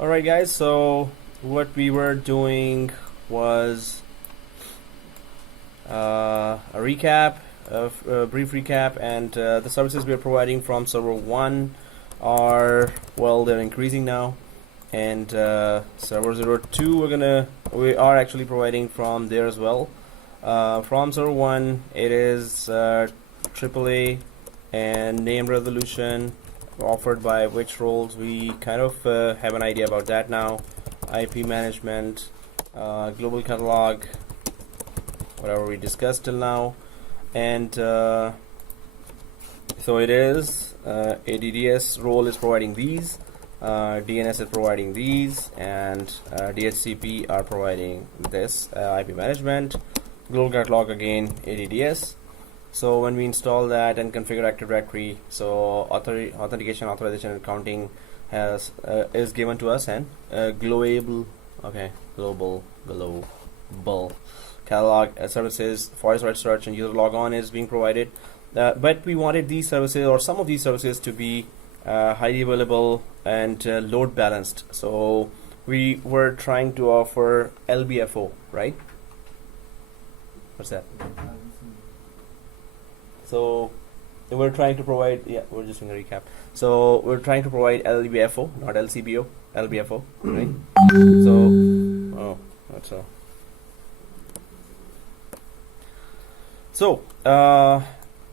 Alright guys, so what we were doing was a recap, a brief recap, and the services we are providing from server 1 are, well, they're increasing now, and server 02 we are actually providing from there as well. From server 1 it is AAA and name resolution offered by which roles. We kind of have an idea about that now. IP management, global catalog, whatever we discussed till now, and so it is ADDS role is providing these, DNS is providing these, and DHCP are providing this IP management, global catalog again ADDS. So when we install that and configure Active Directory, so authentication, authorization, and accounting is given to us, and global catalog services, voice right search, and user logon is being provided. But we wanted these services, or some of these services, to be highly available and load balanced. So we were trying to offer LBFO, right? What's that? So we're trying to provide, we're just doing a recap. So we're trying to provide LBFO, not LCBO, LBFO, right? So, that's all. So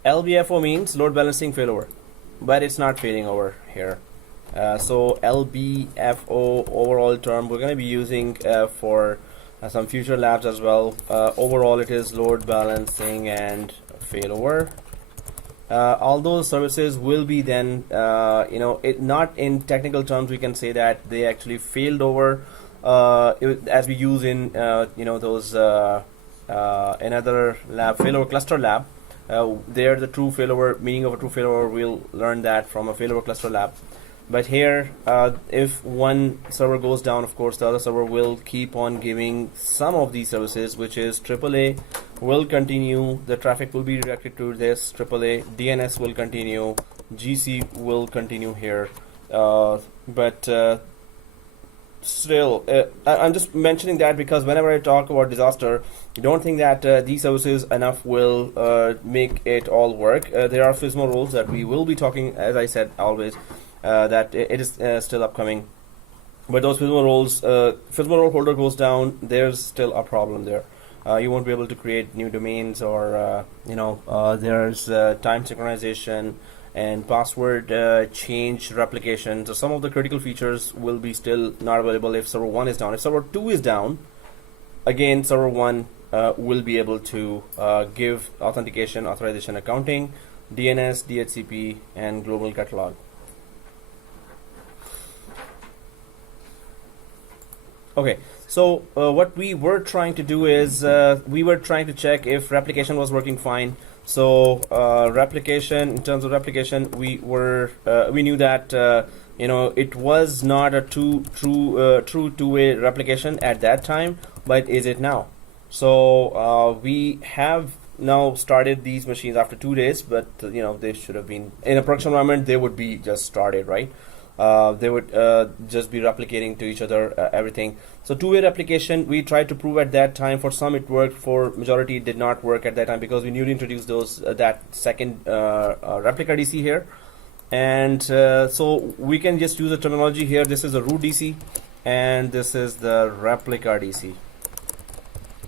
LBFO means load balancing failover, but it's not failing over here. So LBFO overall term we're going to be using for some future labs as well. Overall it is load balancing and failover. All those services will be then, not in technical terms we can say that they actually failed over, as we use in those another lab, failover cluster lab. There the true failover, meaning of a true failover, we'll learn that from a failover cluster lab. But here, if one server goes down, of course the other server will keep on giving some of these services, which is AAA will continue, the traffic will be redirected to this AAA, DNS will continue, GC will continue here, but still, I'm just mentioning that because whenever I talk about disaster, don't think that these services enough will make it all work. There are FSMO rules that we will be talking, as I said always, that it is still upcoming. But those FSMO roles, FSMO role holder goes down, there's still a problem there. You won't be able to create new domains, or there's time synchronization and password change replication. So some of the critical features will be still not available if server 1 is down. If server 2 is down, again server 1 will be able to give authentication, authorization, accounting, DNS, DHCP, and global catalog. Okay, so what we were trying to do is we were trying to check if replication was working fine. So replication, in terms of replication, we knew that it was not a true two-way replication at that time, but is it now? So we have now started these machines after 2 days, but they should have been in a production environment. They would be just started, right? They would just be replicating to each other everything. So two-way replication we tried to prove at that time. For some it worked, for majority it did not work at that time, because we newly introduced those that second ReplicaDC here. And so we can just use the terminology here. This is a root DC and this is the ReplicaDC,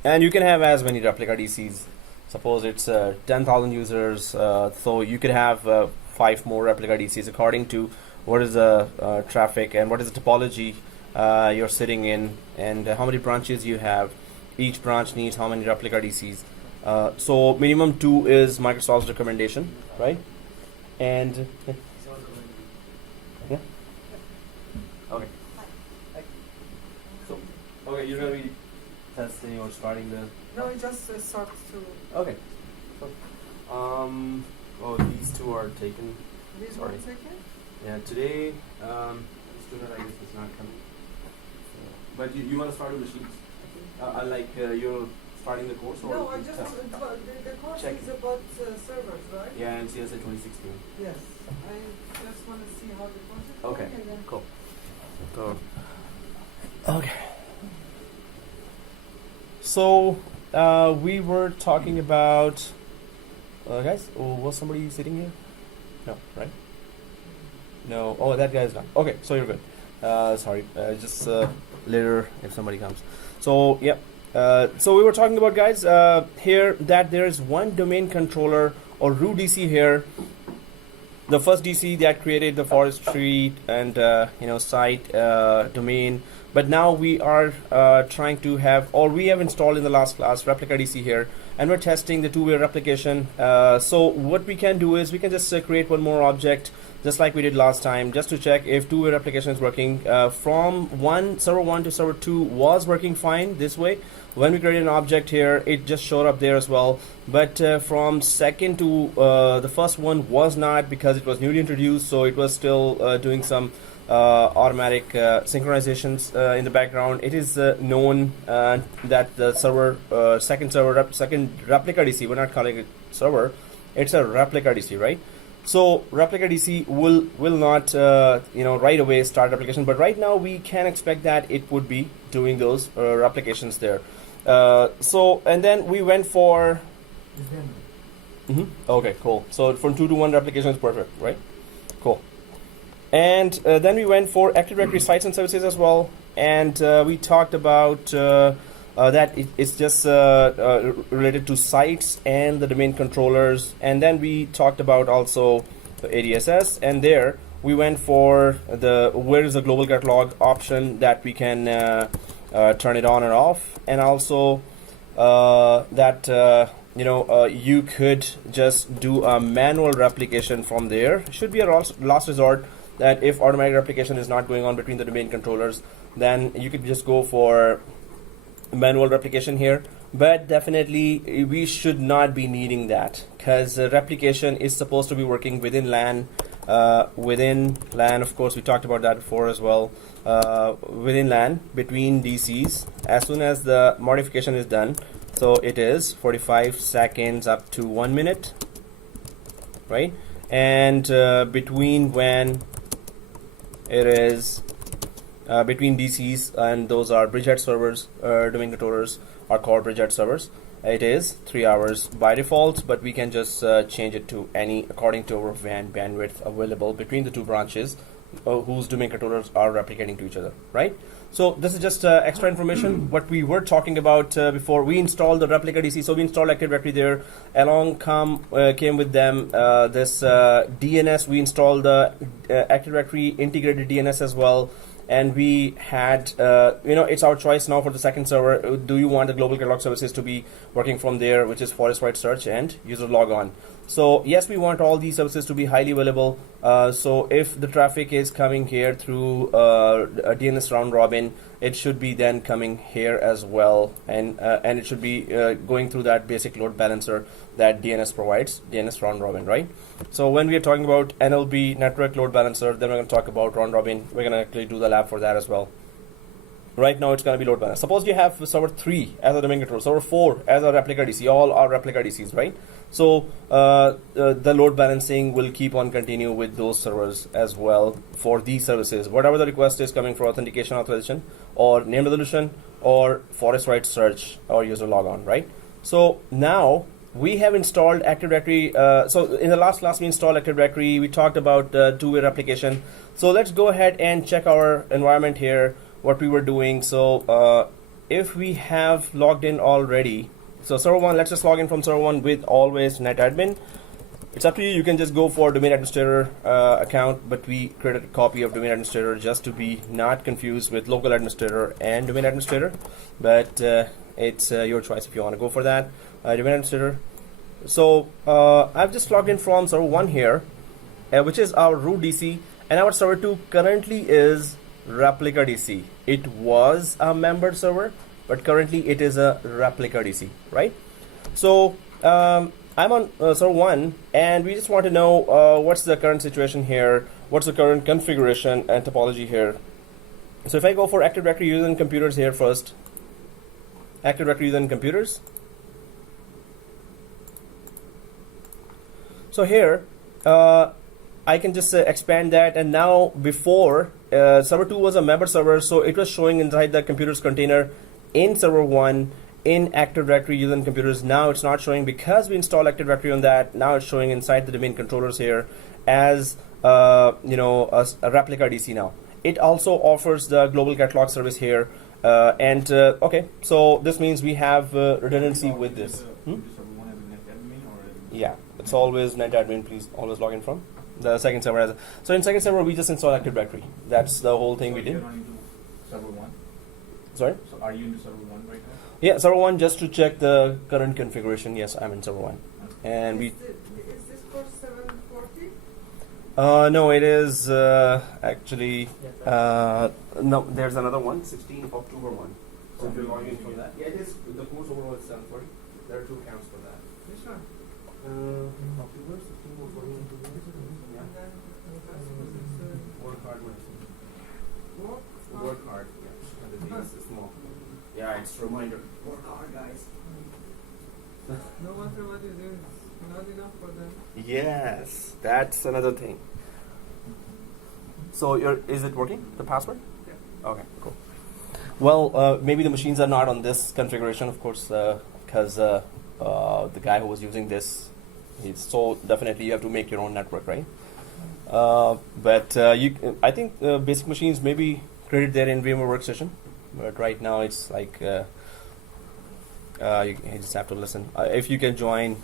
and you can have as many ReplicaDCs. Suppose it's 10,000 users, so you could have 5 more ReplicaDCs according to what is the traffic and what is the topology you're sitting in, and how many branches you have. Each branch needs how many ReplicaDCs. So minimum 2 is Microsoft's recommendation, right? And yeah, okay. So okay, you're gonna be testing or starting the. No, it just starts to. Okay. So, oh, these two are taken. These Sorry. were taken? Yeah, today, student I guess is not coming. But you want to start with the sheets? You're starting the course, or? No, I just want the course Check. is about servers, right? Yeah, and CSA 2016. Yes. I just want to see how the course is Okay, going, and then cool. So, Okay. So we were talking about guys. Oh, was somebody sitting here? No, right? No. Oh, that guy's not. Okay, so you're good. Sorry, just later if somebody comes. So yeah. So we were talking about, guys, here that there is one domain controller or root DC here. The first DC that created the forestry and site domain, but now we are trying to have, or we have installed in the last class, ReplicaDC here, and we're testing the two-way replication. So what we can do is we can just create one more object, just like we did last time, just to check if two-way replication is working. From server 1 to server 2 was working fine this way. When we created an object here, it just showed up there as well. But from second to the first one was not, because it was newly introduced, so it was still doing some automatic synchronizations in the background. It is known that the server, second replica DC, we're not calling it server, it's a replica DC, right? So replica DC will not right away start replication, but right now we can expect that it would be doing those replications there. And then we went for okay, cool. So from 2 to 1 replication is perfect, right? Cool. And then we went for Active Directory sites and services as well, and we talked about that it's just related to sites and the domain controllers. And then we talked about also the ADSS, and there we went for the where is the global catalog option that we can turn it on and off, and also that you could just do a manual replication from there. It should be a last resort, that if automatic replication is not going on between the domain controllers, then you could just go for manual replication here. But definitely we should not be needing that, because replication is supposed to be working within LAN. Within LAN, of course, we talked about that before as well. Within LAN, between DCs, as soon as the modification is done. So it is 45 seconds up to 1 minute, right? And between when it is between DCs, and those are bridgehead servers, domain controllers are called bridgehead servers, it is 3 hours by default, but we can just change it to any according to our WAN bandwidth available between the two branches whose domain controllers are replicating to each other, right? So this is just extra information what we were talking about before. We installed the replica DC, so we installed Active Directory there. Along came with them this DNS. We installed the Active Directory integrated DNS as well. And we had, it's our choice now for the second server. Do you want the global catalog services to be working from there, which is forest-wide search and user logon? So yes, we want all these services to be highly available. So if the traffic is coming here through a DNS round robin, it should be then coming here as well, and it should be going through that basic load balancer that DNS provides, DNS round robin, right? So when we are talking about NLB network load balancer, then we're going to talk about round robin. We're going to actually do the lab for that as well. Right now it's going to be load balancer. Suppose you have server 3 as a domain controller, server 4 as a replica DC, all are replica DCs, right? So the load balancing will keep on continue with those servers as well for these services. Whatever the request is coming for authentication, authorization, or name resolution, or forest-wide search, or user logon, right? So now we have installed Active Directory. So in the last class we installed Active Directory. We talked about two-way replication. So let's go ahead and check our environment here, what we were doing. So if we have logged in already, so server 1, let's just log in from server 1 with always netadmin. It's up to you. You can just go for domain administrator account, but we created a copy of domain administrator just to be not confused with local administrator and domain administrator. But it's your choice if you want to go for that. Domain administrator. So I've just logged in from server 1 here, which is our root DC, and our server 2 currently is replica DC. It was a membered server, but currently it is a replica DC, right? So I'm on server 1, and we just want to know what's the current situation here, what's the current configuration and topology here. So if I go for Active Directory user and computers here first, Active Directory user and computers. So here I can just expand that, and now before server 2 was a member server, so it was showing inside the computer's container in server 1 in Active Directory using computers. Now it's not showing because we installed Active Directory on that. Now it's showing inside the domain controllers here as a ReplicaDC now. It also offers the global catalog service here. Okay, so this means we have redundancy with this. Yeah, it's always netadmin. Please always log in from the second server. So in second server, we just install Active Directory. That's the whole thing we did. You're into server 1? Sorry? So are you into server 1 right now? Yeah, server 1 just to check the current configuration. Yes, I'm in server 1. And we. Is this for 740? No, it is actually. No, there's another one, 16 October 1. So if you're logging in from that. Yeah, it is. The course overall is 740. There are 2 accounts for that. Which one? October, 16 or 14. Yeah. And then Work hard one. work? Work hard. Yeah. And the D is small. Yeah, it's a reminder. Work hard, guys. No matter what you do, it's not enough for them. Yes, that's another thing. So, is it working? The password? Yeah. Okay, cool. Well, maybe the machines are not on this configuration, of course, because the guy who was using this, so definitely you have to make your own network, right? I think basic machines may be created there in VMware Workstation, but right now it's like you just have to listen. If you can join,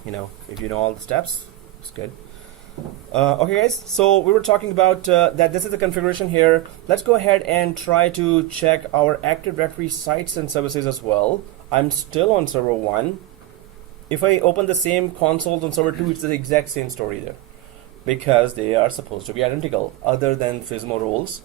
if you know all the steps, it's good. Okay, guys. So we were talking about that. This is the configuration here. Let's go ahead and try to check our Active Directory sites and services as well. I'm still on server 1. If I open the same consoles on server 2, it's the exact same story there, because they are supposed to be identical, other than FSMO roles,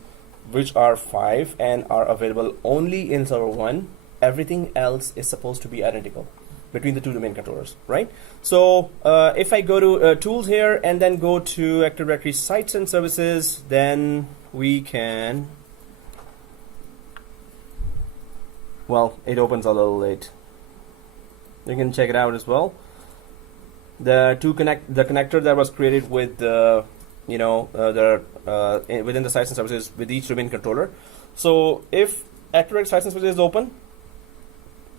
which are 5 and are available only in server 1. Everything else is supposed to be identical between the 2 domain controllers, right? So if I go to tools here and then go to Active Directory sites and services, then we can, well, it opens a little late. You can check it out as well. The connector that was created with within the sites and services with each domain controller. So if Active Directory sites and services is open,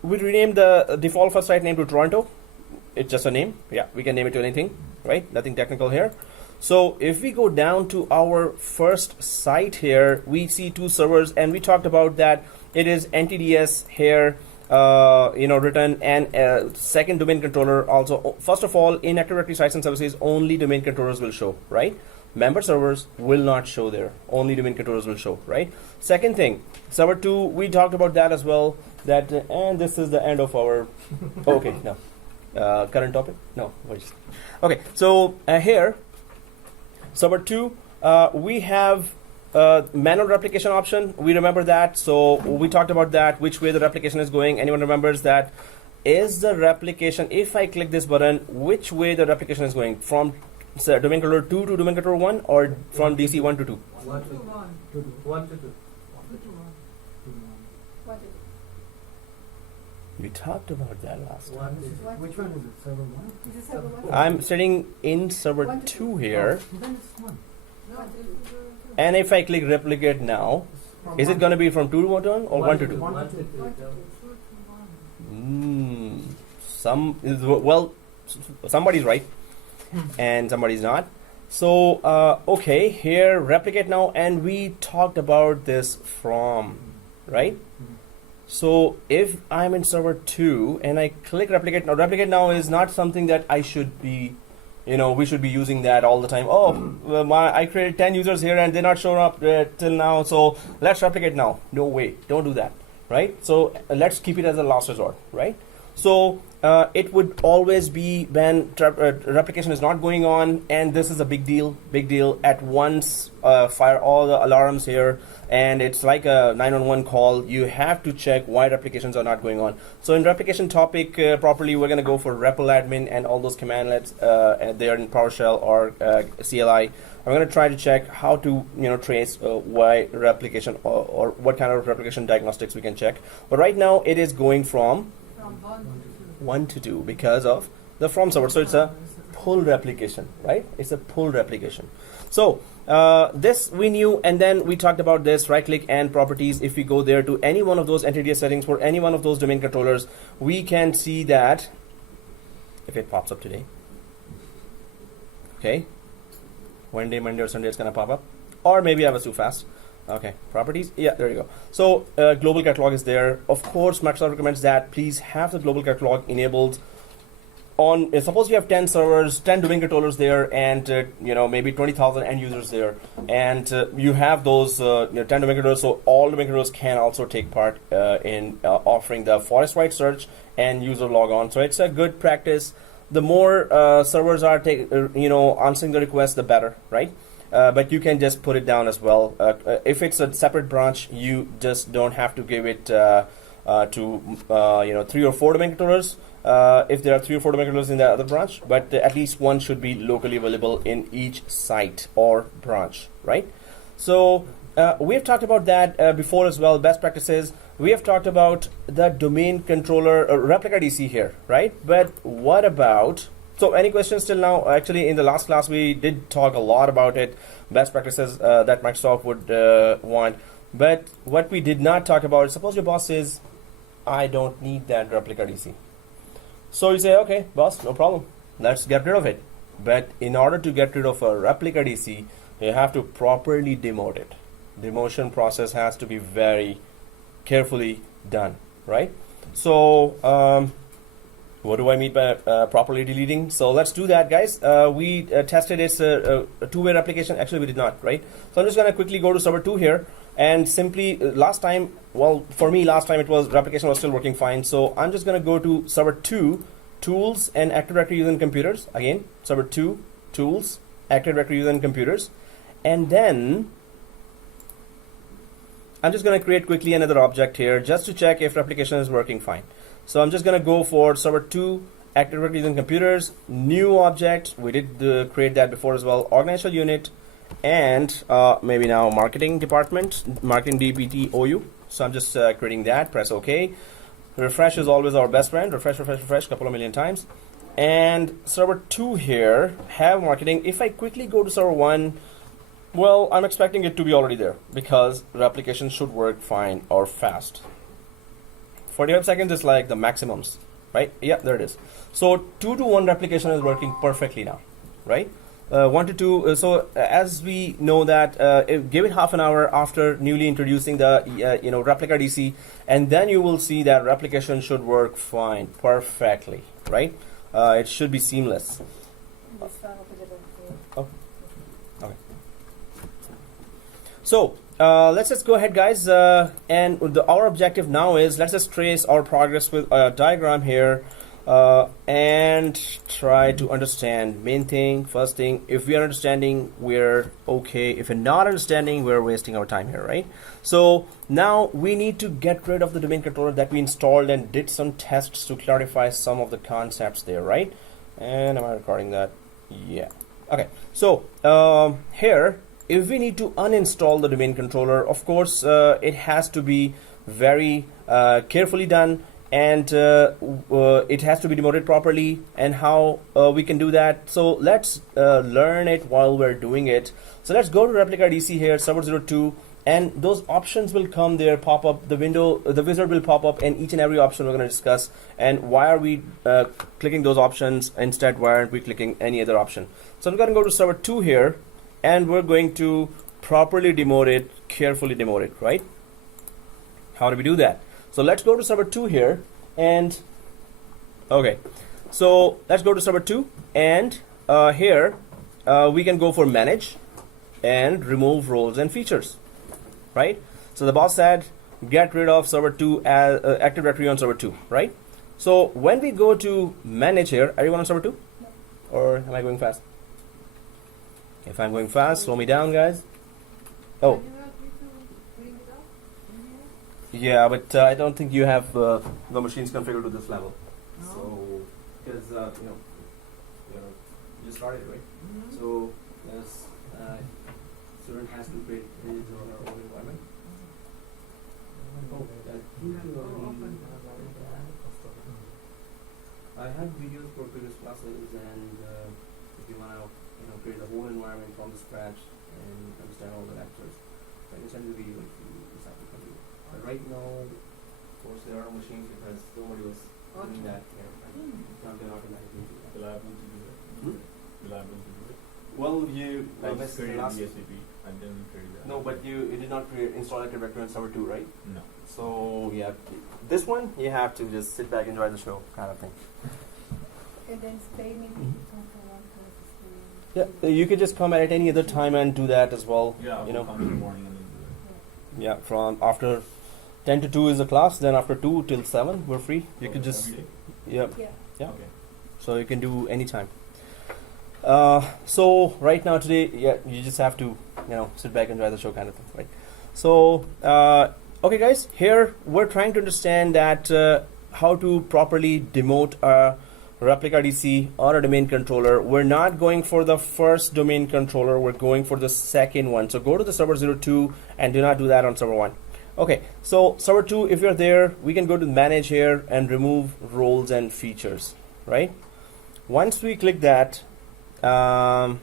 we rename the default first site name to Toronto. It's just a name. Yeah, we can name it to anything, right? Nothing technical here. So if we go down to our first site here, we see 2 servers, and we talked about that. It is NTDS here, written, and second domain controller also. First of all, in Active Directory sites and services, only domain controllers will show, right? Member servers will not show there. Only domain controllers will show, right? Second thing, server 2, we talked about that as well. That and this is the end of our. Okay, no. Current topic? No. Okay, so here, server 2, we have manual replication option. We remember that, so we talked about that, which way the replication is going. Anyone remembers that? Is the replication, if I click this button, which way the replication is going? From domain controller 2 to domain controller 1, or from DC 1 to 2? 1 to 1. 1 to 2. 2 to 1. 1 to 2. We talked about that last time. Which one is it? Server 1? Is it server 1? I'm sitting in server 1 to 2 here, Then it's 1. No, this is the and if I click replicate now, is it going to be from 2 to 1 or 1 to 2? 1 to 2. 2 to 1. Somebody's right and somebody's not. So okay, here replicate now, and we talked about this from, right? So if I'm in server 2 and I click replicate now is not something that I should be, we should be using that all the time. I created 10 users here and they're not showing up till now, so let's replicate now. No way, don't do that, right? So let's keep it as a last resort, right? So it would always be when replication is not going on, and this is a big deal. At once, fire all the alarms here, and it's like a 911 call. You have to check why replications are not going on. So in replication topic properly, we're going to go for REPL-admin and all those commandlets there in PowerShell or CLI. I'm going to try to check how to trace why replication or what kind of replication diagnostics we can check. But right now it is going from 1 to 2 because of the from server. So it's a pull replication, right? It's a pull replication. So This we knew, and then we talked about this right click and properties. If we go there to any one of those NTDS settings for any one of those domain controllers, we can see that if it pops up today. Okay, Monday or Sunday it's gonna pop up, or maybe I was too fast. Okay, properties, yeah, there you go. So global catalog is there. Of course, Microsoft recommends that please have the global catalog enabled on. Suppose you have 10 servers, 10 domain controllers there, and maybe 20,000 end users there, and you have those 10 domain controllers, so all domain controllers can also take part in offering the forest wide search and user logon. So it's a good practice. The more servers are answering the request, the better, right? But you can just put it down as well. If it's a separate branch, you just don't have to give it to 3 or 4 domain controllers. If there are 3 or 4 domain controllers in the other branch, but at least one should be locally available in each site or branch, right? So we have talked about that before as well. Best practices. We have talked about the domain controller ReplicaDC here, right? But what about? So any questions till now? Actually, in the last class, we did talk a lot about it, best practices that Microsoft would want. But what we did not talk about, suppose your boss says, I don't need that ReplicaDC. So you say, okay, boss, no problem. Let's get rid of it. But in order to get rid of a ReplicaDC, you have to properly demote it. Demotion process has to be very carefully done, right? So, what do I mean by properly deleting? So let's do that, guys. We tested it's a two-way replication. Actually, we did not, right? So I'm just going to quickly go to server 2 here. And simply, last time, well, for me, last time it was replication was still working fine. So I'm just going to go to server 2, tools, and Active Directory using computers. Again, server 2, tools, Active Directory using computers. And then I'm just going to create quickly another object here just to check if replication is working fine. So I'm just going to go for server 2, Active Directory using computers, new object. We did create that before as well. Organizational unit, and maybe now marketing department, marketing DPT OU. So I'm just creating that. Press OK. Refresh is always our best friend. Refresh, refresh, refresh, couple of million times. And server 2 here, have marketing. If I quickly go to server 1, well, I'm expecting it to be already there because replication should work fine or fast. 45 seconds is like the maximums, right? Yeah, there it is. So 2 to 1 replication is working perfectly now, right? 1 to 2. So as we know that, give it half an hour after newly introducing the ReplicaDC, and then you will see that replication should work fine, perfectly, right? It should be seamless. Oh, okay. So let's just go ahead, guys, and our objective now is let's just trace our progress with a diagram here and try to understand. Main thing, first thing, if we are understanding, we're okay. If we're not understanding, we're wasting our time here, right? So now we need to get rid of the domain controller that we installed and did some tests to clarify some of the concepts there, right? And am I recording that? Yeah. Okay. So here, if we need to uninstall the domain controller, of course, it has to be very carefully done, and it has to be demoted properly. And how we can do that? So let's learn it while we're doing it. So let's go to ReplicaDC here, server 02, and those options will come there, pop up. The window, the wizard will pop up, and each and every option we're going to discuss. And why are we clicking those options instead? Why aren't we clicking any other option? So I'm going to go to server 2 here. And we're going to properly demote it, carefully demote it, right? How do we do that? So let's go to server 2 here, and okay. So let's go to server 2, and here we can go for manage and remove roles and features, right? So the boss said get rid of server 2 as Active Directory on server 2, right? So when we go to manage here, are you on server 2? Or am I going fast? If I'm going fast, slow me down, guys. Oh. Yeah, but I don't think you have the machines configured to this level. No. So, because you started, right? Mm-hmm. So, yes, student has to create his or her own environment. Oh, I have videos for previous classes, and if you want to create a whole environment from the scratch and understand all the lectures. So I can send you the video if you decide to continue. But right now, of course, there are machines because nobody was doing that here. Not they're automatically do that. Reliable to do it. Hmm? Reliable to do it. Well, you I just created DHCP. I didn't create that. no, but you did not install Active Directory on server 2, right? No. So yeah, this one you have to just sit back and enjoy the show, kind of thing. And then stay maybe come for one class. Yeah, you could just come at any other time and do that as well. Yeah, you I'll know. come in the morning and then do it. Yeah, from after 10 to 2 is the class. Then after 2 till 7, we're free. You could just Every day? yeah. Yeah. Yeah. Okay. So you can do any time. So right now today, yeah, you just have to sit back and enjoy the show, kind of thing, right? So okay, guys, here we're trying to understand that how to properly demote a ReplicaDC or a domain controller. We're not going for the first domain controller. We're going for the second one. So go to the server 02 and do not do that on server 1. Okay, so server 2, if you're there, we can go to manage here and remove roles and features, right? Once we click that, server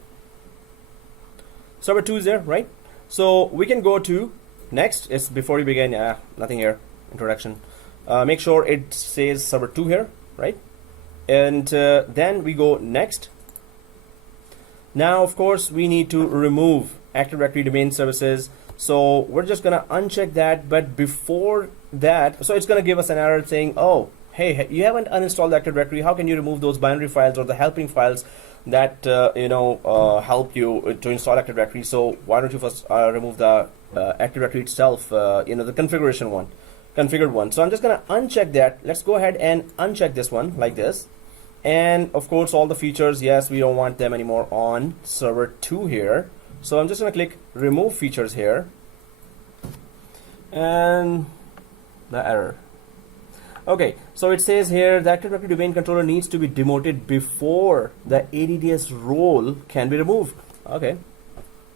2 is there, right? So we can go to next. It's before you begin, nothing here, introduction. Make sure it says server 2 here, right? And then we go next. Now, of course, we need to remove Active Directory domain services. So we're just gonna uncheck that, but before that, so it's gonna give us an error saying, oh, hey, you haven't uninstalled Active Directory. How can you remove those binary files or the helping files that help you to install Active Directory? So why don't you first remove the Active Directory itself, the configured one. So I'm just gonna uncheck that. Let's go ahead and uncheck this one like this. And of course, all the features, yes, we don't want them anymore on server 2 here. So I'm just gonna click remove features here, and the error. Okay, so it says here the Active Directory domain controller needs to be demoted before the ADDS role can be removed. Okay,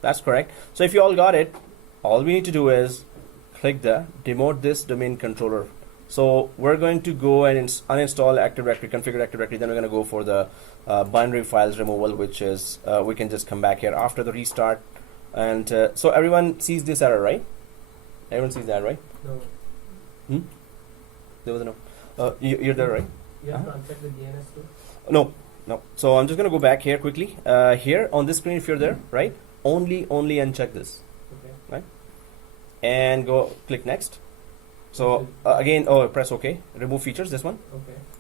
that's correct. So if you all got it, all we need to do is click the demote this domain controller. So we're going to go and uninstall Active Directory, configure Active Directory. Then we're going to go for the binary files removal, which is we can just come back here after the restart. And so everyone sees this error, right? Everyone sees that, right? No. There was a no. You're there, right? You have to uncheck the DNS too? No. So I'm just going to go back here quickly. Here on this screen, if you're there, right? Only uncheck this. Okay. Right? And go click next. So again, press OK. Remove features, this one.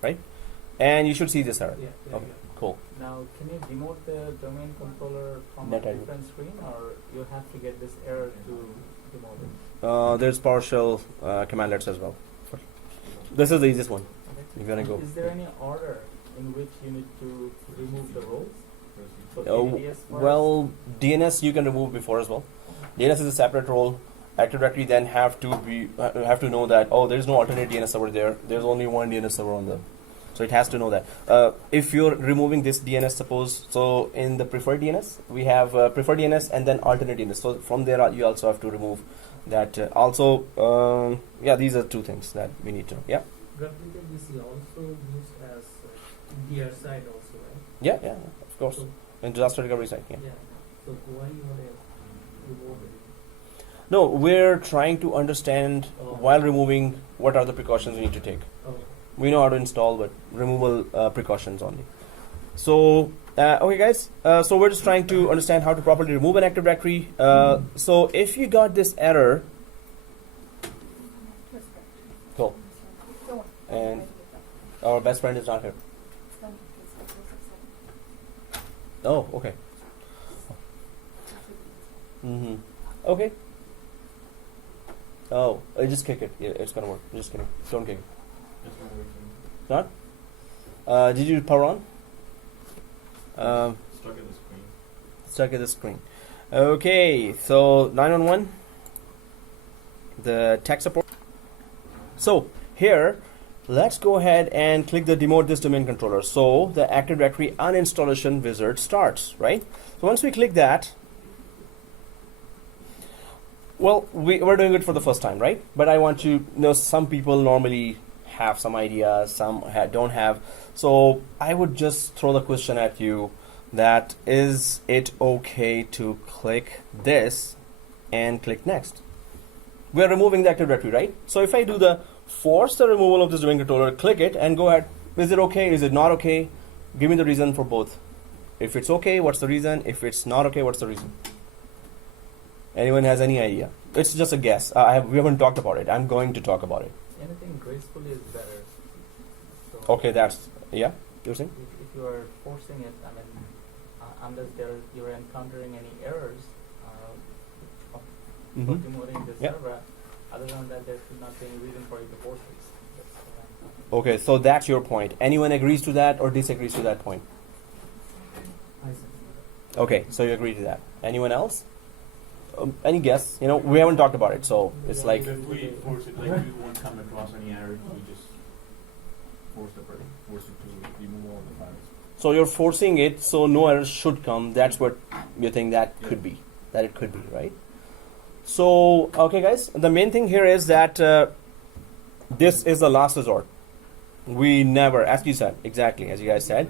Okay. And you should see this error. Yeah. Okay, cool. Now, can you demote the domain controller from That a I do. different screen, or you have to get this error to demote it? There's PowerShell commandlets as well. This is the easiest one. You're gonna go. Is there any order in which you need to remove the roles? So Oh, ADS first? well, DNS you can remove before as well. DNS is a separate role. Active Directory then have to know that there's no alternate DNS server there. There's only one DNS server on the. So it has to know that. If you're removing this DNS, suppose, so in the preferred DNS, we have preferred DNS and then alternate DNS. So from there, you also have to remove that. These are two things that we need to. Yeah. ReplicaDC also used as DR side also, right? Yeah, of course. So, In disaster recovery side, yeah. yeah. So why you want to remove it? No, we're trying to understand Oh. while removing what are the precautions we need to take. Oh. We know how to install, but removal precautions only. So, okay guys, so we're just trying to understand how to properly remove an Active Directory. So if you got this error, cool. And our best friend is not here. Oh, okay. Okay. Oh, just kick it. Yeah, it's gonna work. Just kidding. Don't kick it. Just one wait for Not? Did you power on? me. Stuck at the screen. Stuck at the screen. Okay, so 911, the tech support. So here, let's go ahead and click the demote this domain controller. So the Active Directory uninstallation wizard starts, right? So once we click that, well, we're doing it for the first time, right? But I want you know, some people normally have some ideas, some don't have. So I would just throw the question at you. that is it okay to click this and click next. We're removing the Active Directory, right? So if I do the force the removal of this domain controller, click it and go ahead. Is it okay? Is it not okay? Give me the reason for both. If it's okay, what's the reason? If it's not okay, what's the reason? Anyone has any idea? It's just a guess. We haven't talked about it. I'm going to talk about it. Anything gracefully is better. So Okay, that's, yeah, you're saying? if you are forcing it, I mean, unless you're encountering any errors of Mhm. demoting the Yeah. server, other than that, there should not be any reason for you to force this. That's what I'm- Okay, so that's your point. Anyone agrees to that or disagrees to that point? Okay, so you agree to that. Anyone else? Any guess? You know, we haven't talked about it, so it's like, If we force it, like we won't come across any errors, we just force it to remove all the files. so you're forcing it, so no errors should come. That's what you think that could be, that it could be, right? So, okay, guys, the main thing here is that this is the last resort. We never, as you said, exactly as you guys said,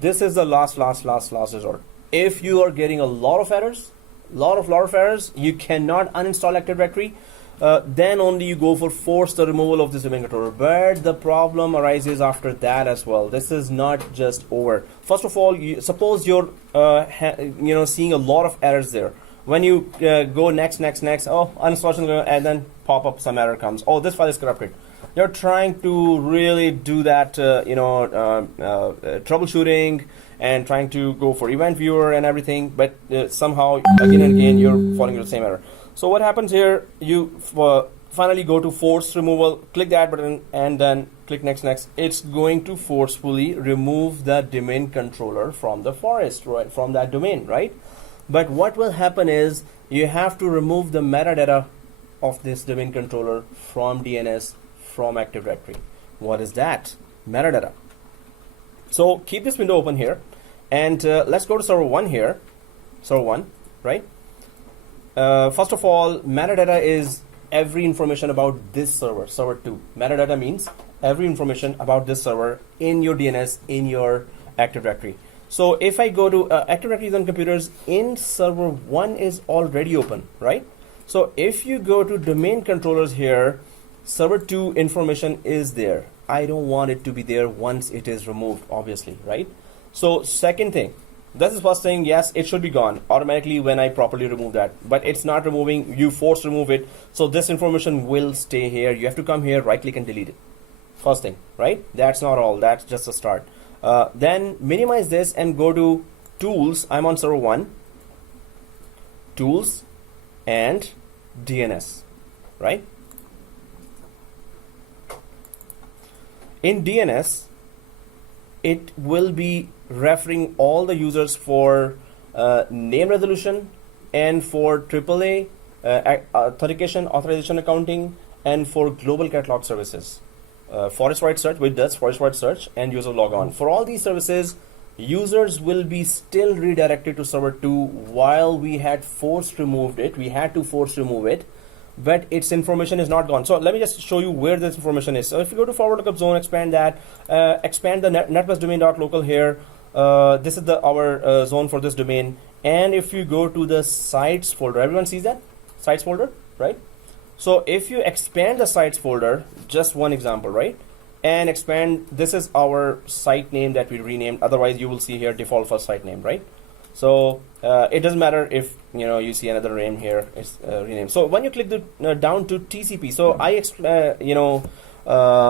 this is the last resort. If you are getting a lot of errors, lot of errors, you cannot uninstall Active Directory. Then only you go for force the removal of this domain controller. But the problem arises after that as well. This is not just over. First of all, suppose you're seeing a lot of errors there. When you go next, oh, uninstallation, and then pop up some error comes. Oh, this file is corrupted. You're trying to really do that, troubleshooting and trying to go for event viewer and everything, but somehow again and again you're falling into the same error. So what happens here? You finally go to force removal, click that button, and then click next. It's going to forcefully remove the domain controller from the forest, right? From that domain, right? But what will happen is you have to remove the metadata of this domain controller from DNS, from Active Directory. What is that? Metadata. So keep this window open here, and let's go to server 1 here. Server 1, right? First of all, metadata is every information about this server, server 2. Metadata means every information about this server in your DNS, in your Active Directory. So if I go to Active Directory on computers, in server 1 is already open, right? So if you go to domain controllers here, server 2 information is there. I don't want it to be there once it is removed, obviously, right? So second thing, this is first thing, yes, it should be gone automatically when I properly remove that, but it's not removing. You force remove it, so this information will stay here. You have to come here, right click and delete it. First thing, right? That's not all, that's just a start. Then minimize this and go to tools. I'm on server 1, tools and DNS, right? In DNS, it will be referring all the users for name resolution and for AAA, authentication, authorization accounting, and for global catalog services. Forest-wide search, which does forest-wide search, and user logon. For all these services, users will be still redirected to server 2 while we had force removed it. We had to force remove it, but its information is not gone. So let me just show you where this information is. So if you go to forward lookup zone, expand that, expand the netbus domain.local here. This is our zone for this domain. And if you go to the sites folder, everyone sees that? Sites folder, right? So if you expand the sites folder, just one example, right? And expand, this is our site name that we renamed. Otherwise, you will see here default first site name, right? So it doesn't matter if you see another name here. It's renamed. So when you click the down to TCP, so I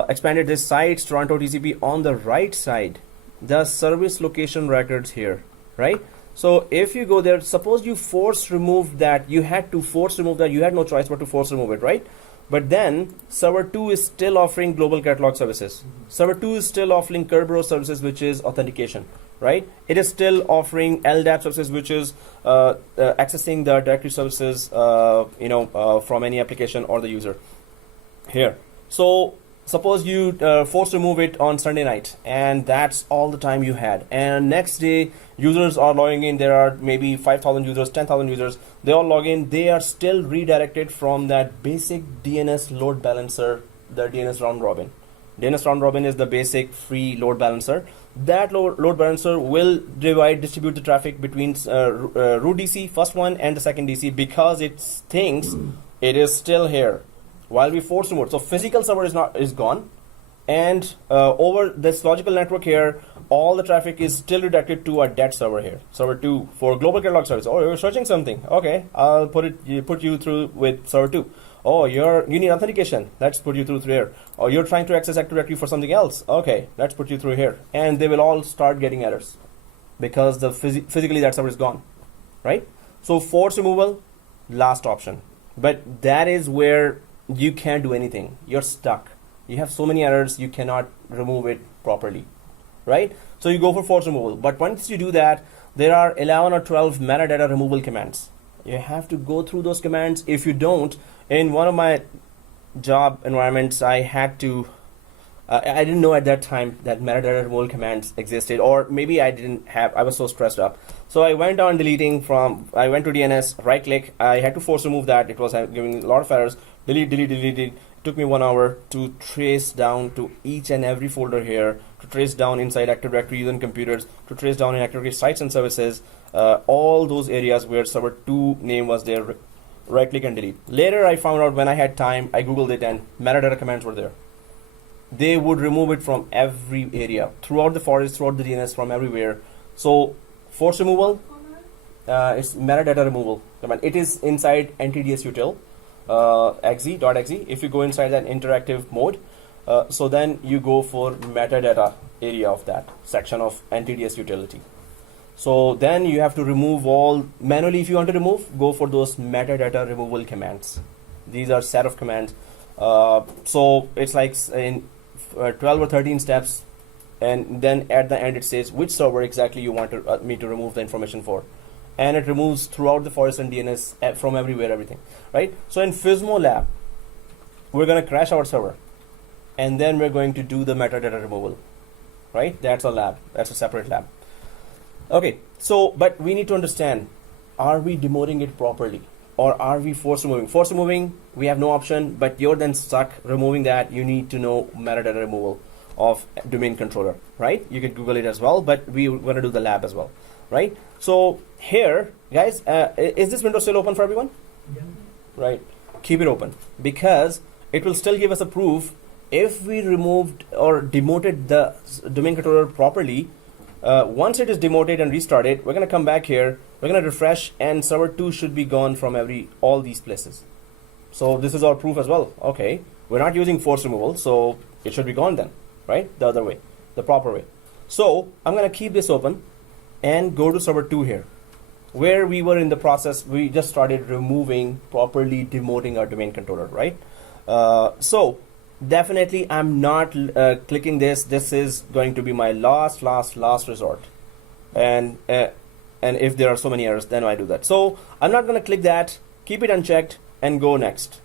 expanded this sites Toronto TCP on the right side, the service location records here, right? So if you go there, suppose you force remove that, you had to force remove that, you had no choice but to force remove it, right? But then server 2 is still offering global catalog services. Server 2 is still offering Kerberos services, which is authentication, right? It is still offering LDAP services, which is accessing the directory services, from any application or the user here. So suppose you force remove it on Sunday night, and that's all the time you had. And next day, users are logging in. There are maybe 5,000 users, 10,000 users. They all log in. They are still redirected from that basic DNS load balancer, the DNS round robin. DNS round robin is the basic free load balancer. that load balancer will distribute the traffic between root DC, first one, and the second DC, because it thinks it is still here while we force remote. So physical server is gone, and over this logical network here, all the traffic is still redirected to a dead server here, server 2, for global catalog service. Oh, you're searching something. Okay, I'll put you through with server 2. Oh, you need authentication. Let's put you through here. Or you're trying to access Active Directory for something else. Okay, let's put you through here. And they will all start getting errors because the physically that server is gone, right? So force removal, last option. But that is where you can't do anything. You're stuck. You have so many errors, you cannot remove it properly, right? So you go for force removal. But once you do that, there are 11 or 12 metadata removal commands. You have to go through those commands. If you don't, in one of my job environments, I had to, I didn't know at that time that metadata removal commands existed, or maybe I was so stressed up. So I went on deleting I went to DNS, right click, I had to force remove that. It was giving a lot of errors. Delete. It took me 1 hour to trace down to each and every folder here, to trace down inside Active Directory using computers, to trace down in Active Directory sites and services, all those areas where server 2 name was there. Right click and delete. Later I found out, when I had time, I googled it, and metadata commands were there. They would remove it from every area, throughout the forest, throughout the DNS, from everywhere. So force removal, it's metadata removal command. It is inside NTDS util .exe. If you go inside that interactive mode, so then you go for metadata area of that section of NTDS utility. So then you have to remove all manually. If you want to remove, go for those metadata removal commands. These are set of commands. So it's like in 12 or 13 steps, and then at the end it says which server exactly you want me to remove the information for, and it removes throughout the forest and DNS from everywhere, everything, right? So in Fismo lab, we're going to crash our server, and then we're going to do the metadata removal, right? That's a lab. That's a separate lab. Okay, so, but we need to understand, are we demoting it properly, or are we force removing? Force removing, we have no option, but you're then stuck removing that. You need to know metadata removal of domain controller, right? You can Google it as well, but we're going to do the lab as well, right? So here, guys, is this window still open for everyone? Yeah. Right, keep it open, because it will still give us a proof if we removed or demoted the domain controller properly. Once it is demoted and restarted, we're going to come back here, we're going to refresh, and server 2 should be gone from all these places. So this is our proof as well. Okay, we're not using force removal, so it should be gone then, right? The other way, the proper way. So I'm going to keep this open and go to server 2 here, where we were in the process. We just started removing, properly demoting our domain controller, right? So definitely I'm not clicking this. This is going to be my last resort, and if there are so many errors, then I do that. So I'm not going to click that. Keep it unchecked and go next.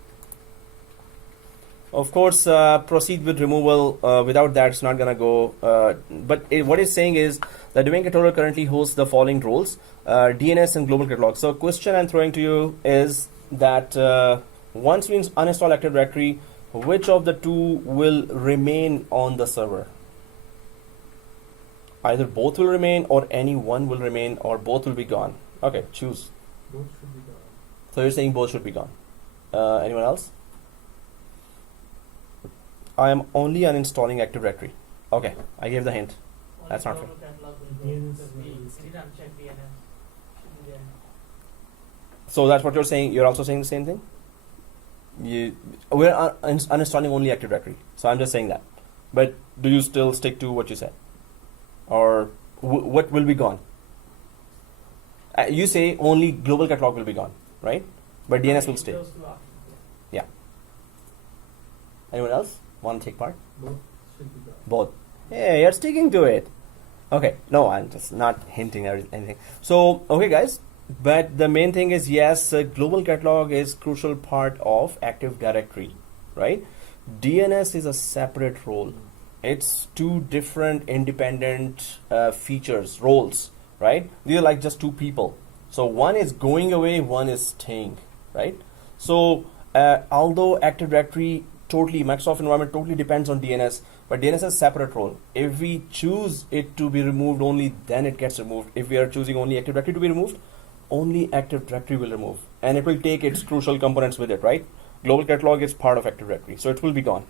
Of course, proceed with removal. Without that, it's not going to go. But what it's saying is the domain controller currently hosts the following roles: DNS and global catalog. So question I'm throwing to you is that once we uninstall Active Directory, which of the two will remain on the server? Either both will remain, or any one will remain, or both will be gone. Okay, choose. Both should be gone. So you're saying both should be gone. Anyone else? I am only uninstalling Active Directory. Okay, I gave the hint. That's not fair. So that's what you're saying. You're also saying the same thing? We're uninstalling only Active Directory. So I'm just saying that. But do you still stick to what you said? Or what will be gone? You say only global catalog will be gone, right? But DNS will stay. Yeah. Anyone else want to take part? Both should be gone. Both. Hey, you're sticking to it. Okay. No, I'm just not hinting at anything. So, okay, guys. But the main thing is, yes, global catalog is crucial part of Active Directory, right? DNS is a separate role. It's two different independent features, roles, right? These are like just two people. So one is going away, one is staying, right? So although Active Directory totally, Microsoft environment totally depends on DNS, but DNS has separate role. If we choose it to be removed only, then it gets removed. If we are choosing only Active Directory to be removed, only Active Directory will remove, and it will take its crucial components with it, right? Global catalog is part of Active Directory, so it will be gone.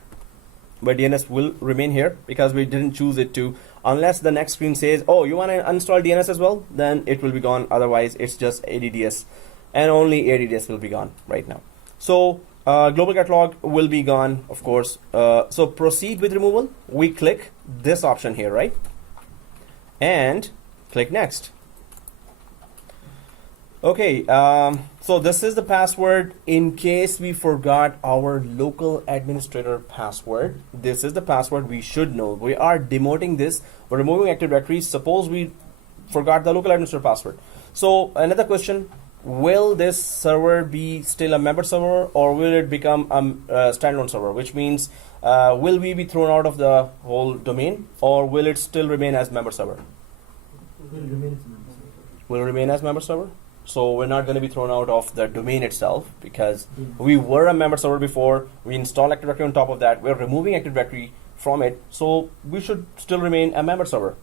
But DNS will remain here because we didn't choose it to. Unless the next screen says, oh, you want to uninstall DNS as well, then it will be gone. Otherwise, it's just ADDS, and only ADDS will be gone right now. So global catalog will be gone, of course. So proceed with removal. We click this option here, right? And click next. Okay, so this is the password in case we forgot our local administrator password. This is the password we should know. We are demoting this. We're removing Active Directory. Suppose we forgot the local administrator password. So another question, will this server be still a member server, or will it become a standalone server? Which means, will we be thrown out of the whole domain, or will it still remain as member server? Will remain as member server. So we're not going to be thrown out of the domain itself, because we were a member server before. We installed Active Directory on top of that. We're removing Active Directory from it. So we should still remain a member server.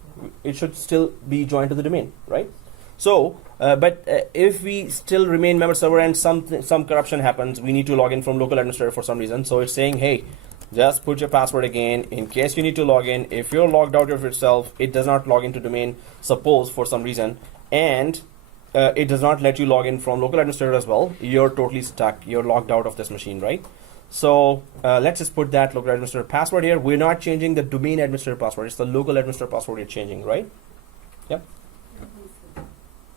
It should still be joined to the domain, right? So, but if we still remain member server and some corruption happens, we need to log in from local administrator for some reason. So it's saying, hey, just put your password again in case you need to log in. If you're logged out of yourself, it does not log into domain, suppose for some reason, and it does not let you log in from local administrator as well. You're totally stuck. You're logged out of this machine, right? So let's just put that local administrator password here. We're not changing the domain administrator password. It's the local administrator password you're changing, right? Yep.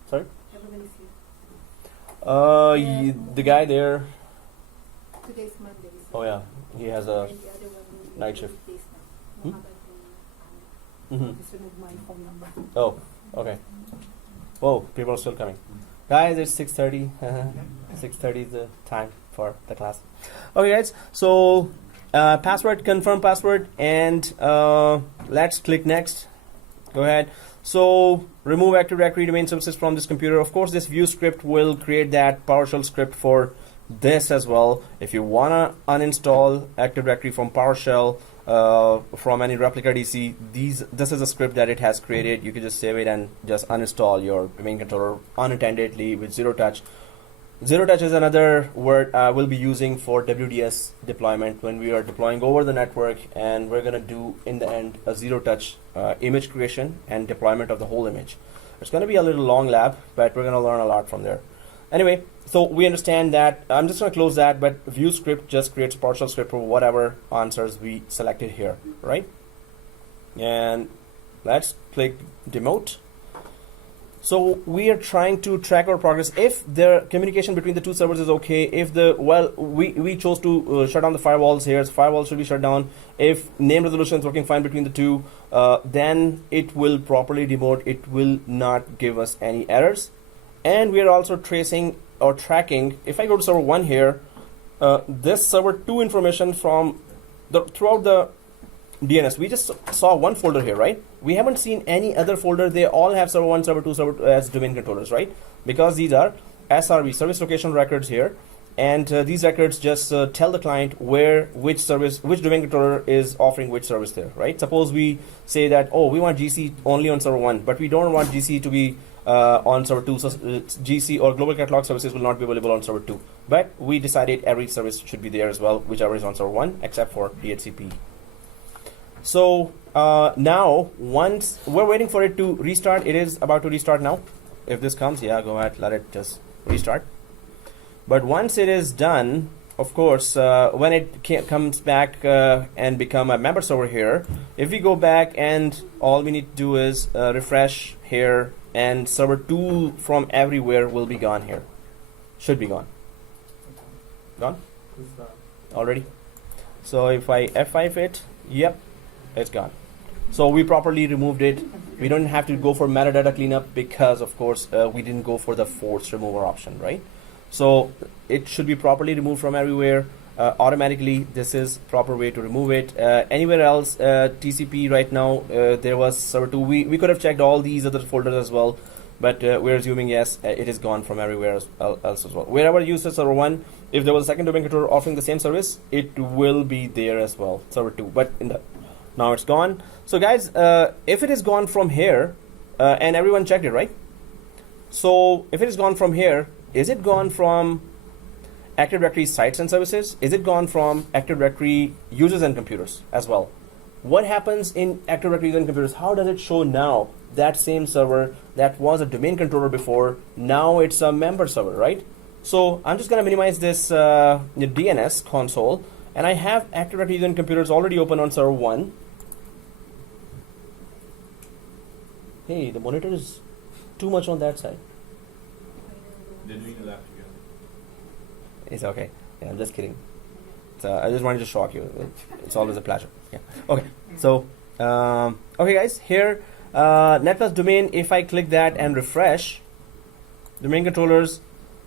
Sorry? The guy there. Today's Monday. Oh yeah, he has a And the other one night shift. days Hmm? now. Just remove my phone number. Oh, okay. Whoa, people are still coming. Guys, it's 6:30. 6:30 is the time for the class. Okay, guys. So password, confirm password, and let's click next. Go ahead. So remove Active Directory domain services from this computer. Of course, this view script will create that PowerShell script for this as well. If you wanna uninstall Active Directory from PowerShell, from any ReplicaDC, this is a script that it has created. You can just save it and just uninstall your domain controller unattendedly with zero touch. Zero touch is another word I will be using for WDS deployment when we are deploying over the network, and we're gonna do in the end a zero touch image creation and deployment of the whole image. It's gonna be a little long lab, but we're gonna learn a lot from there. Anyway, so we understand that. I'm just going to close that, but view script just creates a PowerShell script for whatever answers we selected here, right? And let's click Demote. So we are trying to track our progress. If the communication between the two servers is okay, if we chose to shut down the firewalls here, so firewalls should be shut down. If name resolution is working fine between the two, then it will properly demote. It will not give us any errors. And we are also tracing or tracking. If I go to server 1 here, this server 2 information from throughout the DNS, we just saw one folder here, right? We haven't seen any other folder. They all have server 1, server 2, server as domain controllers, right? Because these are SRV, service location records here, and these records just tell the client which domain controller is offering which service there, right? Suppose we say that, oh, we want GC only on server 1, but we don't want GC to be on server 2, so GC or global catalog services will not be available on server 2. But we decided every service should be there as well, whichever is on server 1, except for DHCP. So now, once we're waiting for it to restart, it is about to restart now. If this comes, yeah, go ahead, let it just restart. But once it is done, of course, when it comes back and become a member server here, if we go back and all we need to do is refresh here, and server 2 from everywhere will be gone here. Should be gone. Gone? Already? So if I F5 it, yep, it's gone. So we properly removed it. We don't have to go for metadata cleanup because, of course, we didn't go for the force remover option, right? So it should be properly removed from everywhere. Automatically, this is proper way to remove it. Anywhere else, TCP right now, there was server 2. We could have checked all these other folders as well, but we're assuming yes, it is gone from everywhere else as well. Wherever you use server 1, if there was a second domain controller offering the same service, it will be there as well, server 2, but now it's gone. So guys, if it is gone from here, and everyone checked it, right? So if it is gone from here, is it gone from Active Directory sites and services? Is it gone from Active Directory users and computers as well? What happens in Active Directory users and computers? How does it show now that same server that was a domain controller before, now it's a member server, right? So I'm just going to minimize this DNS console, and I have Active Directory users and computers already open on server 1. Hey, the monitor is too much on that side. They're doing the lab together. It's okay. Yeah, I'm just kidding. So I just wanted to shock you. It's always a pleasure. Yeah. Okay. So, okay, guys. Here, net plus domain. If I click that and refresh, domain controllers.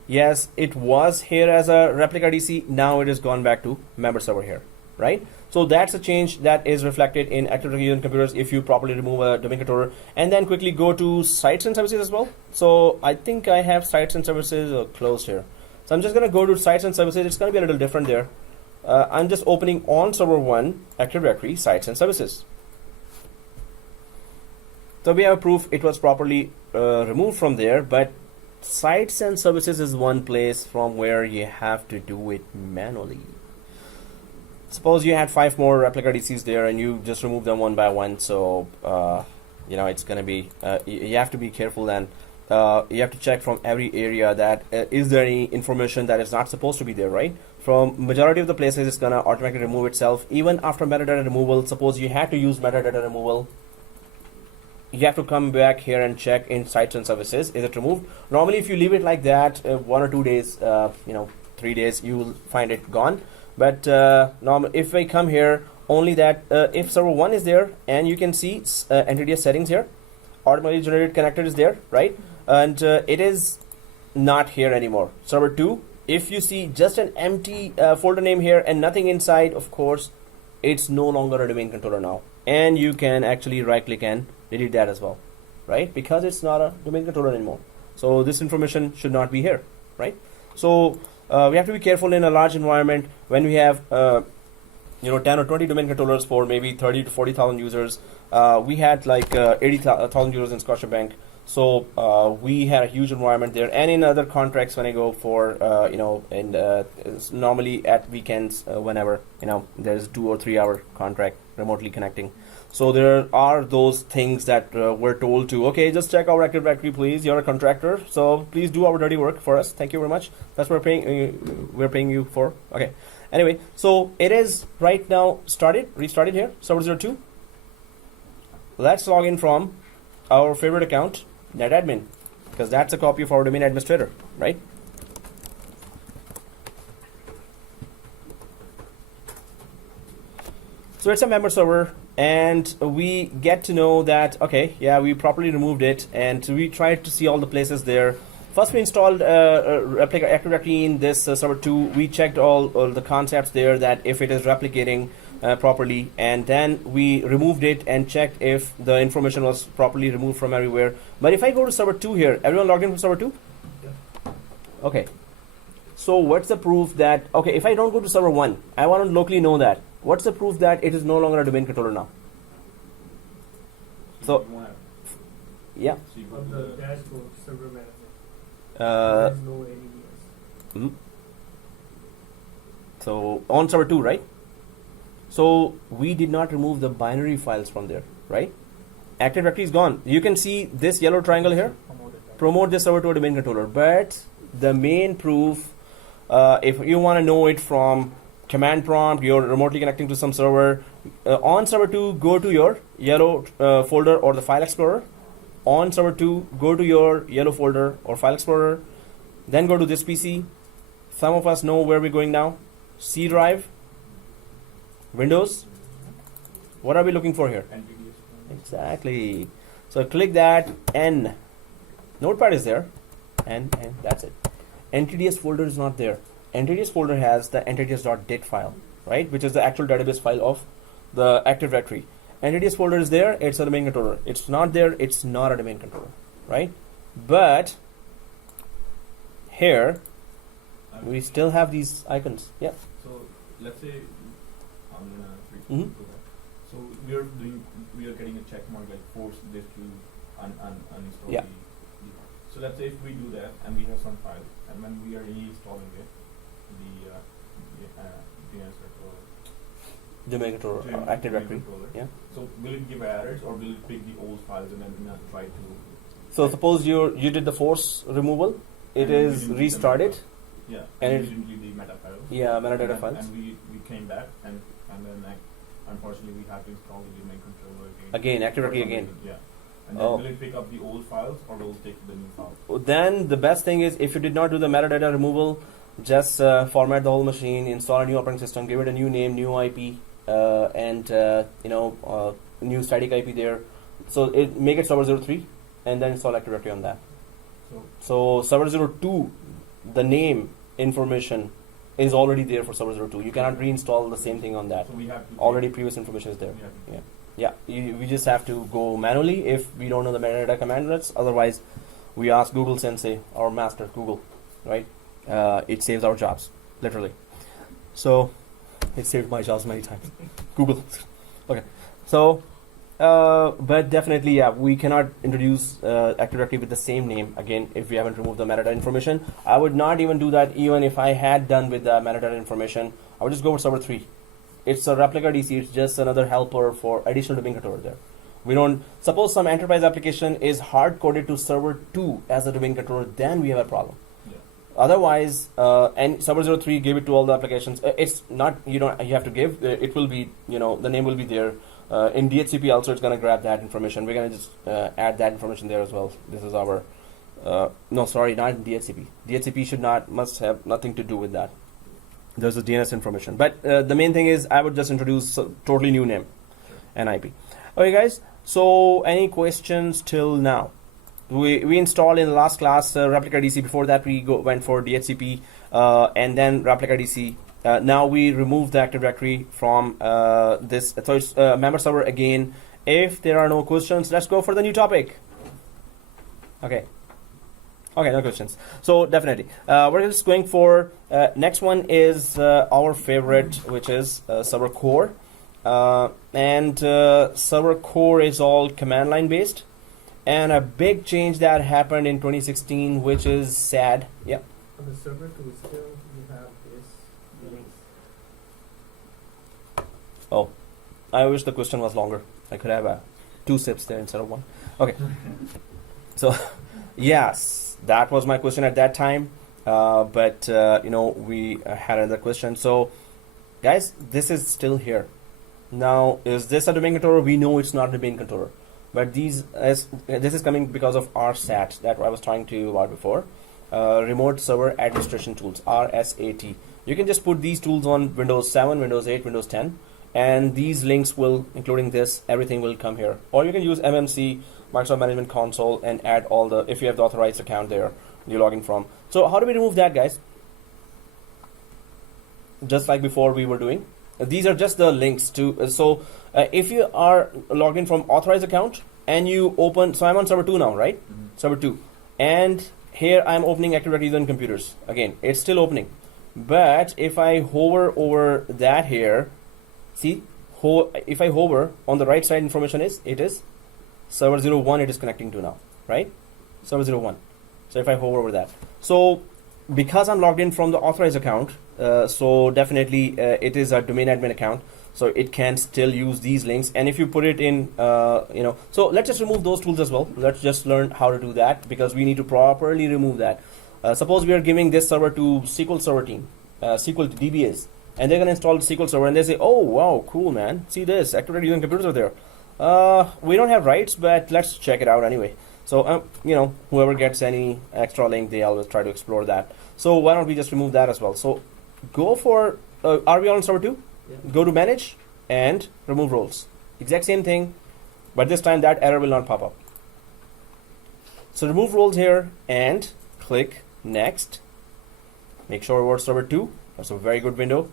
Yes, it was here as a ReplicaDC. Now it has gone back to member server here, right? So that's a change that is reflected in Active Directory and computers if you properly remove a domain controller. And then quickly go to sites and services as well. So I think I have sites and services closed here. So I'm just going to go to sites and services. It's going to be a little different there. I'm just opening on server 1, Active Directory, sites and services. So we have proof it was properly removed from there, but sites and services is one place from where you have to do it manually. Suppose you had 5 more replica DCs there and you just remove them one by one. So, you know, it's going to be, you have to be careful, and you have to check from every area that is there any information that is not supposed to be there, right? From majority of the places, it's going to automatically remove itself. Even after metadata removal, suppose you had to use metadata removal, you have to come back here and check in sites and services, is it removed? Normally, if you leave it like that, 1 or 2 days, you know, 3 days, you will find it gone. But if I come here, only that if server 1 is there, and you can see NTD settings here, automatically generated connector is there, right? And it is not here anymore. Server 2, if you see just an empty folder name here and nothing inside, of course, it's no longer a domain controller now. And you can actually right click and delete that as well, right? Because it's not a domain controller anymore. So this information should not be here, right? So we have to be careful in a large environment when we have you know, 10 or 20 domain controllers for maybe 30 to 40,000 users. We had like 80,000 users in Scotiabank. So we had a huge environment there, and in other contracts when I go for you know, and normally at weekends whenever, you know, there's 2 or 3 hour contract remotely connecting. So there are those things that we're told to, okay, just check our Active Directory, please. You're a contractor, so please do our dirty work for us. Thank you very much. That's what we're paying you for. Okay. Anyway, so it is right now restarted here, server 02. Let's log in from our favorite account, NetAdmin, because that's a copy of our domain administrator, right? So it's a member server, and we get to know that, okay, yeah, we properly removed it, and we tried to see all the places there. First, we installed Replica Active Directory in this server 2. We checked all the concepts there, that if it is replicating properly, and then we removed it and checked if the information was properly removed from everywhere. But if I go to server 2 here, everyone logged in from server 2? Yeah. Okay. So what's the proof that, okay, if I don't go to server 1, I want to locally know that. What's the proof that it is no longer a domain controller now? So, yeah. On the dashboard, server manager. There's no ADS. So on server 2, right? So we did not remove the binary files from there, right? Active Directory is gone. You can see this yellow triangle here. Promote this server to a domain controller. But the main proof, if you want to know it from command prompt, you're remotely connecting to some server. On server 2, go to your yellow folder or the file explorer. On server 2, go to your yellow folder or file explorer. Then go to this PC. Some of us know where we're going now. C drive. Windows. What are we looking for here? Exactly. So click that. N. Notepad is there. And that's it. NTDS folder is not there. NTDS folder has the ntds.dit file, right? Which is the actual database file of the Active Directory. NTDS folder is there, it's a domain controller. It's not there, it's not a domain controller, right? But here Um, we still have these icons. Yeah. So let's say I'm gonna Mhm. do that. So we are getting a check mark like force this to uninstall Yeah. So let's say if we do that and we have some file and when we are reinstalling it, The Megator Active Directory. Yeah. So will it give errors or will it pick the old files and then try to? So suppose you did the force removal, it And is we didn't restarted. Yeah. And we it- didn't give the meta files. Yeah, metadata and, files. And we came back and then unfortunately we have to install the domain controller again. Again, Active For Directory some again. reason, yeah. And then Oh. will it pick up the old files or will it take the new files? Then the best thing is if you did not do the metadata removal, just format the whole machine, install a new operating system, give it a new name, new IP, and new static IP there. So it make it server 03 and then install Active Directory on that. So server 02, the name information is already there for server 02. You cannot reinstall the same thing on that. So we have to Already previous information is there. Yeah, we just have to go manually if we don't know the metadata commandlets. Otherwise, we ask Google Sensei, our master Google, right? It saves our jobs, literally. So it saved my jobs many times. Google. Okay. So, but definitely, yeah, we cannot introduce Active Directory with the same name again if we haven't removed the metadata information. I would not even do that even if I had done with the metadata information. I would just go with server 3. It's a ReplicaDC. It's just another helper for additional domain controller there. We don't suppose some enterprise application is hard coded to server 2 as a domain controller. Then we have a problem. Yeah. Otherwise, and server 03 give it to all the applications. It's not you have to give. It will be the name will be there. In DHCP also it's gonna grab that information. We're gonna just add that information there as well. This is our no, sorry, not in DHCP. DHCP must have nothing to do with that. There's a DNS information, but the main thing is I would just introduce a totally new name and IP. Okay, guys. So any questions till now? We installed in the last class ReplicaDC. Before that, we went for DHCP and then ReplicaDC. Now we remove the Active Directory from this. So it's member server again. If there are no questions, let's go for the new topic. Okay. Okay, no questions. So definitely, we're just going for next one is our favorite, which is ServerCore, and ServerCore is all command line based, and a big change that happened in 2016, which is sad. Yeah. On the server 2 still you have this links. Oh, I wish the question was longer. I could have 2 sips there instead of 1. Okay. So, yes, that was my question at that time. But we had another question. So, guys, this is still here. Now, is this a domain controller? We know it's not a domain controller. But this is coming because of RSAT that I was talking to you about before. Remote Server Administration Tools, RSAT. You can just put these tools on Windows 7, Windows 8, Windows 10. And these links will, including this, everything will come here. Or you can use MMC, Microsoft Management Console, and add all the, if you have the authorized account there, you log in from. So how do we remove that, guys? Just like before we were doing. These are just the links to, if you are logged in from authorized account and you open, so I'm on server 2 now, right? Mm-hmm. Server 2. And here I'm opening Active Directory on computers. Again, it's still opening. But if I hover over that here, see, if I hover on the right side, information it is server 01 it is connecting to now, right? Server 01. So if I hover over that. So because I'm logged in from the authorized account, so definitely it is a domain admin account. So it can still use these links. And if you put it in, so let's just remove those tools as well. Let's just learn how to do that because we need to properly remove that. Suppose we are giving this server to SQL Server team, SQL to DBAs. And they're going to install the SQL Server and they say, oh, wow, cool, man. See this, Active Directory using computers are there. We don't have rights, but let's check it out anyway. So, whoever gets any extra link, they always try to explore that. So why don't we just remove that as well? So go for, are we on server 2? Yeah. Go to manage and remove roles. Exact same thing, but this time that error will not pop up. So remove roles here and click next. Make sure we're server 2. That's a very good window.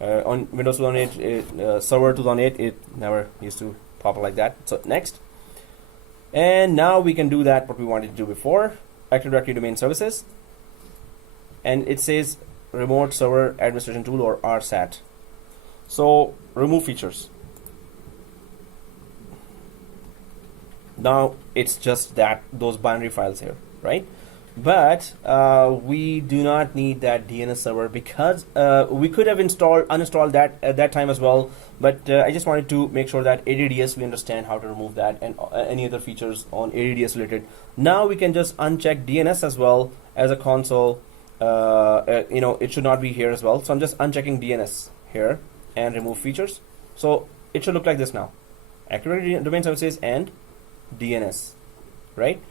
On Windows 2008, server 2008, it never used to pop up like that. So next, And now we can do that what we wanted to do before. Active Directory Domain Services. And it says Remote Server Administration Tool, or RSAT. So remove features. Now it's just that those binary files here, right? But we do not need that DNS server, because we could have uninstalled that at that time as well. But I just wanted to make sure that ADDS, we understand how to remove that, and any other features on ADDS related. Now we can just uncheck DNS as well as a console. It should not be here as well. So I'm just unchecking DNS here and remove features. So it should look like this now. Active Domain Services and DNS, right?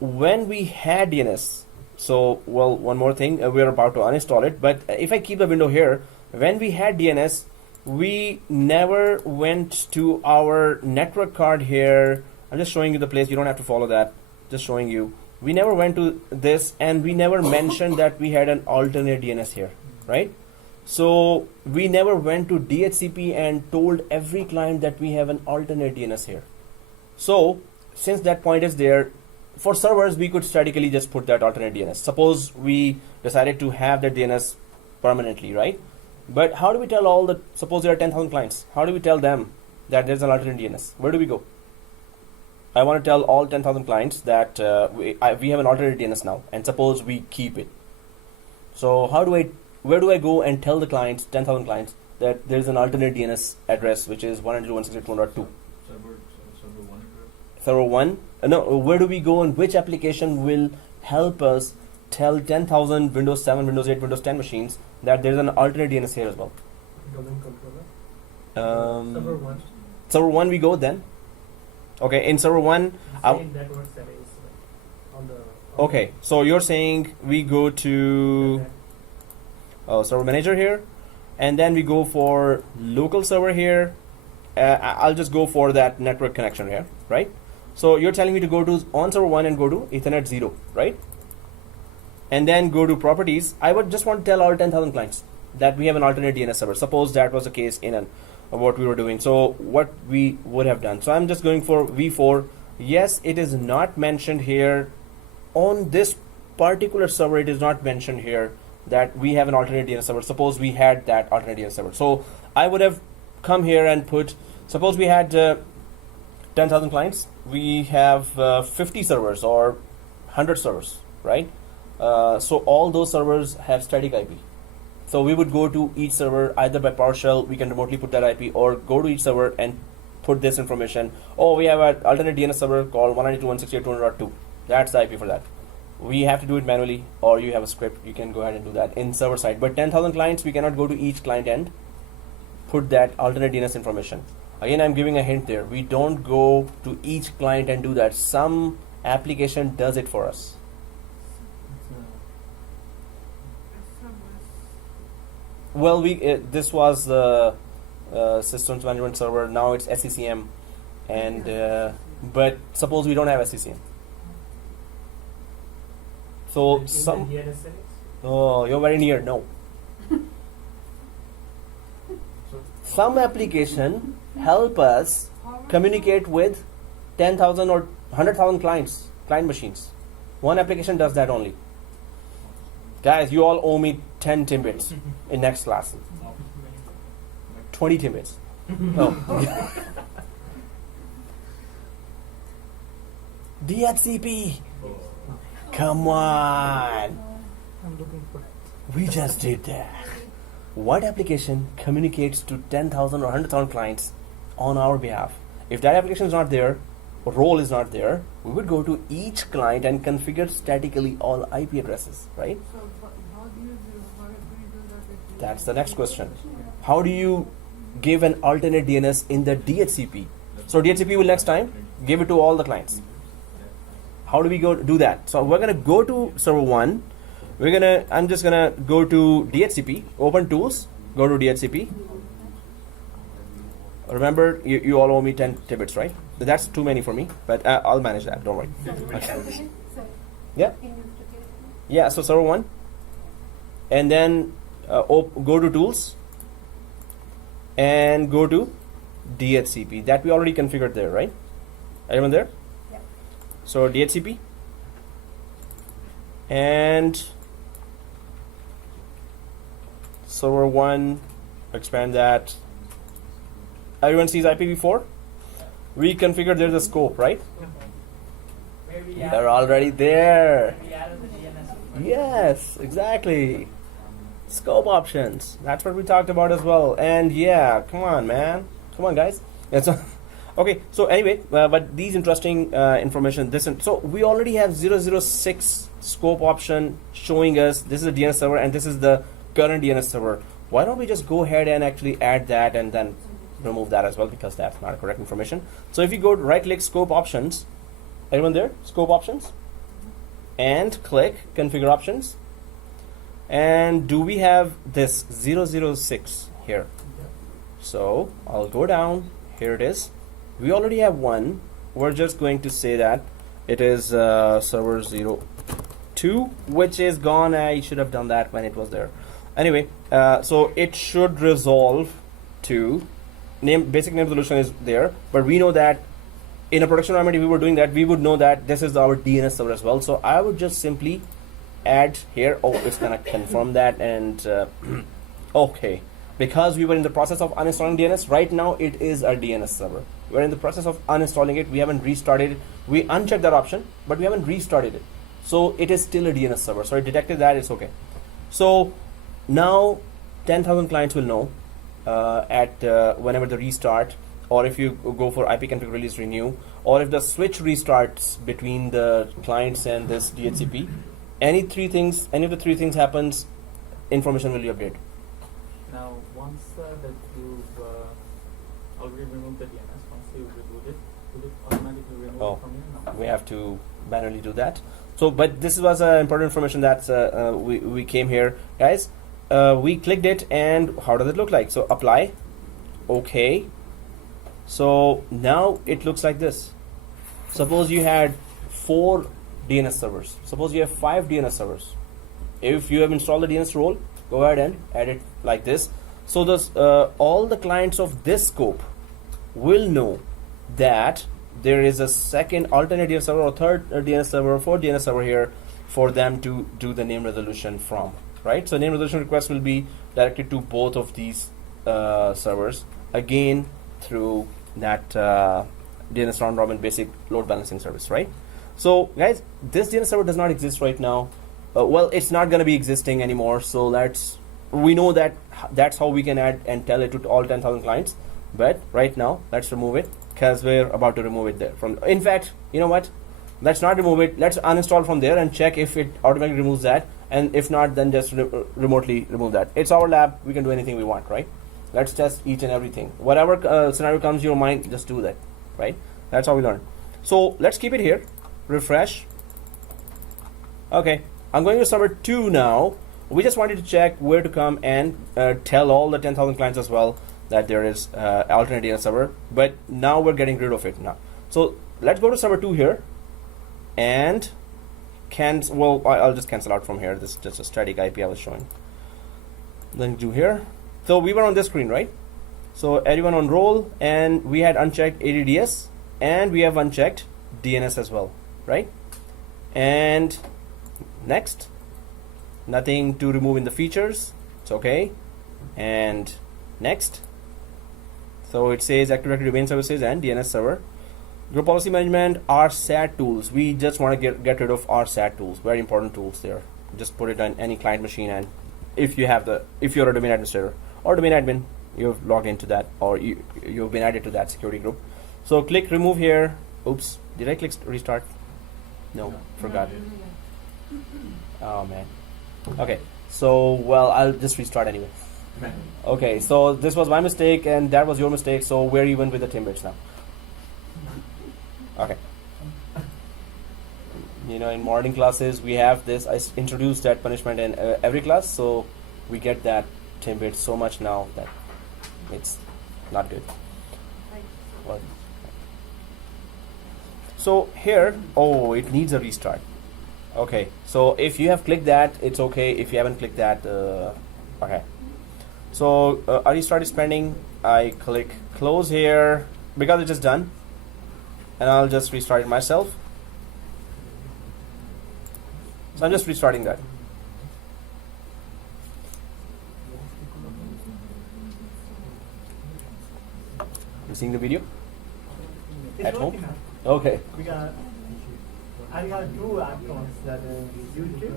When we had DNS, so well, one more thing, we're about to uninstall it, but if I keep the window here, when we had DNS, we never went to our network card here. I'm just showing you the place, you don't have to follow that, just showing you. We never went to this, and we never mentioned that we had an alternate DNS here, right? So we never went to DHCP and told every client that we have an alternate DNS here. So since that point is there, for servers, we could statically just put that alternate DNS. Suppose we decided to have that DNS permanently, right? But how do we tell suppose there are 10,000 clients, how do we tell them that there's an alternate DNS? Where do we go? I want to tell all 10,000 clients that we have an alternate DNS now, and suppose we keep it. So where do I go and tell the clients, 10,000 clients, that there's an alternate DNS address, which is 192.168.1.2? Server 1? No, where do we go, and which application will help us tell 10,000 Windows 7, Windows 8, Windows 10 machines that there's an alternate DNS here as well? Domain controller. Server 1. Server 1 we go then. Okay, in server 1. Same network settings on the. Okay, so you're saying we go to server manager here, and then we go for local server here. I'll just go for that network connection here, right? So you're telling me to go to on server 1 and go to Ethernet 0, right? And then go to properties. I would just want to tell all 10,000 clients that we have an alternate DNS server. Suppose that was the case in what we were doing. So what we would have done. So I'm just going for V4. Yes, it is not mentioned here on this particular server. It is not mentioned here that we have an alternate DNS server. Suppose we had that alternate DNS server. So I would have come here and put, suppose we had 10,000 clients. We have 50 servers or 100 servers, right? So all those servers have static IP. So we would go to each server either by PowerShell, we can remotely put that IP, or go to each server and put this information. Oh, we have an alternate DNS server called 192.168.2.2. That's the IP for that. We have to do it manually, or you have a script, you can go ahead and do that in server side. But 10,000 clients, we cannot go to each client and put that alternate DNS information. Again, I'm giving a hint there. We don't go to each client and do that. Some application does it for us. Well, this was the systems management server. Now it's SCCM, and but suppose we don't have SCCM. So some. Oh, you're very near. No. Some application help us communicate with 10,000 or 100,000 client machines. One application does that only. Guys, you all owe me 10 Timbits in next class. 20 Timbits. Oh. DHCP. Come on. I'm looking for it. We just did that. What application communicates to 10,000 or 100,000 clients on our behalf? If that application is not there, role is not there, we would go to each client and configure statically all IP addresses, right? So how do you do that? That's the next question. How do you give an alternate DNS in the DHCP? So DHCP will next time give it to all the clients. How do we go do that? So we're gonna go to server 1. I'm just gonna go to DHCP, open tools, go to DHCP. Remember, you all owe me 10 Timbits, right? That's too many for me, but I'll manage that, don't worry. Okay. Yeah. Yeah, so server 1. And then go to tools and go to DHCP. That we already configured there, right? Everyone there? So DHCP, and server 1, expand that. Everyone sees IPv4? We configured there's a scope, right? Where we They're already there. we added the DNS. Yes, exactly. Scope options. That's what we talked about as well. And yeah, come on, man. Come on, guys. It's okay. So anyway, but these interesting information. So we already have 006 scope option showing us this is a DNS server and this is the current DNS server. Why don't we just go ahead and actually add that and then remove that as well, because that's not correct information. So if you go to right-click scope options, anyone there? Scope options, and click configure options. And do we have this 006 here? So I'll go down. Here it is. We already have one. We're just going to say that it is server 02, which is gone. I should have done that when it was there. Anyway, so it should resolve to basic name resolution is there, but we know that in a production environment, if we were doing that, we would know that this is our DNS server as well. So I would just simply add here. Oh, it's gonna confirm that, and okay, because we were in the process of uninstalling DNS. Right now, it is our DNS server. We're in the process of uninstalling it. We haven't restarted it. We unchecked that option, but we haven't restarted it. So it is still a DNS server. So it detected that. It's okay. So now 10,000 clients will know whenever the restart, or if you go for IP config release renew, or if the switch restarts between the clients and this DHCP, any of the three things happens, information will be updated. Now, once that you've already removed the DNS, once you reboot it, will it automatically remove it from here? No. We have to manually do that. So, but this was important information that we came here, guys. We clicked it, and how does it look like? So apply, okay. So now it looks like this. Suppose you had 4 DNS servers. Suppose you have 5 DNS servers. If you have installed the DNS role, go ahead and add it like this. So this, all the clients of this scope will know that there is a second alternate DNS server or third DNS server or fourth DNS server here for them to do the name resolution from, right? So name resolution request will be directed to both of these servers, again through that DNS round robin basic load balancing service, right? So guys, this DNS server does not exist right now. Well, it's not going to be existing anymore. So we know that that's how we can add and tell it to all 10,000 clients. But right now, let's remove it, because we're about to remove it there. In fact, you know what? Let's not remove it. Let's uninstall from there and check if it automatically removes that. And if not, then just remotely remove that. It's our lab. We can do anything we want, right? Let's test each and everything. Whatever scenario comes to your mind, just do that, right? That's how we learn. So let's keep it here. Refresh. Okay, I'm going to server 2 now. We just wanted to check where to come and tell all the 10,000 clients as well that there is alternate DNS server, but now we're getting rid of it now. So let's go to server 2 here, and I'll just cancel out from here. This is just a static IP I was showing. Then do here. So we were on this screen, right? So everyone on roll, and we had unchecked ADDS, and we have unchecked DNS as well, right? And next, nothing to remove in the features. It's okay. And next. So it says Active Directory domain services and DNS server. Group policy management, RSAT tools. We just want to get rid of RSAT tools. Very important tools there. Just put it on any client machine, and if you're a domain administrator or domain admin, you've logged into that, or you've been added to that security group. So click remove here. Oops, did I click restart? No, forgot. Oh man. Okay, so well, I'll just restart anyway. Okay, so this was my mistake and that was your mistake, so we're even with the Timbits now. Okay. You know, in morning classes we have this. I introduced that punishment in every class, so we get that Timbit so much now that it's not good. What? So here, oh, it needs a restart. Okay, so if you have clicked that, it's okay. If you haven't clicked that, okay. So a restart is pending. I click close here because it's just done, and I'll just restart it myself. So I'm just restarting that. You seeing the video? At home? Okay. I got two accounts that YouTube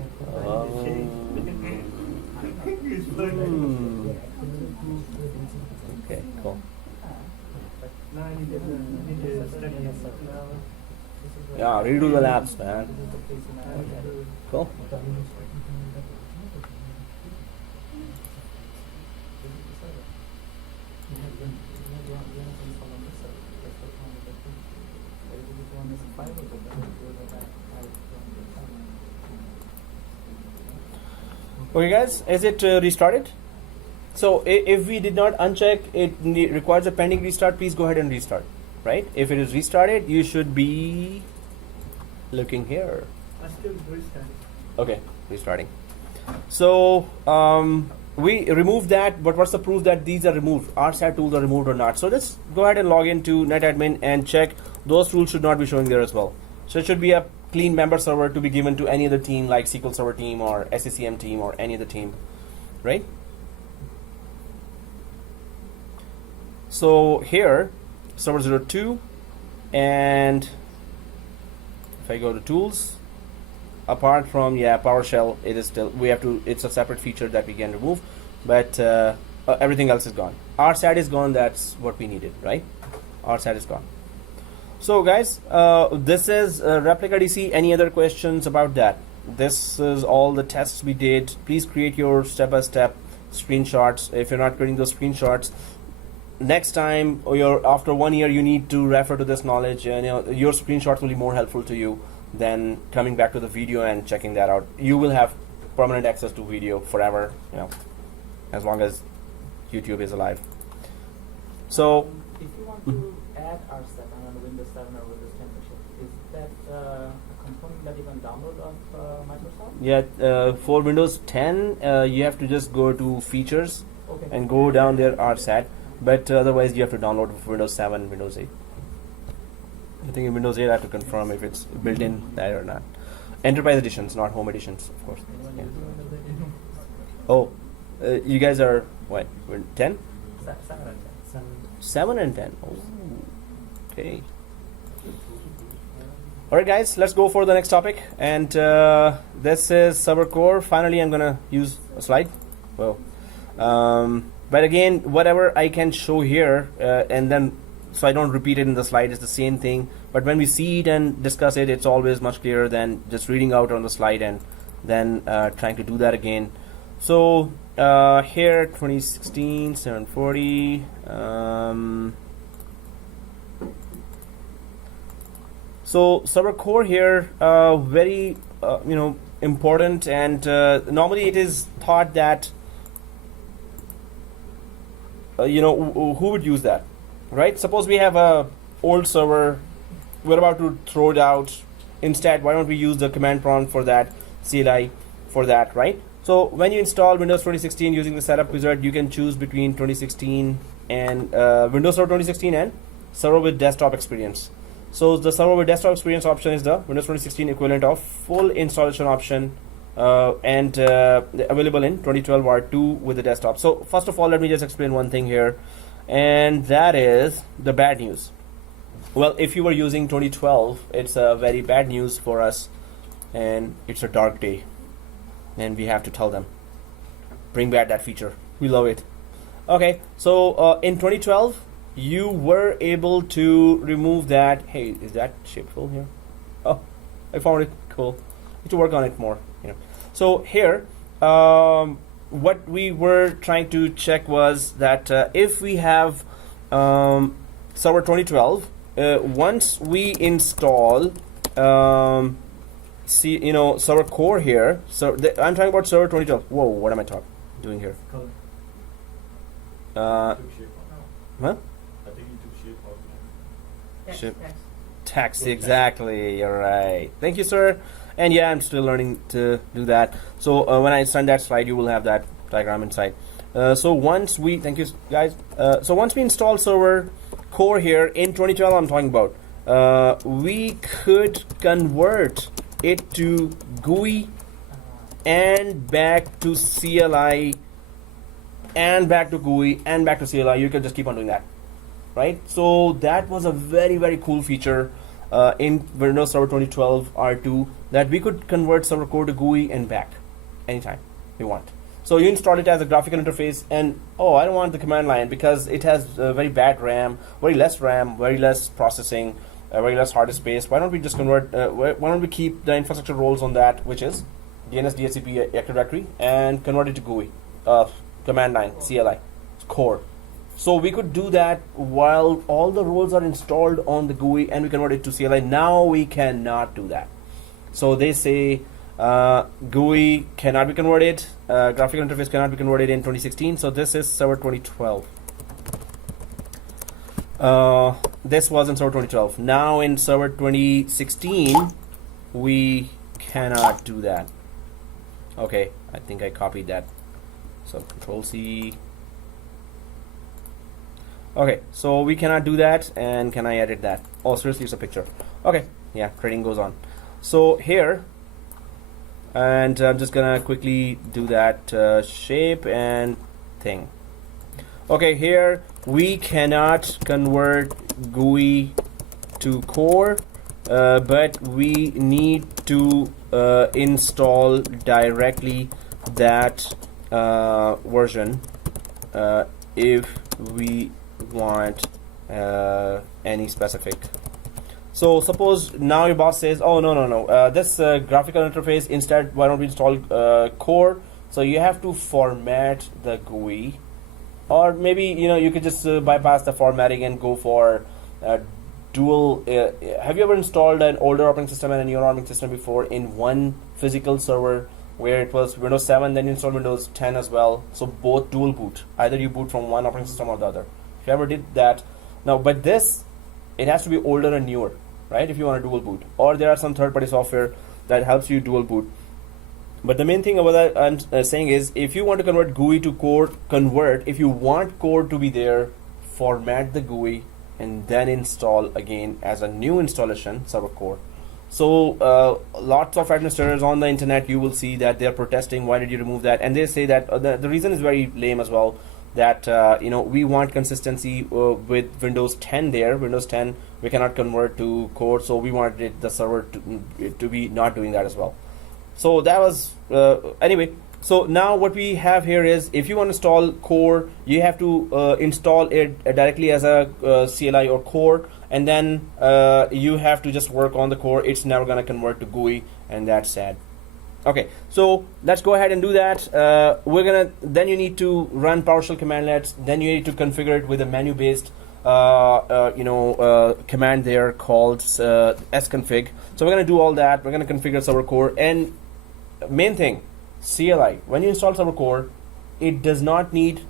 Okay, cool. Now I need to study Yeah, redo the labs, man. Cool. Okay, guys, is it restarted? So if we did not uncheck, it requires a pending restart. Please go ahead and restart. Right? If it is restarted, you should be looking here. I still restarting. Okay, restarting. So we removed that, but what's the proof that these are removed? RSAT tools are removed or not? So just go ahead and log into NetAdmin and check. Those tools should not be showing there as well. So it should be a clean member server to be given to any other team like SQL Server team or SCCM team or any other team, right? So here, server 02, and if I go to tools, apart from PowerShell, it is still it's a separate feature that we can remove, but everything else is gone. RSAT is gone. That's what we needed, right? RSAT is gone. So guys, this is ReplicaDC. Any other questions about that? This is all the tests we did. Please create your step-by-step screenshots. If you're not creating those screenshots, next time or after 1 year, you need to refer to this knowledge. And your screenshots will be more helpful to you than coming back to the video and checking that out. You will have permanent access to video forever, as long as YouTube is alive. So if you want to add RSAT on a Windows 7 or Windows 10 machine, is that a component that you can download of Microsoft? Yeah, for Windows 10, you have to just go to features and go down there RSAT. But otherwise, you have to download for Windows 7, Windows 8. I think in Windows 8, I have to confirm if it's built in there or not. Enterprise editions, not home editions, of course. Yeah. Oh, you guys are what? 10? 7 and 10. 7 and 10. Oh, okay. Alright guys, let's go for the next topic. And this is ServerCore. Finally, I'm gonna use a slide. Well, but again, whatever I can show here, and then so I don't repeat it in the slide, it's the same thing. But when we see it and discuss it, it's always much clearer than just reading out on the slide and then trying to do that again. So here, 2016 740. So ServerCore here, very important, and normally it is thought that who would use that, right? Suppose we have a old server, we're about to throw it out. Instead, why don't we use the command prompt for that, CLI for that, right? So when you install Windows 2016 using the setup wizard, you can choose between 2016 and Windows Server 2016 and server with desktop experience. So the server with desktop experience option is the Windows 2016 equivalent of full installation option, and available in 2012 R2 with the desktop. So first of all, let me just explain one thing here, and that is the bad news. Well, if you were using 2012, it's a very bad news for us, and it's a dark day, and we have to tell them, bring back that feature. We love it. Okay, so in 2012, you were able to remove that. Hey, is that shapeful here? Oh, I found it cool. Need to work on it more. So here, what we were trying to check was that if we have Server 2012, once we install ServerCore here. So I'm talking about Server 2012. Whoa, what am I doing here? Huh? I think you took shape out. Ship. Text, exactly. You're right. Thank you, sir. And yeah, I'm still learning to do that. So when I send that slide, you will have that diagram inside. So once we, thank you guys. So once we install ServerCore here in 2012, I'm talking about, we could convert it to GUI and back to CLI and back to GUI and back to CLI. You can just keep on doing that, right? So that was a very, very cool feature in Windows Server 2012 R2, that we could convert ServerCore to GUI and back anytime we want. So you install it as a graphical interface, and oh, I don't want the command line because it has very bad RAM, very less processing, very less hard disk space. Why don't we just convert, why don't we keep the infrastructure roles on that, which is DNS, DHCP, Active Directory, and convert it to GUI, command line, CLI, core. So we could do that while all the roles are installed on the GUI, and we convert it to CLI. Now we cannot do that. So they say GUI cannot be converted, graphical interface cannot be converted in 2016. So this is Server 2012. This was in Server 2012. Now in Server 2016, we cannot do that. Okay, I think I copied that. So Control C. Okay, so we cannot do that, and can I edit that? Oh, seriously, it's a picture. Okay, yeah, trading goes on. So here, and I'm just gonna quickly do that shape and thing. Okay, here we cannot convert GUI to core, but we need to install directly that version if we want any specific. So suppose now your boss says, oh no, this graphical interface, instead why don't we install core? So you have to format the GUI, or maybe you could just bypass the formatting and go for dual. Have you ever installed an older operating system and a newer operating system before in one physical server, where it was Windows 7, then you install Windows 10 as well? So both dual boot, either you boot from one operating system or the other. If you ever did that, now, but this, it has to be older and newer, right? If you want a dual boot, or there are some third-party software that helps you dual boot. But the main thing about that I'm saying is, if you want to convert GUI to core, if you want core to be there, format the GUI and then install again as a new installation ServerCore. So lots of administrators on the internet, you will see that they're protesting, why did you remove that? And they say that the reason is very lame as well, that we want consistency with Windows 10 there. Windows 10 we cannot convert to core, so we wanted the server to be not doing that as well. So that was anyway. So now what we have here is, if you want to install core, you have to install it directly as a CLI or core, and then you have to just work on the core. It's never going to convert to GUI, and that's sad. Okay, so let's go ahead and do that. Then you need to run PowerShell commandlets. Then you need to configure it with a menu-based command there called sconfig. So we're going to do all that. We're going to configure ServerCore, and main thing, CLI. When you install ServerCore, it does not need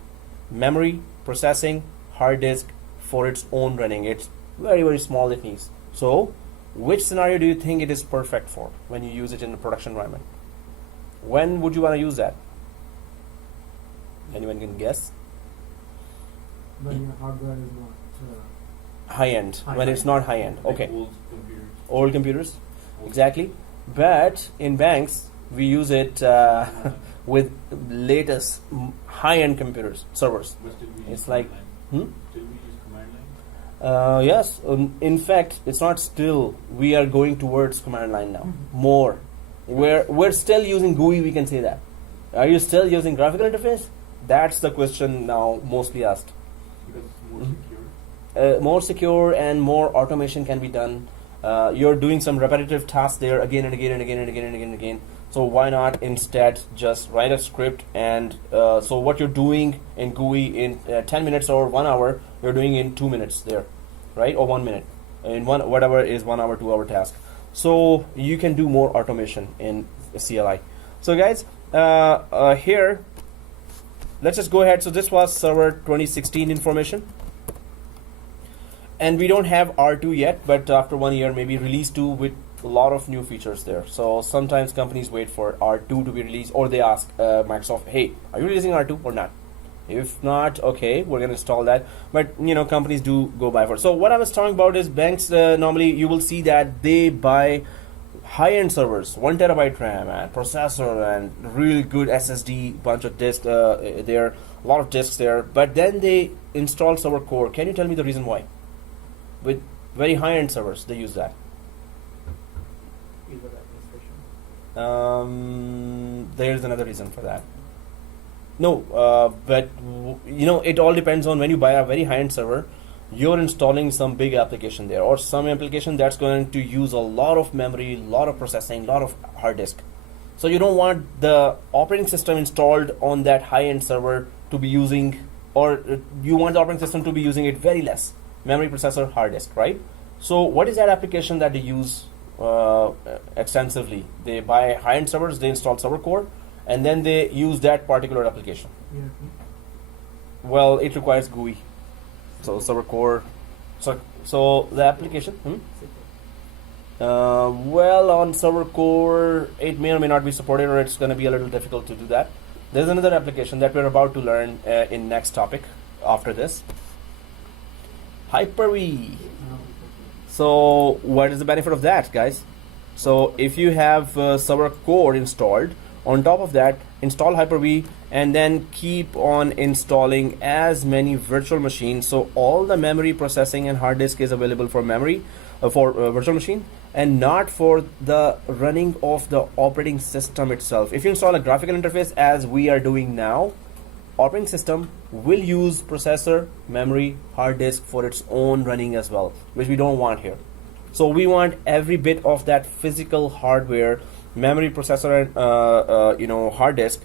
memory, processing, hard disk for its own running. It's very, very small it needs. So which scenario do you think it is perfect for when you use it in a production environment? When would you want to use that? Anyone can guess? When your hardware is not High-end. When it's not high-end. Okay. Old computers. Old computers. Exactly. But in banks, we use it with latest high-end computers, servers. But still we It's use like, command line. Still we use command line? Yes. In fact, it's not still. We are going towards command line now. More. We're still using GUI. We can say that. Are you still using graphical interface? That's the question now mostly asked. Because it's more secure. More secure and more automation can be done. You're doing some repetitive tasks there again and again and again and again and again and again. So why not instead just write a script, and so what you're doing in GUI in 10 minutes or 1 hour, you're doing in 2 minutes there, right? Or 1 minute, in whatever is 1 hour, 2 hour task. So you can do more automation in CLI. So guys, here, let's just go ahead. So this was Server 2016 information. And we don't have R2 yet, but after 1 year, maybe release 2 with a lot of new features there. So sometimes companies wait for R2 to be released, or they ask Microsoft, hey, are you releasing R2 or not? If not, okay, we're going to install that. But, companies do go by for it. So what I was talking about is banks, normally you will see that they buy high-end servers, 1 terabyte RAM and processor and really good SSD, bunch of disks there, a lot of disks there, but then they install ServerCore. Can you tell me the reason why? With very high-end servers, they use that. Either administration. There's another reason for that. No, but it all depends on when you buy a very high-end server, you're installing some big application there or some application that's going to use a lot of memory, a lot of processing, a lot of hard disk. So you don't want the operating system installed on that high-end server to be using, or you want the operating system to be using it very less memory, processor, hard disk, right? So what is that application that they use extensively? They buy high-end servers, they install ServerCore, and then they use that particular application. Well, it requires GUI. So ServerCore, so the application. Well, on ServerCore, it may or may not be supported, or it's going to be a little difficult to do that. There's another application that we're about to learn in next topic after this. Hyper-V. So what is the benefit of that, guys? So if you have ServerCore installed, on top of that, install Hyper-V and then keep on installing as many virtual machines. So all the memory processing and hard disk is available for memory, for virtual machine, and not for the running of the operating system itself. If you install a graphical interface as we are doing now, operating system will use processor, memory, hard disk for its own running as well, which we don't want here. So we want every bit of that physical hardware, memory, processor, and hard disk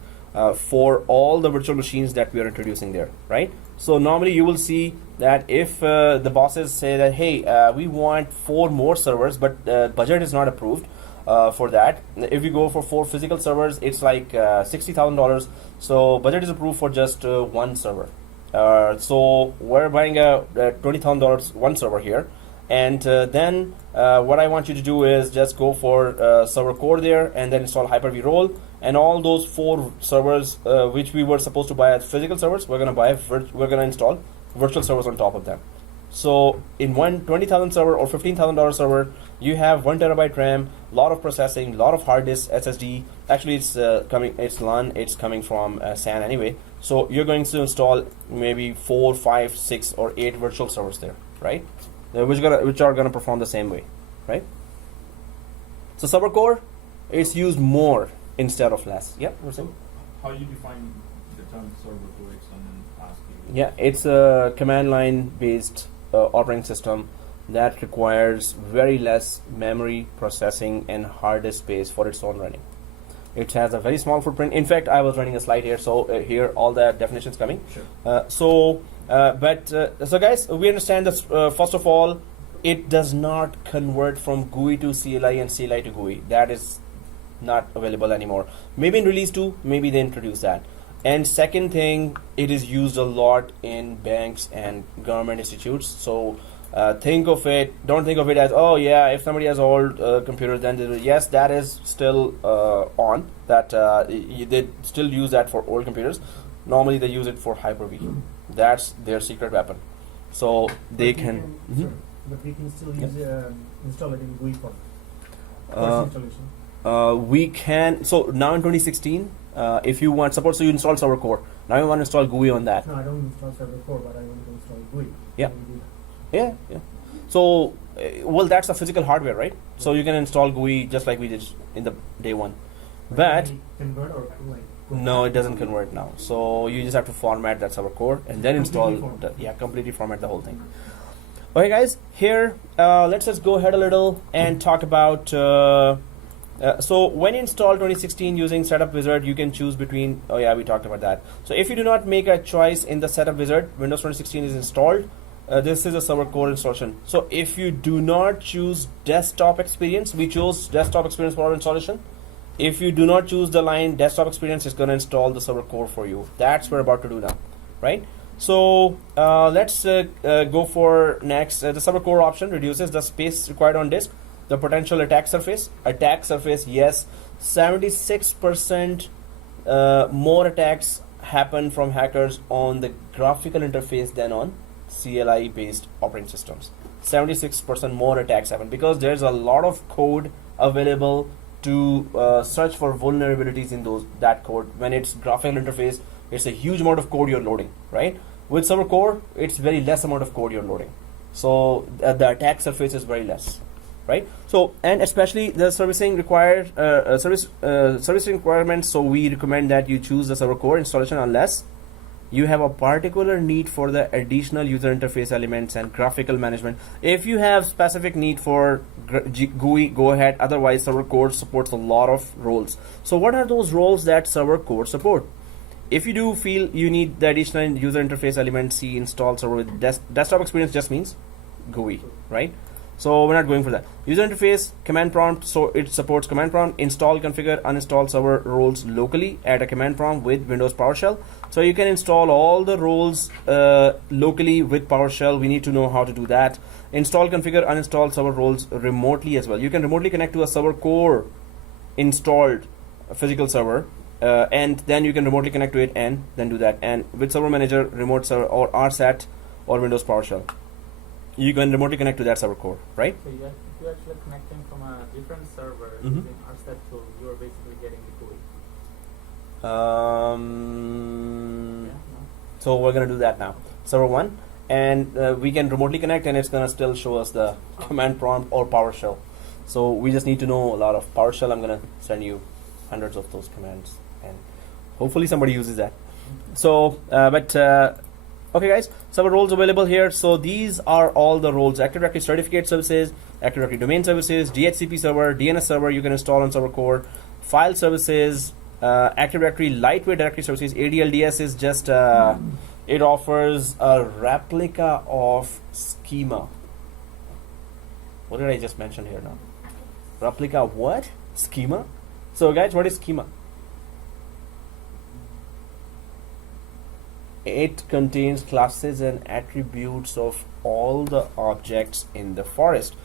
for all the virtual machines that we are introducing there, right? So normally you will see that if the bosses say that, hey, we want 4 more servers, but budget is not approved for that. If we go for 4 physical servers, it's like $60,000. So budget is approved for just 1 server. So we're buying a $20,000 one server here. And then what I want you to do is just go for ServerCore there and then install Hyper-V role, and all those 4 servers which we were supposed to buy as physical servers, we're gonna install virtual servers on top of them. So in one 20,000 server or $15,000 server, you have 1 terabyte RAM, lot of processing, lot of hard disk, SSD. Actually, it's LAN. It's coming from SAN anyway. So you're going to install maybe 4, 5, 6, or 8 virtual servers there, right? Which are gonna perform the same way, right? So ServerCore, it's used more instead of less. Yeah, we're saying. How you define the term ServerCore? Someone asked you. Yeah, it's a command line based operating system that requires very less memory processing and hard disk space for its own running. It has a very small footprint. In fact, I was running a slide here, so here all the definitions coming. Sure. So guys, we understand that first of all, it does not convert from GUI to CLI and CLI to GUI. That is not available anymore. Maybe in release 2, maybe they introduce that. And second thing, it is used a lot in banks and government institutes. So don't think of it as, oh yeah, if somebody has old computer, then yes, that is still on. That they still use that for old computers. Normally they use it for Hyper-V. That's their secret weapon. So they can. But we can still use install it in GUI form. Installation. We can. So now in 2016, if you want support, so you install ServerCore. Now you want to install GUI on that. No, I don't install ServerCore, but I want to install GUI. Yeah. Yeah. So, well, that's a physical hardware, right? So you can install GUI just like we did in the day 1. But convert or like. No, it doesn't convert now. So you just have to format that ServerCore and then install. Completely format the whole thing. Okay, guys. Here, let's just go ahead a little and talk about. So when you install 2016 using Setup Wizard, you can choose between. Oh yeah, we talked about that. So if you do not make a choice in the Setup Wizard, Windows 2016 is installed. This is a ServerCore installation. So if you do not choose desktop experience, we chose desktop experience for our installation. If you do not choose the line desktop experience, it's going to install the ServerCore for you. That's what we're about to do now, right? So let's go for next. The ServerCore option reduces the space required on disk. The potential attack surface. Yes, 76% more attacks happen from hackers on the graphical interface than on CLI based operating systems. 76% more attacks happen because there's a lot of code available to search for vulnerabilities in that code. When it's graphical interface, it's a huge amount of code you're loading, right? With ServerCore, it's very less amount of code you're loading. So the attack surface is very less, right? So, and especially the servicing required, servicing requirements, so we recommend that you choose the ServerCore installation unless you have a particular need for the additional user interface elements and graphical management. If you have specific need for GUI, go ahead. Otherwise, ServerCore supports a lot of roles. So what are those roles that ServerCore support? If you do feel you need the additional user interface elements, see install server with desktop experience just means GUI, right? So we're not going for that. User interface, command prompt, so it supports command prompt, install, configure, uninstall server roles locally at a command prompt with Windows PowerShell. So you can install all the roles locally with PowerShell. We need to know how to do that. Install, configure, uninstall server roles remotely as well. You can remotely connect to a ServerCore installed physical server, and then you can remotely connect to it and then do that. And with Server Manager, remote server, or RSAT, or Windows PowerShell, you can remotely connect to that ServerCore, right? So if you're actually connecting from a different server Mhm. using RSAT tool, you're basically getting the GUI. Yeah, no? So we're gonna do that now. Server 1, and we can remotely connect, and it's gonna still show us the command prompt or PowerShell. So we just need to know a lot of PowerShell. I'm gonna send you hundreds of those commands, and hopefully somebody uses that. So, okay guys, server roles available here. So these are all the roles: Active Directory certificate services, Active Directory domain services, DHCP server, DNS server you can install on ServerCore, file services, Active Directory lightweight directory services. ADLDS is just it offers a replica of schema. What did I just mention here now? Replica of what? Schema? So guys, what is schema? It contains classes and attributes of all the objects in the forest.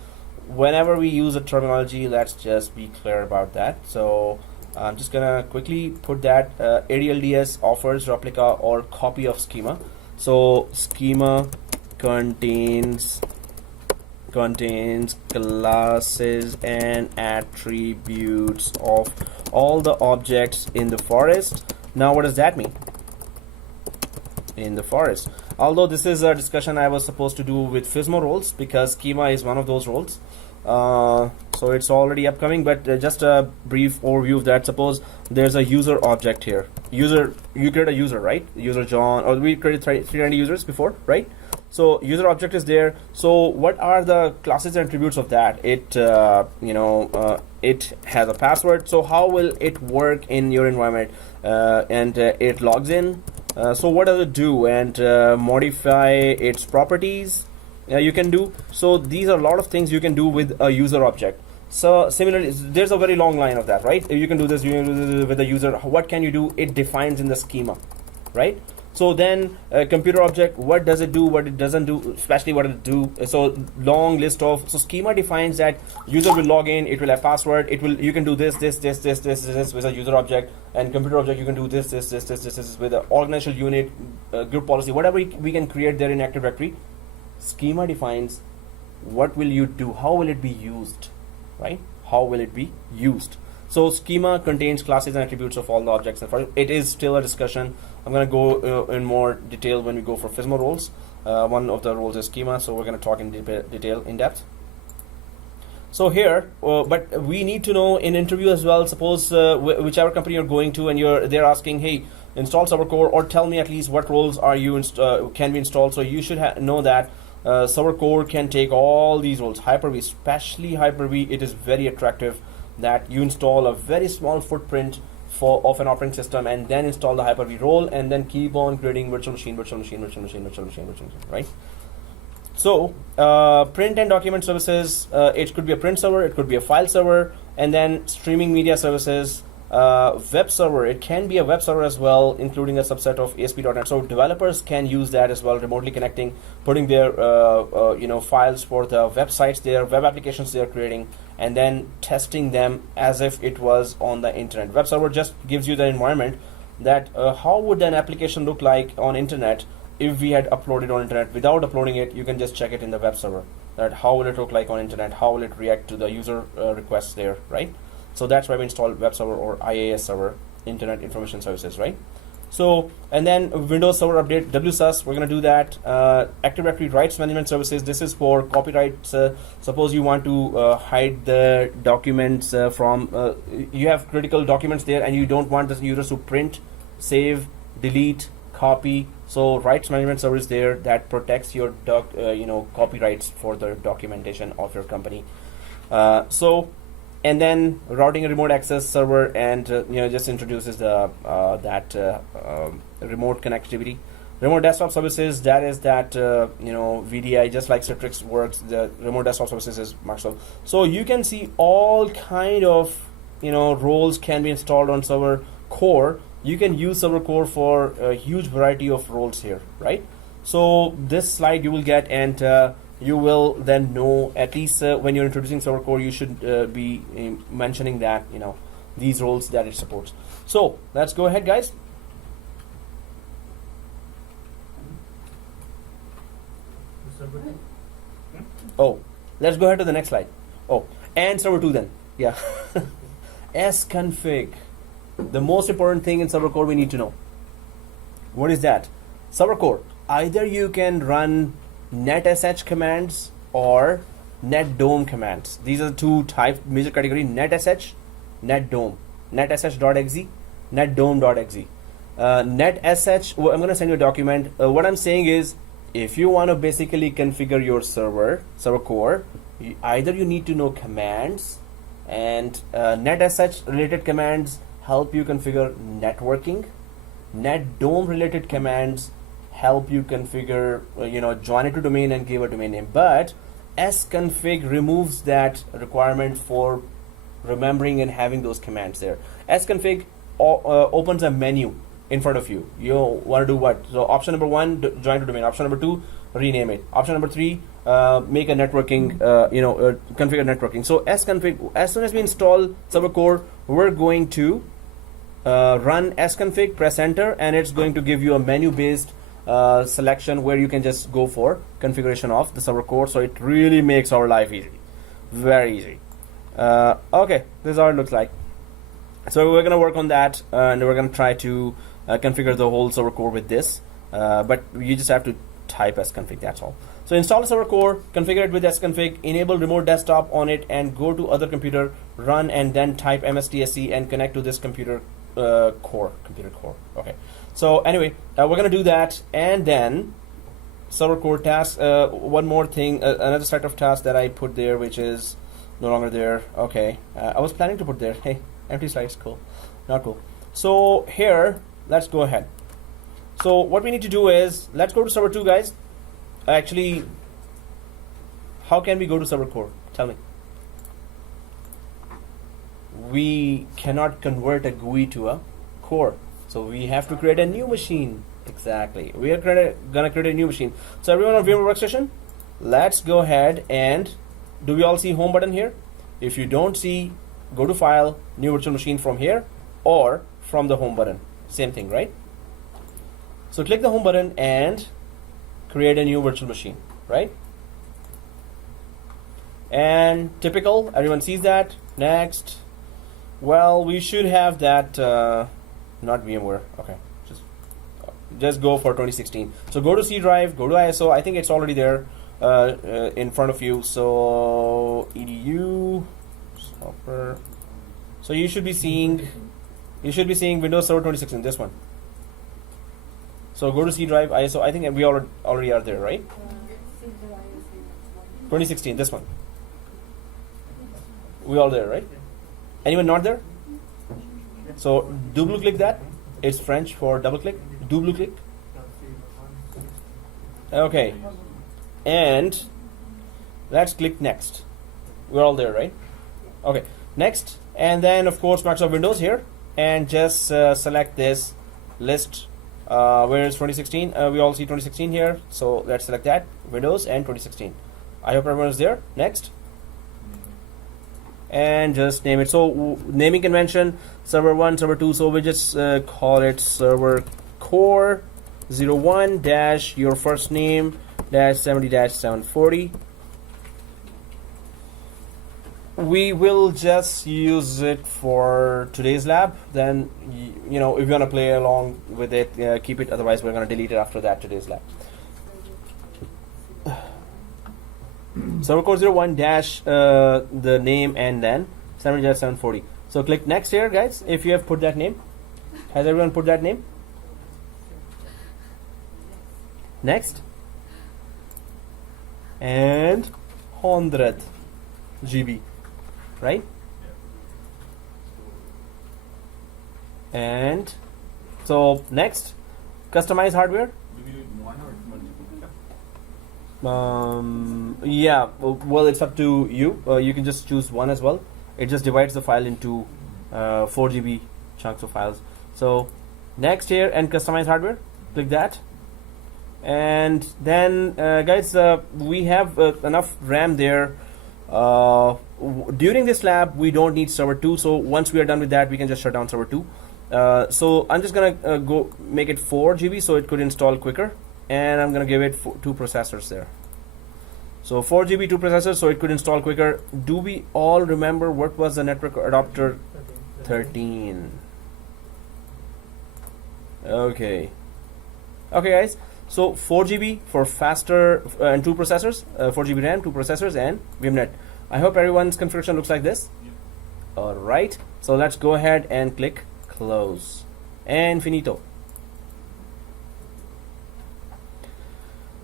Whenever we use a terminology, let's just be clear about that. So I'm just gonna quickly put that ADLDS offers replica or copy of schema. So schema contains classes and attributes of all the objects in the forest. Now what does that mean? In the forest. Although this is a discussion I was supposed to do with FSMO roles, because schema is one of those roles. So it's already upcoming, but just a brief overview of that. Suppose there's a user object here. You create a user, right? User John, or we created 390 users before, right? So user object is there. So what are the classes and attributes of that? It it has a password. So how will it work in your environment? And it logs in. So what does it do? And modify its properties. You can do. So these are a lot of things you can do with a user object. So similarly, there's a very long line of that, right? You can do this with a user. What can you do? It defines in the schema, right? So then computer object, what does it do, what it doesn't do, especially what it do. So long list of, so schema defines that user will log in, it will have password, you can do this with a user object, and computer object you can do this with an organizational unit, group policy, whatever we can create there in Active Directory. Schema defines what will you do, how will it be used, right? How will it be used? So schema contains classes and attributes of all the objects. It is still a discussion. I'm going to go in more detail when we go for FSMO roles. One of the roles is schema, so we're going to talk in detail, in depth. So here, but we need to know in interview as well. Suppose whichever company you're going to, and they're asking, hey, install ServerCore, or tell me at least what roles are you can be installed. So you should know that ServerCore can take all these roles. Hyper-V, especially Hyper-V, it is very attractive that you install a very small footprint of an operating system, and then install the Hyper-V role, and then keep on creating virtual machine, right? So print and document services, it could be a print server, it could be a file server, and then streaming media services, web server, it can be a web server as well, including a subset of ASP.NET. So developers can use that as well, remotely connecting, putting their files for the websites, their web applications they are creating, and then testing them as if it was on the internet. Web server just gives you the environment that how would an application look like on internet if we had uploaded on internet. Without uploading it, you can just check it in the web server, that how will it look like on internet, how will it react to the user requests there, right? So that's why we installed web server or IaaS server, Internet Information Services, right? So, and then Windows Server Update, WSUS, we're going to do that. Active Directory Rights Management Services, this is for copyrights. Suppose you want to hide the documents from, you have critical documents there and you don't want the users to print, save, delete, copy. So Rights Management Service there that protects your copyrights for the documentation of your company. And then routing a remote access server, and just introduces the remote connectivity. Remote desktop services, that is that VDI, just like Citrix works. The remote desktop services is Microsoft. So you can see all kind of roles can be installed on ServerCore. You can use ServerCore for a huge variety of roles here, right? So this slide you will get, and you will then know, at least when you're introducing ServerCore, you should be mentioning that these roles that it supports. So let's go ahead, guys. Oh, let's go ahead to the next slide. Oh, and server 2 then. Yeah. sconfig. The most important thing in ServerCore we need to know. What is that? ServerCore, either you can run netsh commands or netdom commands. These are the two types, major category: netsh, netdom, netsh.exe, netdom.exe. Netsh, I'm going to send you a document. What I'm saying is, if you want to basically configure your ServerCore, either you need to know commands, and netsh related commands help you configure networking. Netdom related commands help you configure, join it to domain and give a domain name. But sconfig removes that requirement for remembering and having those commands there. Sconfig opens a menu in front of you. You want to do what? So option number 1, join to domain. Option number 2, rename it. Option number 3, make a networking, configure networking. So sconfig, as soon as we install ServerCore, we're going to run sconfig, press enter, and it's going to give you a menu-based selection where you can just go for configuration of the ServerCore. So it really makes our life easy, very easy. Okay, this is how it looks like. So we're gonna work on that, and we're gonna try to configure the whole ServerCore with this, but you just have to type sconfig, that's all. So install the ServerCore, configure it with sconfig, enable remote desktop on it, and go to other computer, run, and then type mstsc and connect to this computer core. Okay. So anyway, we're gonna do that, and then ServerCore tasks. One more thing, another set of tasks that I put there, which is no longer there. Okay, I was planning to put there. Hey, empty slides, cool, not cool. So here, let's go ahead. So what we need to do is, let's go to server 2, guys. Actually, how can we go to ServerCore? Tell me. We cannot convert a GUI to a core. So we have to create a new machine. Exactly. We are gonna create a new machine. So everyone on VMware Workstation, let's go ahead and, do we all see home button here? If you don't see, go to file, new virtual machine from here, or from the home button. Same thing, right? So click the home button and create a new virtual machine, right? And typical, everyone sees that. Next. Well, we should have that, not VMware. Okay, just go for 2016. So go to C drive, go to ISO. I think it's already there in front of you. So edu software. So you should be seeing Windows Server 2016. This one. So go to C drive, ISO. I think we already are there, right? 2016. This one. We all there, right? Anyone not there? So double click that. It's French for double click. Double click. Okay. And let's click next. We're all there, right? Okay. Next. And then of course Microsoft Windows here. And just select this list. Where is 2016? We all see 2016 here. So let's select that. Windows and 2016. I hope everyone is there. Next. And just name it. So naming convention, server 1, server 2. So we just call it ServerCore 01 dash your first name dash 70 dash 740. we will just use it for today's lab. Then, you know, if you want to play along with it, keep it. Otherwise, we're going to delete it after that today's lab. ServerCore 01 dash the name and then 740. So click next here, guys. If you have put that name, has everyone put that name? Next. And 100 GB, right? And so next, customize hardware. Do we do it one or multiple? Yeah, well, it's up to you. You can just choose one as well. It just divides the file into 4 GB chunks of files. So next here and customize hardware, click that. And then guys, we have enough RAM there. During this lab, we don't need server 2. So once we are done with that, we can just shut down server 2. So I'm just gonna go make it 4 GB so it could install quicker. And I'm gonna give it 2 processors there. So 4 GB 2 processors so it could install quicker. Do we all remember what was the network adapter? 13. Okay. Okay, guys. So 4 GB for faster and 2 processors, 4 GB RAM, 2 processors, and VMnet. I hope everyone's configuration looks like this. Yep. All right. So let's go ahead and click close and finito.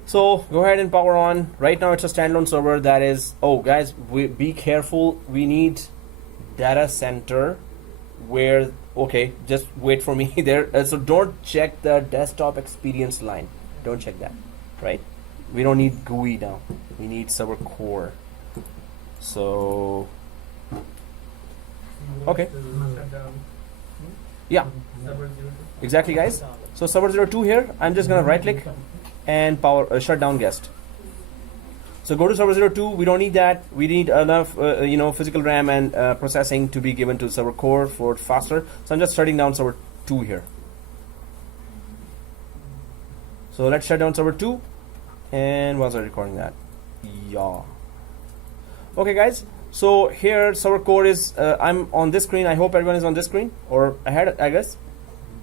So go ahead and power on. Right now it's a standalone server that is, oh guys, be careful. We need data center where, okay, just wait for me there. So don't check the desktop experience line. Don't check that, right? We don't need GUI now. We need ServerCore. So, okay. Yeah, exactly, guys. So server 02 here, I'm just gonna right click and power shut down guest. So go to server 02. We don't need that. We need enough, you know, physical RAM and processing to be given to ServerCore for faster. So I'm just shutting down server 2 here. So let's shut down server 2. And was I recording that? Yeah. Okay, guys. So here ServerCore is. I'm on this screen. I hope everyone is on this screen or ahead, I guess.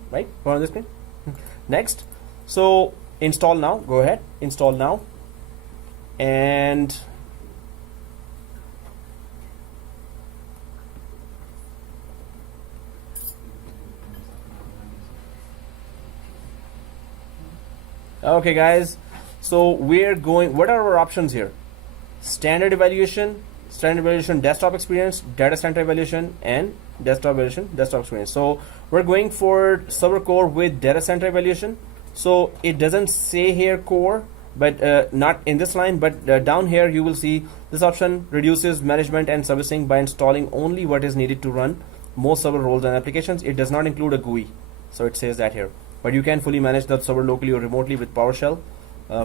Right? We're on this screen. Next. So install now. Go ahead. Install now. And okay, guys. So we're going. What are our options here? Standard evaluation, desktop experience, data center evaluation, and desktop evaluation, desktop experience. So we're going for ServerCore with data center evaluation. So it doesn't say here core, but not in this line, but down here you will see this option reduces management and servicing by installing only what is needed to run most server roles and applications. It does not include a GUI, so it says that here. But you can fully manage the server locally or remotely with PowerShell.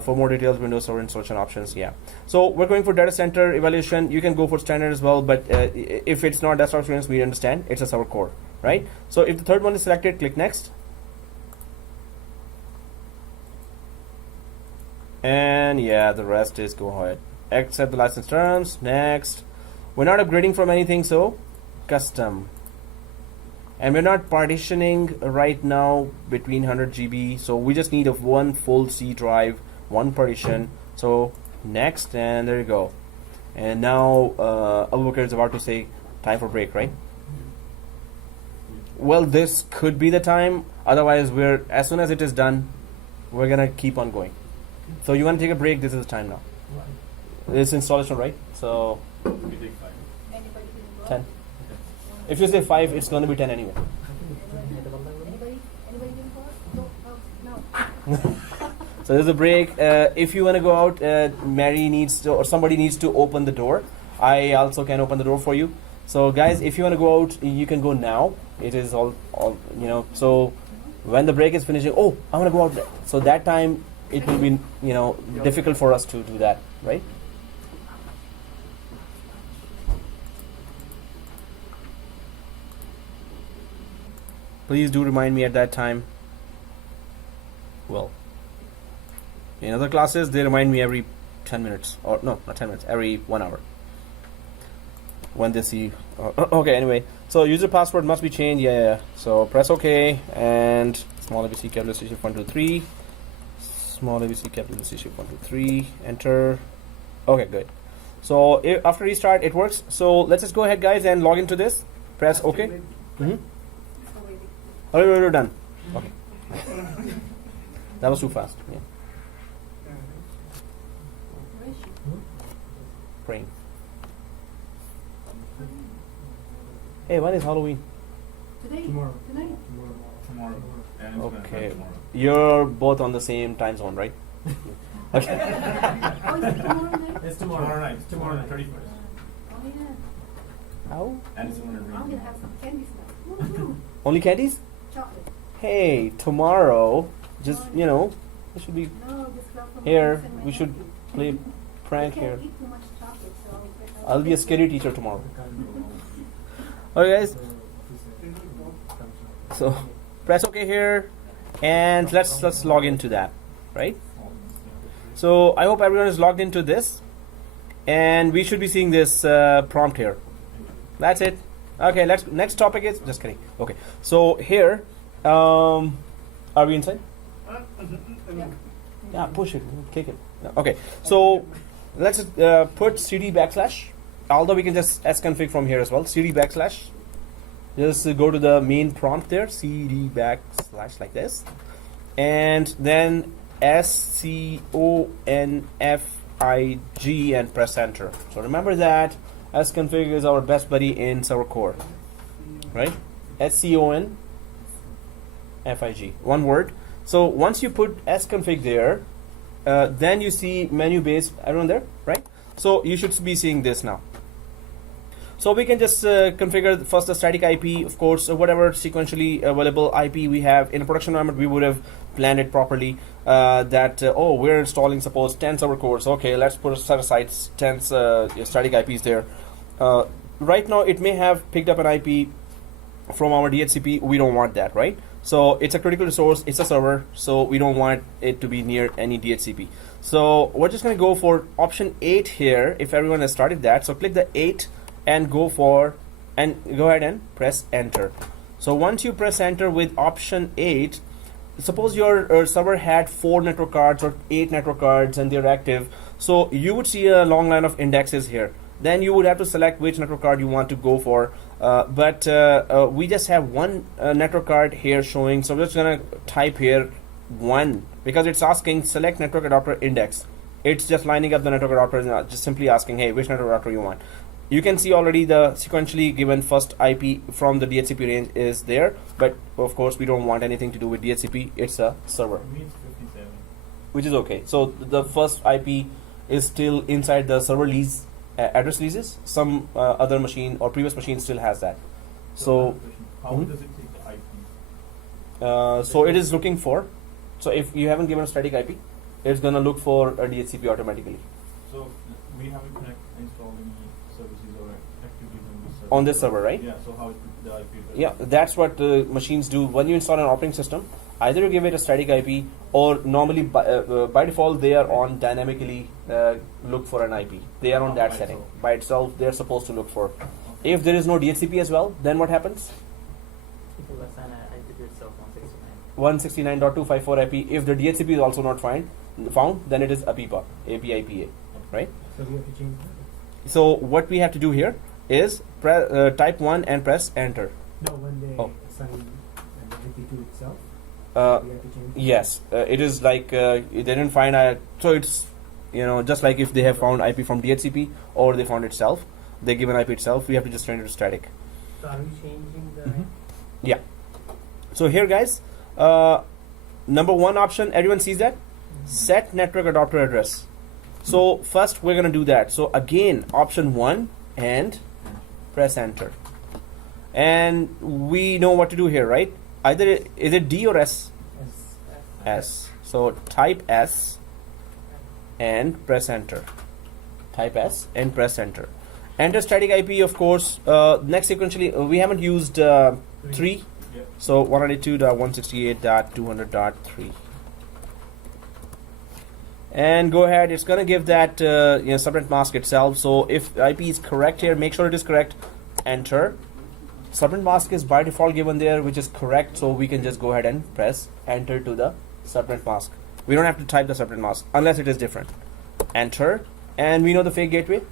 For more details, Windows Server installation options. Yeah. So we're going for data center evaluation. You can go for standard as well, but if it's not desktop experience, we understand it's a ServerCore, right? So if the third one is selected, click next. And yeah, the rest is go ahead. Accept the license terms. Next. We're not upgrading from anything, so custom. And we're not partitioning right now between 100 GB. So we just need one full C drive, one partition. So next, and there you go. And now Abubakar is about to say time for break, right? Well, this could be the time. Otherwise, as soon as it is done, we're gonna keep on going. So you want to take a break? This is the time now. It's installation, right? So We take 5. Anybody can go? 10. If you say 5, it's going to be 10 anyway. Anybody can go? No. So there's a break. If you want to go out, Mary needs to, or somebody needs to open the door. I also can open the door for you. So guys, if you want to go out, you can go now. It is all you know. So when the break is finishing, oh, I want to go out there. So that time it will be, you know, difficult for us to do that, right? Please do remind me at that time. Well, in other classes, they remind me every 10 minutes. Or no, not 10 minutes, every 1 hour. when they see. Okay, anyway, so user password must be changed. Yeah. So press OK and small ABC capital C shift 1 2 3. Small ABC capital C shift 1 2 3. Enter. Okay, good. So after restart, it works. So let's just go ahead, guys, and log into this. Press OK. Mm-hmm. Oh, we're done. Okay. That was too fast. Yeah. Praying. Hey, when is Halloween? Today? Tomorrow. Tonight? Tomorrow. And it's gonna Okay. happen tomorrow. You're both on the same time zone, right? Okay. Oh, is it tomorrow night? It's Tomorrow night. It's tomorrow night. 31st. Oh, yeah. How? And it's gonna I'm rain. gonna have some candies now. Woohoo! Only candies? Chocolate. Hey, tomorrow, just, you know, it should be No, just love from here. my friends and my We should nephew. play prank I here. can't eat too much chocolate, so I'll be a scary teacher tomorrow. Okay, guys. So press OK here, and let's log into that, right? So I hope everyone is logged into this, and we should be seeing this prompt here. That's it. Okay, next topic is just kidding. Okay, so here, are we inside? Yeah, push it, kick it. No, okay, so let's put cd backslash. Although we can just sconfig from here as well. Cd backslash. Just go to the main prompt there. Cd backslash like this, and then sconfig and press enter. So remember that sconfig is our best buddy in ServerCore, right? sconfig, one word. So once you put sconfig there, then you see menu base. Everyone there, right? So you should be seeing this now. So we can just configure first the static IP, of course, whatever sequentially available IP we have in a production environment. We would have planned it properly. Oh, we're installing suppose 10 server cores. Okay, let's put set aside 10 static IPs there. Right now, it may have picked up an IP from our DHCP. We don't want that, right? So it's a critical resource. It's a server, so we don't want it to be near any DHCP. So we're just going to go for option 8 here. If everyone has started that, so click the 8. And go ahead and press enter. So once you press enter with option 8, suppose your server had 4 network cards or 8 network cards and they're active, so you would see a long line of indexes here. Then you would have to select which network card you want to go for, but we just have one network card here showing, so we're just gonna type here 1 because it's asking select network adapter index. It's just lining up the network adapters and just simply asking, hey, which network adapter you want. You can see already the sequentially given first IP from the DHCP range is there, but of course we don't want anything to do with DHCP. It's a server, It means 57. which is okay. So the first IP is still inside the server lease address leases. Some other machine or previous machine still has that. So how Mhm. does it take the IP? so it is looking for. So if you haven't given a static IP, it's gonna look for a DHCP automatically So we haven't installed any services or activities on this server. on this server, right? Yeah. So how is the IP? Yeah, that's what machines do. When you install an operating system, either you give it a static IP or normally by default they are on dynamically look for an IP. They are on that By setting. itself. By itself, they're supposed to look for. If there is no DHCP as well, then what happens? It will assign an IP to itself 169. 169.254 IP. If the DHCP is also not found, then it is APIPA, APIPA, right? So we have to change that. So what we have to do here is type 1 and press enter. No, when they Oh. assign an IP to itself, Uh, we have to change. Yes, it is like they didn't find so it's just like if they have found IP from DHCP or they found itself, they give an IP itself. We have to just render it static. So are we changing the Mhm. Yeah. So here, guys, number 1 option, everyone sees that set network adapter address. So first we're gonna do that. So again, option 1 and press enter, and we know what to do here, right? Either is it D or S? S. So type S and press enter. Type S and press enter. Enter static IP, of course. Next sequentially, we haven't used 3. Yep. So 192.168.200.3. and go ahead. It's gonna give that subnet mask itself. So if IP is correct here, make sure it is correct. Enter. Subnet mask is by default given there, which is correct. So we can just go ahead and press enter to the subnet mask. We don't have to type the subnet mask unless it is different. Enter, and we know the fake gateway.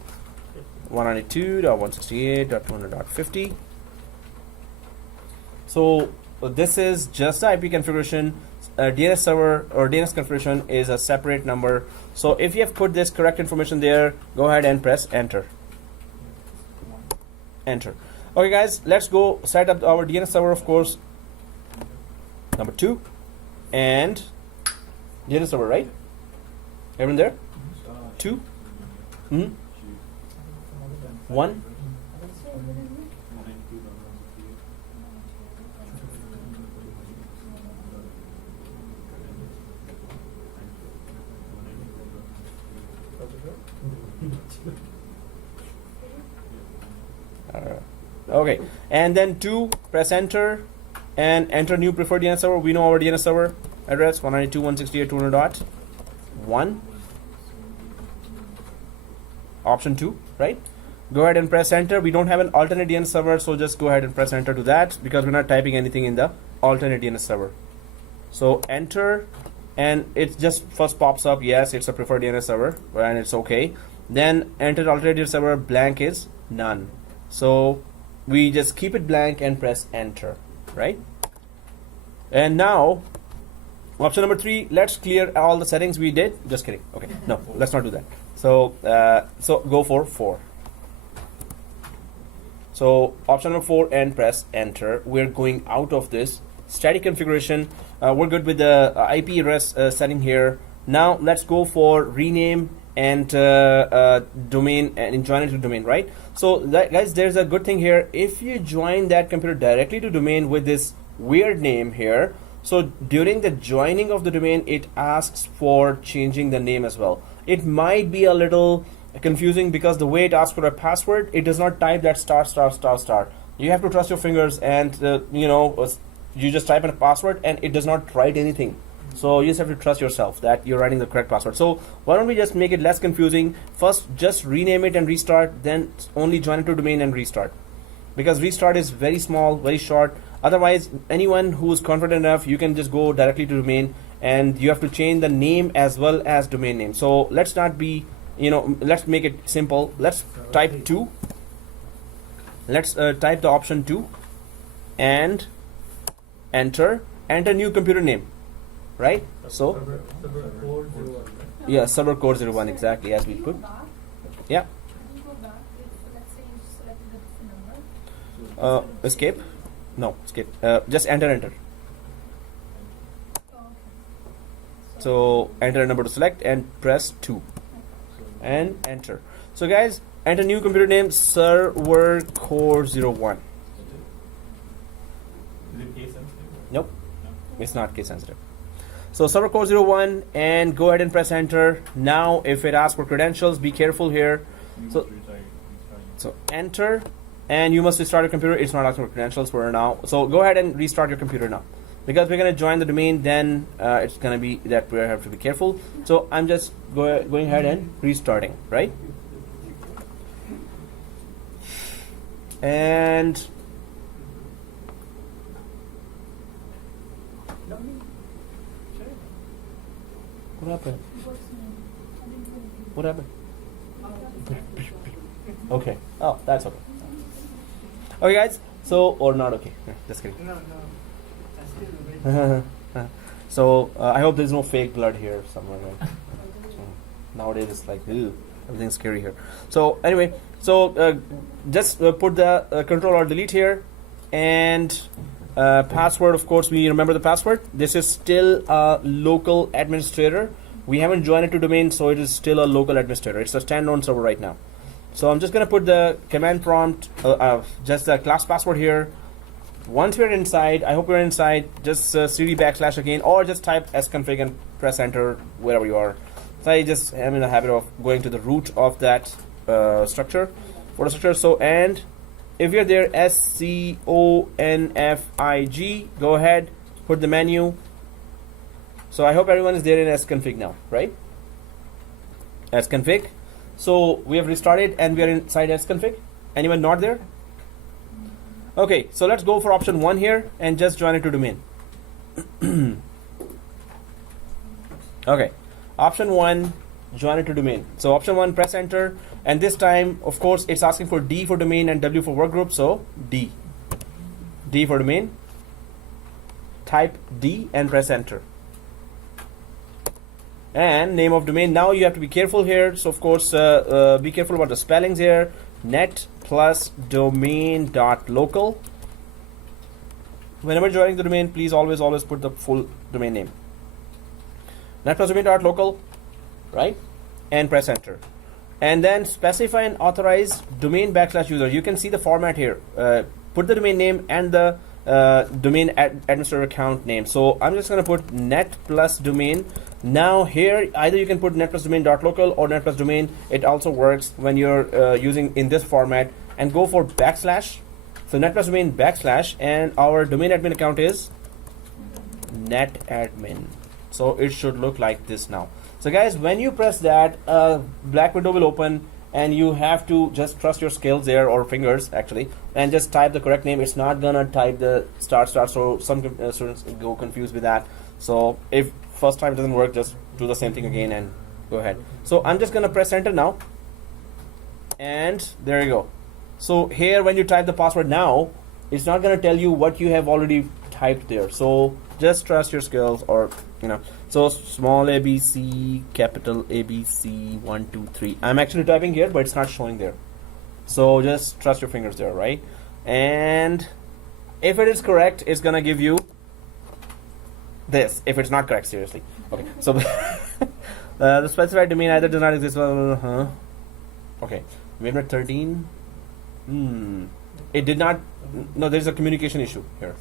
192.168.200.50. So this is just the IP configuration. DNS server or DNS configuration is a separate number. So if you have put this correct information there, go ahead and press enter. Enter. Okay, guys, let's go set up our DNS server, of course. Number 2 and DNS server, right? Everyone there? 2. 1. Okay, and then 2, press enter and enter new preferred DNS server. We know our DNS server address 192.168.200.1. Option 2, right? Go ahead and press enter. We don't have an alternate DNS server, so just go ahead and press enter to that because we're not typing anything in the alternate DNS server. So enter, and it just first pops up, yes, it's a preferred DNS server, and it's okay. Then enter alternate DNS server, blank is none. So we just keep it blank and press enter, right? And now option number 3, let's clear all the settings we did. Just kidding. Okay, no, let's not do that. So so go for 4. So option number 4 and press enter. We're going out of this static configuration. We're good with the IP address setting here. Now let's go for rename and domain and join it to domain, right? So that, guys, there's a good thing here. If you join that computer directly to domain with this weird name here, so during the joining of the domain, it asks for changing the name as well. It might be a little confusing because the way it asks for a password, it does not type that ******. You have to trust your fingers, and you just type in a password and it does not write anything. So you just have to trust yourself that you're writing the correct password. So why don't we just make it less confusing? First, just rename it and restart, then only join it to domain and restart. Because restart is very small, very short. Otherwise, anyone who is confident enough, you can just go directly to domain, and you have to change the name as well as domain name. So let's not be, let's make it simple. Let's type 2. Let's type the option 2 and enter. Enter new computer name. Right? So ServerCore 01. yeah, ServerCore 01, exactly as we put. Yeah. Can you go back if, let's say, you selected a different number? Escape? No, escape. Just enter. Oh, okay. So enter a number to select and press 2 and enter. So guys, enter new computer name ServerCore 01. Is it case sensitive? Nope, No. it's not case sensitive. So ServerCore 01 and go ahead and press enter. Now if it asks for credentials, be careful here. You So- must retry- So enter, and you must restart your computer. It's not asking for credentials for now. So go ahead and restart your computer now. Because we're going to join the domain, then it's going to be that we have to be careful. So I'm just going ahead and restarting, right? And what happened? What happened? Okay. Oh, that's okay. Okay, guys. So, or not okay. Just kidding. No, I still wait. So, I hope there's no fake blood here somewhere. Right? So, nowadays, it's like, ew, everything's scary here. So, anyway, just put the control or delete here. And password, of course, we remember the password. This is still a local administrator. We haven't joined it to domain, so it is still a local administrator. It's a standalone server right now. So I'm just going to put the command prompt, just the class password here. Once we're inside, I hope we're inside, just cd / again, or just type sconfig and press enter wherever you are. So I just am in the habit of going to the root of that structure, folder structure. So, and if you're there, sconfig, go ahead, put the menu. So I hope everyone is there in sconfig now, right? sconfig. So we have restarted and we are inside sconfig. Anyone not there? Okay, so let's go for option 1 here and just join it to domain. Okay, option 1, join it to domain. So option 1, press enter, and this time of course it's asking for D for domain and W for workgroup, so D for domain. Type D and press enter. And name of domain, now you have to be careful here, so of course be careful about the spellings here. Net plus domain dot local. Whenever joining the domain, please always put the full domain name. Net plus domain dot local, right? And press enter. And then specify and authorize domain /user. You can see the format here. Put the domain name and the domain administrator account name. So I'm just going to put net plus domain. Now here either you can put net plus domain dot local or net plus domain. It also works when you're using in this format, and go for /. So net plus domain /, and our domain admin account is net admin. So it should look like this now. So guys, when you press that, black window will open, and you have to just trust your skills there, or fingers actually, and just type the correct name. It's not gonna type the ***, so some students go confused with that. So if first time it doesn't work, just do the same thing again and go ahead. So I'm just gonna press enter now, and there you go. So here when you type the password now, it's not gonna tell you what you have already typed there. So just trust your skills, or so small ABC, capital ABC, 1 2 3. I'm actually typing here, but it's not showing there. So just trust your fingers there, right? And if it is correct, it's gonna give you this. If it's not correct, seriously. Okay. So the specified domain either does not exist. Okay. Wait, 13. It did not. No, there's a communication issue here,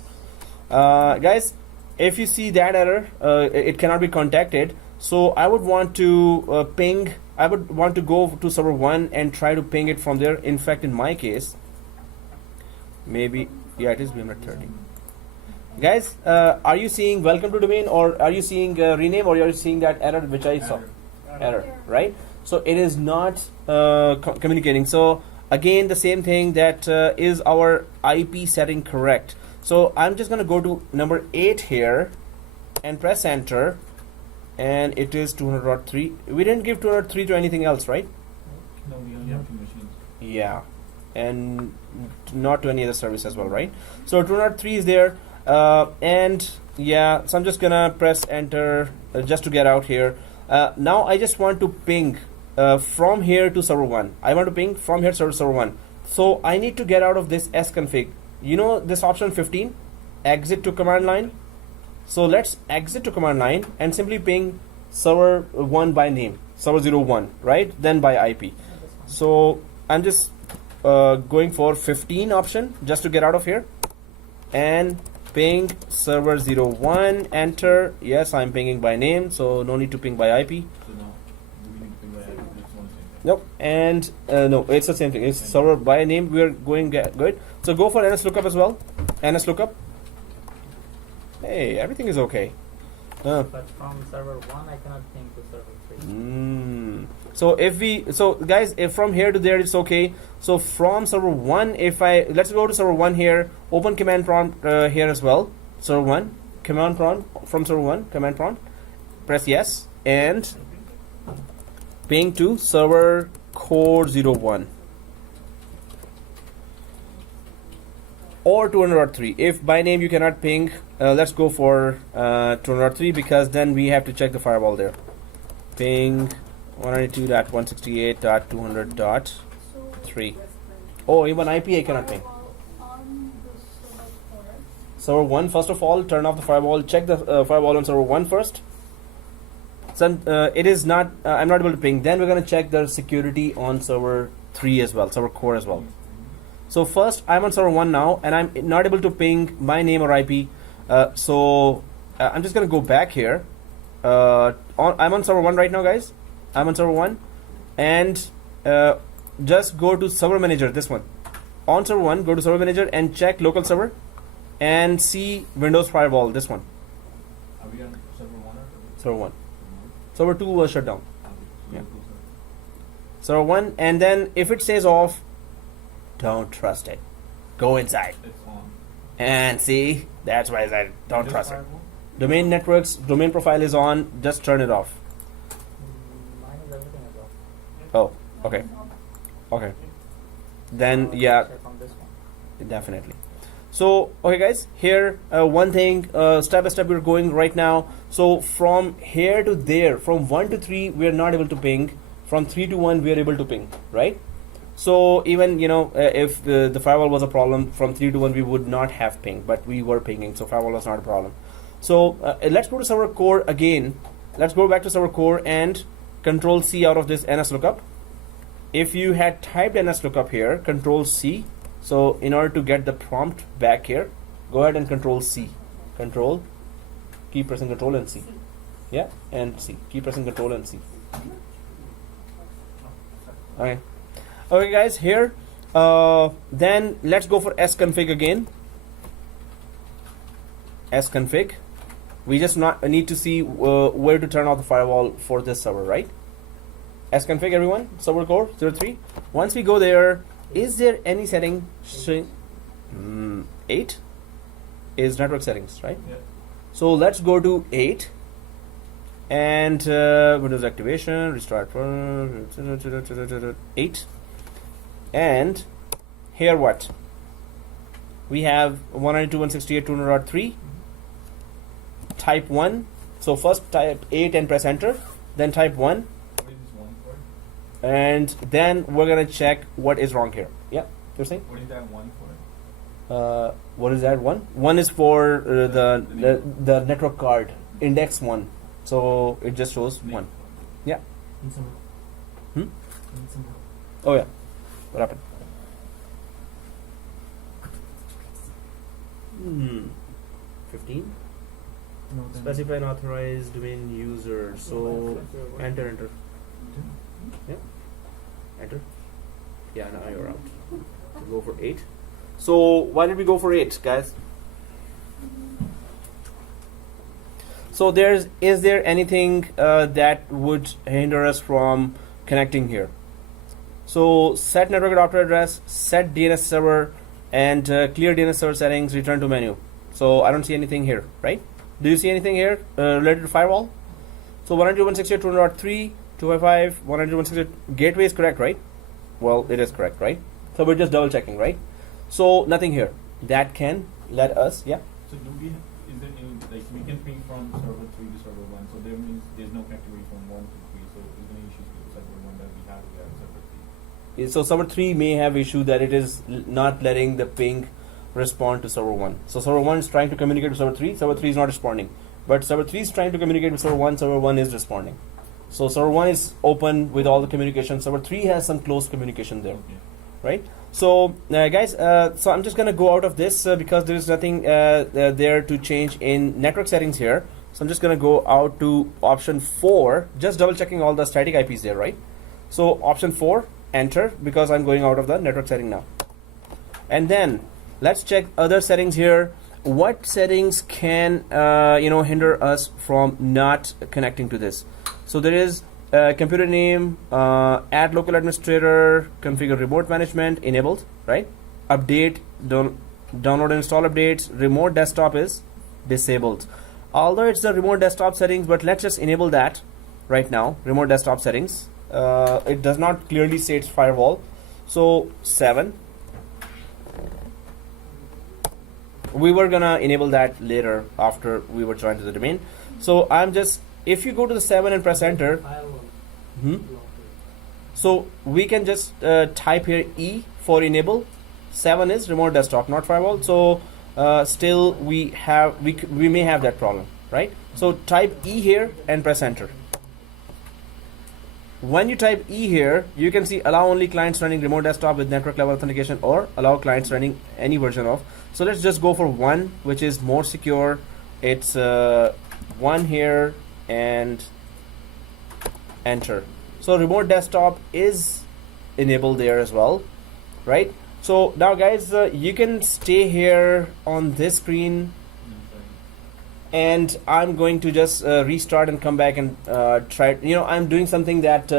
guys. If you see that error, it cannot be contacted. So I would want to ping. I would want to go to server 1 and try to ping it from there. In fact, in my case, maybe it is VMware 13. Guys, are you seeing welcome to domain, or are you seeing rename, or are you seeing that error which I saw? Error, right? So it is not communicating. So again, the same thing, that is our IP setting correct? So I'm just going to go to number 8 here and press enter, and it is 200.3. We didn't give 203 to anything else, right? No, we only have 2 machines. Yeah, and not to any other service as well, right? So 203 is there, and yeah, so I'm just gonna press enter just to get out here. Now I just want to ping from here to server 1. I want to ping from here to server 1. So I need to get out of this sconfig. You know this option 15, exit to command line. So let's exit to command line and simply ping server 1 by name, server 01, right? Then by IP. So I'm just going for 15 option just to get out of here, and ping server 01, enter. Yes, I'm pinging by name, so no need to ping by IP. So now, do we need to ping by IP? It's one thing. Nope, and no, it's the same thing. It's server by name. We are going good. So go for NS lookup as well. NS lookup. Hey, everything is okay. But from server 1, I cannot ping to server 3. So guys, if from here to there it's okay. So from server 1, let's go to server 1 here. Open command prompt here as well. Server 1, command prompt from server 1, command prompt. Press yes and ping to server core 01. Or 200.3. If by name you cannot ping, let's go for 200.3, because then we have to check the firewall there. Ping 192.168.200.3. Oh, even IP I cannot ping. On the server core. Server 1, first of all, turn off the firewall. Check the firewall on server 1 first. So, it is not. I'm not able to ping. Then we're gonna check the security on server 3 as well, server core as well. So first, I'm on server 1 now, and I'm not able to ping my name or IP. So I'm just gonna go back here. I'm on server 1 right now, guys. I'm on server 1, and just go to server manager. This one, on server 1, go to server manager and check local server, and see Windows firewall. This one. Are we on server 1 or Server 1. Server 2 was shut down. okay. So Yeah. local server. server 1, and then if it says off, don't trust it. Go inside It's on. and see. That's why I said don't Just trust it. firewall? Domain networks, domain profile is on. Just turn it off. Mine is everything is off. Oh, okay, okay. Then yeah, Check on this one. definitely. So okay guys, here one thing, step by step we're going right now. So from here to there, from 1 to 3 we are not able to ping, from 3 to 1 we are able to ping, right? So even if the firewall was a problem, from 3 to 1 we would not have ping, but we were pinging, so firewall was not a problem. So let's go to ServerCore again. Let's go back to ServerCore and Control C out of this NS lookup. If you had typed NS lookup here, Control C. So in order to get the prompt back here, go ahead and Control C. Control, keep pressing Control and C. Yeah, and C. Keep pressing Control and C. Okay. Okay, guys. Here, then let's go for sconfig again. Sconfig. We just need to see where to turn off the firewall for this server, right? Sconfig, everyone. ServerCore 03. Once we go there, is there any setting? 8 is network settings, right? Yeah. So let's go to 8 and Windows activation, restart for 8. And here what? We have 192.168.200.3. Type 1. So first type 8 and press enter. Then type 1. What is this one for? And then we're gonna check what is wrong here. Yeah, you're saying? What is that one for? What is that one? One is for the network card, index 1. So it just shows 1. Yeah. Hmm? Oh yeah. What happened? 15. No, then Specify and authorize domain user. So enter. Yeah. Enter. Yeah, now you're out. Go for 8. So why did we go for 8, guys? So is there anything that would hinder us from connecting here? So set network adapter address, set DNS server, and clear DNS server settings, return to menu. So I don't see anything here, right? Do you see anything here related to firewall? So 192.168.200.3, 255, 192.168 gateway is correct, right? Well, it is correct, right? So we're just double checking, right? So nothing here that can let us, yeah. So do we? Is there any we can ping from server 3 to server 1? So there means there's no connectivity from 1 to 3. So is there any issues with server 1 that we have server 3? So server 3 may have issue that it is not letting the ping respond to server 1. So server 1 is trying to communicate with server 3. Server 3 is not responding, but server 3 is trying to communicate with server 1. Server 1 is responding. So server 1 is open with all the communication. Server 3 has some closed communication there, Okay. right? So guys, so I'm just gonna go out of this because there is nothing there to change in network settings here. So I'm just gonna go out to option 4, just double checking all the static IPs there, right? So option 4, enter, because I'm going out of the network setting now. And then let's check other settings here. What settings can hinder us from not connecting to this? So there is computer name, add local administrator, configure remote management enabled, right? Update, download and install updates. Remote desktop is disabled. Although it's the remote desktop settings, but let's just enable that right now. Remote desktop settings. It does not clearly say it's firewall. So 7. We were gonna enable that later after we were joined to the domain. So I'm just, if you go to the 7 and press enter, so we can just type here E for enable. 7 is remote desktop, not firewall. So still we may have that problem, right? So type E here and press enter. When you type E here, you can see allow only clients running remote desktop with network level authentication, or allow clients running any version of. So let's just go for 1, which is more secure. It's 1 here and enter. So remote desktop is enabled there as well, right? So now guys, you can stay here on this screen, and I'm going to just restart and come back and try. I'm doing something that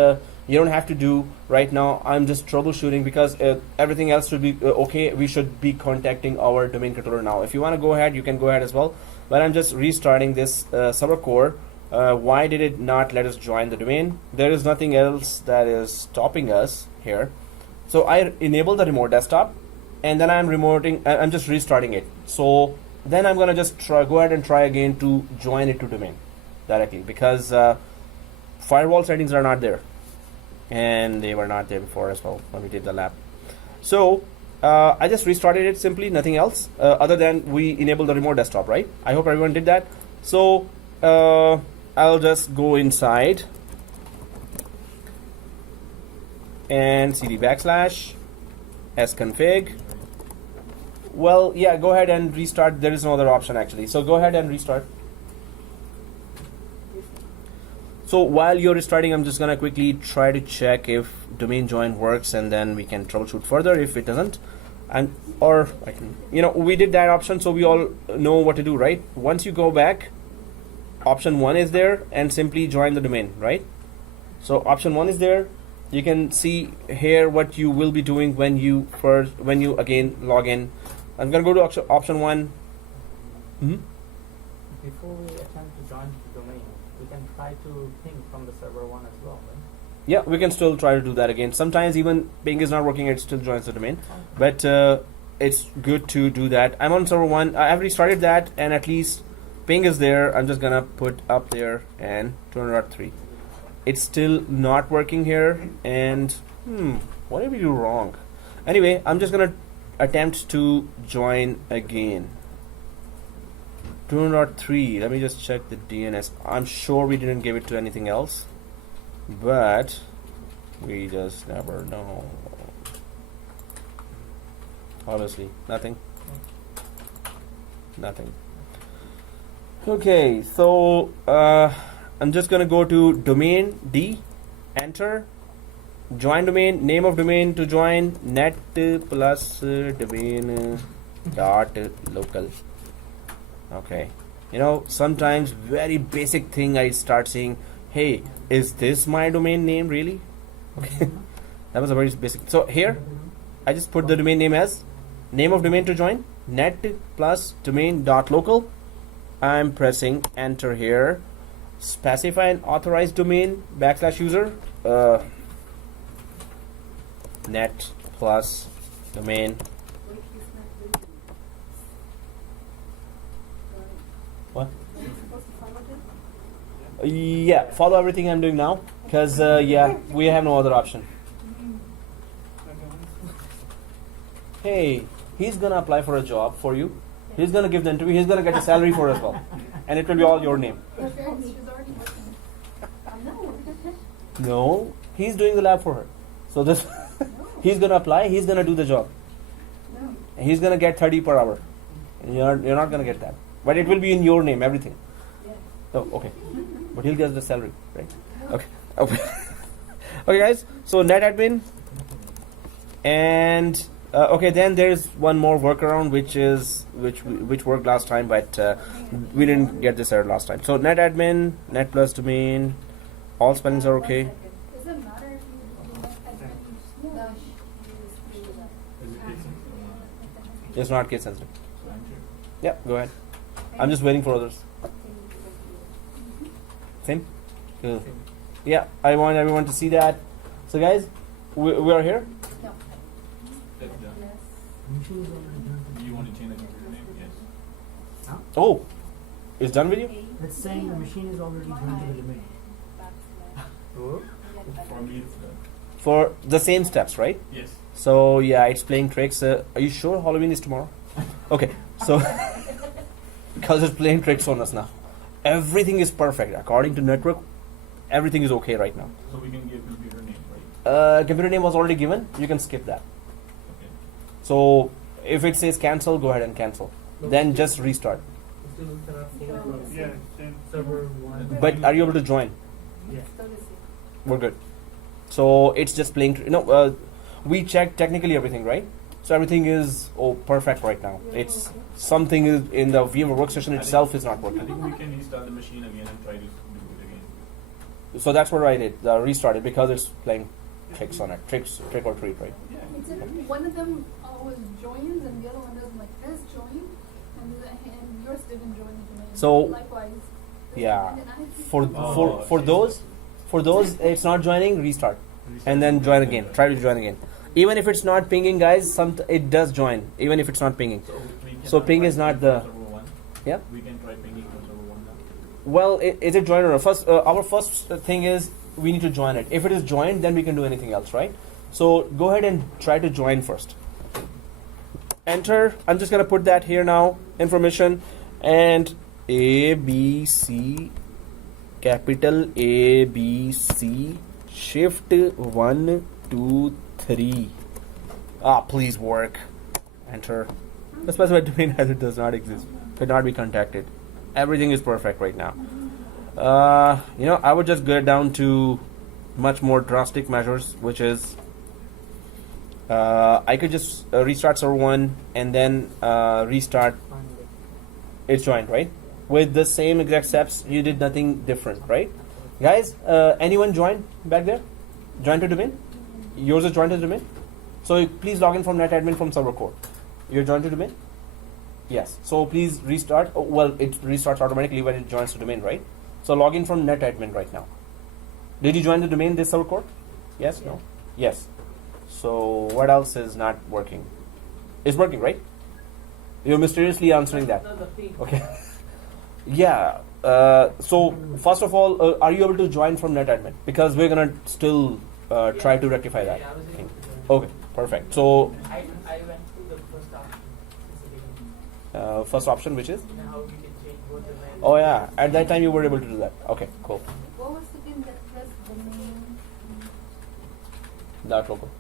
You don't have to do right now. I'm just troubleshooting because everything else should be okay. We should be contacting our domain controller now. If you want to go ahead, you can go ahead as well. But I'm just restarting this ServerCore. Why did it not let us join the domain? There is nothing else that is stopping us here. So I enable the remote desktop, and then I'm just restarting it. So then I'm gonna just go ahead and try again to join it to domain directly, because firewall settings are not there, and they were not there before as well when we did the lab. So I just restarted it simply, nothing else other than we enabled the remote desktop, right? I hope everyone did that. So I'll just go inside and cd // sconfig. Well, yeah, go ahead and restart. There is no other option actually. So go ahead and restart. So while you're restarting, I'm just gonna quickly try to check if domain join works, and then we can troubleshoot further if it doesn't. And or I can, we did that option, so we all know what to do, right? Once you go back, option 1 is there, and simply join the domain, right? So option 1 is there. You can see here what you will be doing when you again log in. I'm gonna go to option 1. Before we attempt to join the domain, we can try to ping from the server 1 as well, right? Yeah, we can still try to do that again. Sometimes even ping is not working, it still joins the domain. But it's good to do that. I'm on server 1. I have restarted that, and at least ping is there. I'm just gonna put up there and 200.3. It's still not working here, and what did we do wrong? Anyway, I'm just gonna attempt to join again. 200.3. Let me just check the DNS. I'm sure we didn't give it to anything else, but we just never know. Obviously, nothing. Okay, so I'm just gonna go to domain D, enter, join domain, name of domain to join, net plus domain dot local. Okay, sometimes very basic thing I start saying, hey, is this my domain name really? Okay, that was a very basic. So here I just put the domain name as name of domain to join, net plus domain dot local. I'm pressing enter here. Specify an authorized domain /user, net plus domain. What? Yeah, follow everything I'm doing now, because yeah, we have no other option. Hey, he's gonna apply for a job for you. He's gonna give the interview. He's gonna get a salary for it as well, and it will be all your name. No, he's doing the lab for her. So this, he's gonna apply. He's gonna do the job. And he's gonna get 30 per hour. And you're not gonna get that, but it will be in your name, everything. Oh, okay. But he'll get the salary, right? Okay. Okay, guys. So netadmin, and okay. Then there's one more workaround, which worked last time, but we didn't get this error last time. So netadmin, net plus domain, all spellings are okay. Does it matter if you do net It's not case sensitive. Yeah, go ahead. I'm just waiting for others. Same? Cool. Yeah, I want everyone to see that. So guys, we are here. No. That's done. Yes. Do you want to change the computer name? Yes. Oh, it's done with you? It's saying the machine is already joined to the domain. For me, it's done. For the same steps, right? Yes. So yeah, it's playing tricks. Are you sure Halloween is tomorrow? Okay, so because it's playing tricks on us now. Everything is perfect according to network. Everything is okay right now. So we can give computer name, right? Computer name was already given. You can skip that. Okay. So if it says cancel, go ahead and cancel. Then just restart. Still cannot follow from Yeah, server 1. But are you able to join? Yeah. We're good. So it's just playing. We checked technically everything, right? So everything is perfect right now. It's something in the VMware workstation itself is not I working. think we can restart the machine again and try to do it again. So that's what I did. Restart it because it's playing tricks on it. Trick or treat, right? Except one of them always joins and the other one doesn't, like this join and yours didn't join the domain. So, likewise. yeah. And I think For Oh, for I see. those it's not joining, restart and then join again. Try to join again. Even if it's not pinging, guys, it does join. Even if it's not pinging. we can So ping try is not pinging the- from server 1. Yeah. We can try pinging from server 1 now. Well, is it joined or not? First, our first thing is we need to join it. If it is joined, then we can do anything else, right? So go ahead and try to join first. Enter. I'm just gonna put that here now. Information and A B C, capital A B C, shift 1 2 3. Please work. Enter. The specified domain as it does not exist. Could not be contacted. Everything is perfect right now. I would just go down to much more drastic measures, which is I could just restart server 1 and then restart. Finally. It's joined, right? With the same exact steps, you did nothing different, right? Guys, anyone joined back there? Joined to domain? Yours is joined to domain? So please log in from NetAdmin from ServerCore. You're joined to domain? Yes. So please restart. Oh, well, it restarts automatically when it joins to domain, right? So log in from NetAdmin right now. Did you join the domain this ServerCore? Yes? No? Yes. So what else is not working? It's working, right? You're mysteriously answering that. No, the thing. Okay. Yeah. So first of all, are you able to join from NetAdmin? Because we're gonna still try to rectify that. Yeah, I was able thing. to join. Okay. Perfect. So I went through the first option. first option, which is? You know how we can change both the names. Oh yeah. At that time you were able to do that. Okay. Cool. what was the thing that plus domain? Dot local.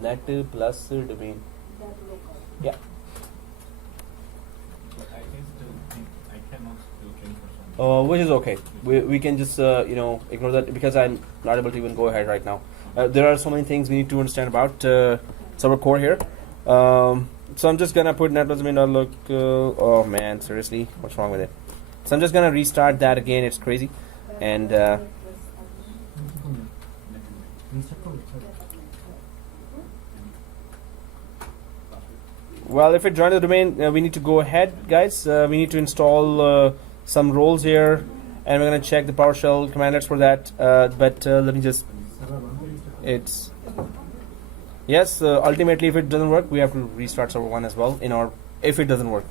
Net plus domain. That local. Yeah. But I can still think I cannot still change for some. Which is okay. We can just ignore that because I'm not able to even go ahead right now. There are so many things we need to understand about ServerCore here. So I'm just gonna put network.look. Oh man, seriously, what's wrong with it? So I'm just gonna restart that again. It's crazy. And well, if it joined the domain, we need to go ahead, guys. We need to install some roles here, and we're gonna check the PowerShell commandlets for that. But let me just. It's yes. Ultimately, if it doesn't work, we have to restart server 1 as well. If it doesn't work,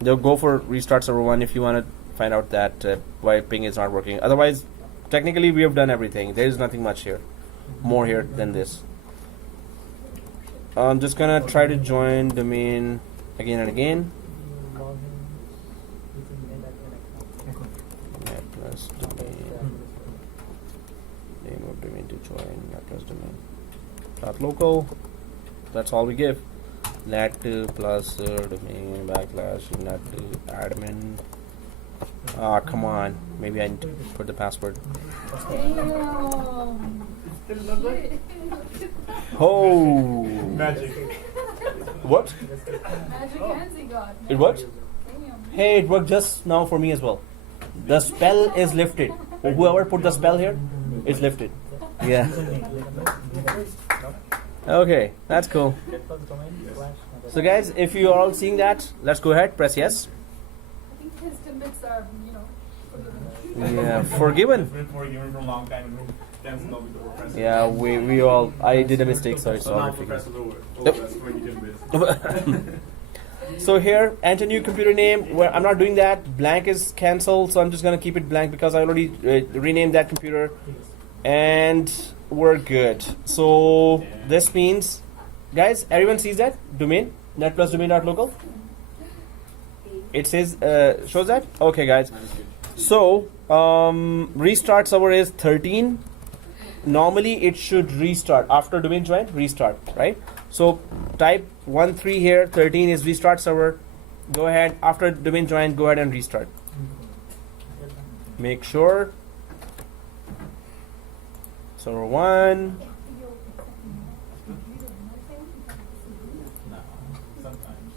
they'll go for restart server 1 if you want to find out that why ping is not working. Otherwise, technically, we have done everything. There is nothing much here, more here than this. I'm just gonna try to join domain again and again. Log in using NetAdmin account. Net plus domain. Name of domain to join. Net plus domain. Dot local. That's all we give. Net plus domain / net admin. Come on. Maybe I need to put the password. Damn. Still not good? Oh. Magic. What? Magic hands he got. It worked? Damn. Hey, it worked just now for me as well. The spell is lifted. Whoever put the spell here, it's lifted. Yeah. Okay, that's cool. Get plus domain / So guys, if you are all seeing that, let's go ahead, press yes. I think his commits are, forgiven. Yeah, forgiven. It's been forgiven from a long time ago. Thanks to the WordPress. Yeah, we all, I did a mistake, so it's all now forgiven. WordPress is over. That's 2010 bits. So here, enter new computer name. Where I'm not doing that. Blank is cancelled, so I'm just gonna keep it blank because I already renamed that computer, and we're good. So this means, guys, everyone sees that domain net plus domain.local. It says shows that. Okay, guys. So restart server is 13. Normally it should restart after domain join. Restart, right? So type 13 here. 13 is restart server. Go ahead after domain join. Go ahead and restart. Make sure server 1. No, sometimes.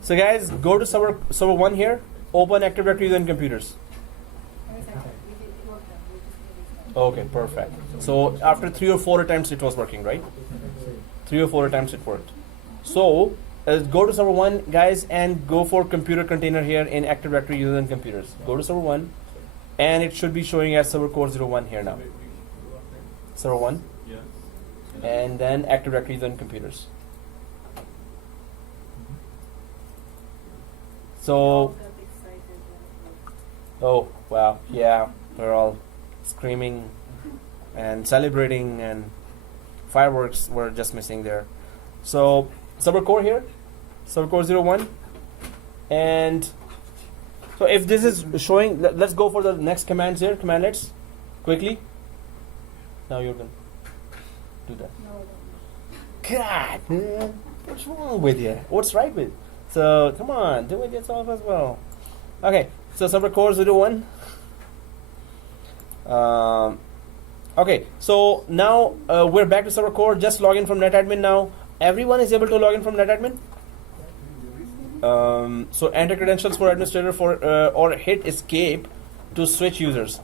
So guys, go to server 1 here. Open Active Directory using computers. Yes, I did. It worked out. We just needed to- Okay, perfect. So after 3 or 4 attempts, it was working, right? 3 or 4 attempts, it worked. So go to server 1, guys, and go for computer container here in Active Directory users and computers. Go to server 1, and it should be showing as ServerCore 01 here now. Server 1, Yeah. and then Active Directory users and computers. So, All got excited when it worked. oh wow, yeah, they're all screaming and celebrating, and fireworks were just missing there. So ServerCore here, ServerCore 01, and so if this is showing, let's go for the next commands here, commandlets, quickly. Now you can do that. No, no, God, man, what's wrong with you? What's right with? So come on, do it yourself as well. Okay, so ServerCore 01. Okay, so now we're back to ServerCore. Just log in from NetAdmin now. Everyone is able to log in from NetAdmin. So enter credentials for administrator or hit escape to switch users.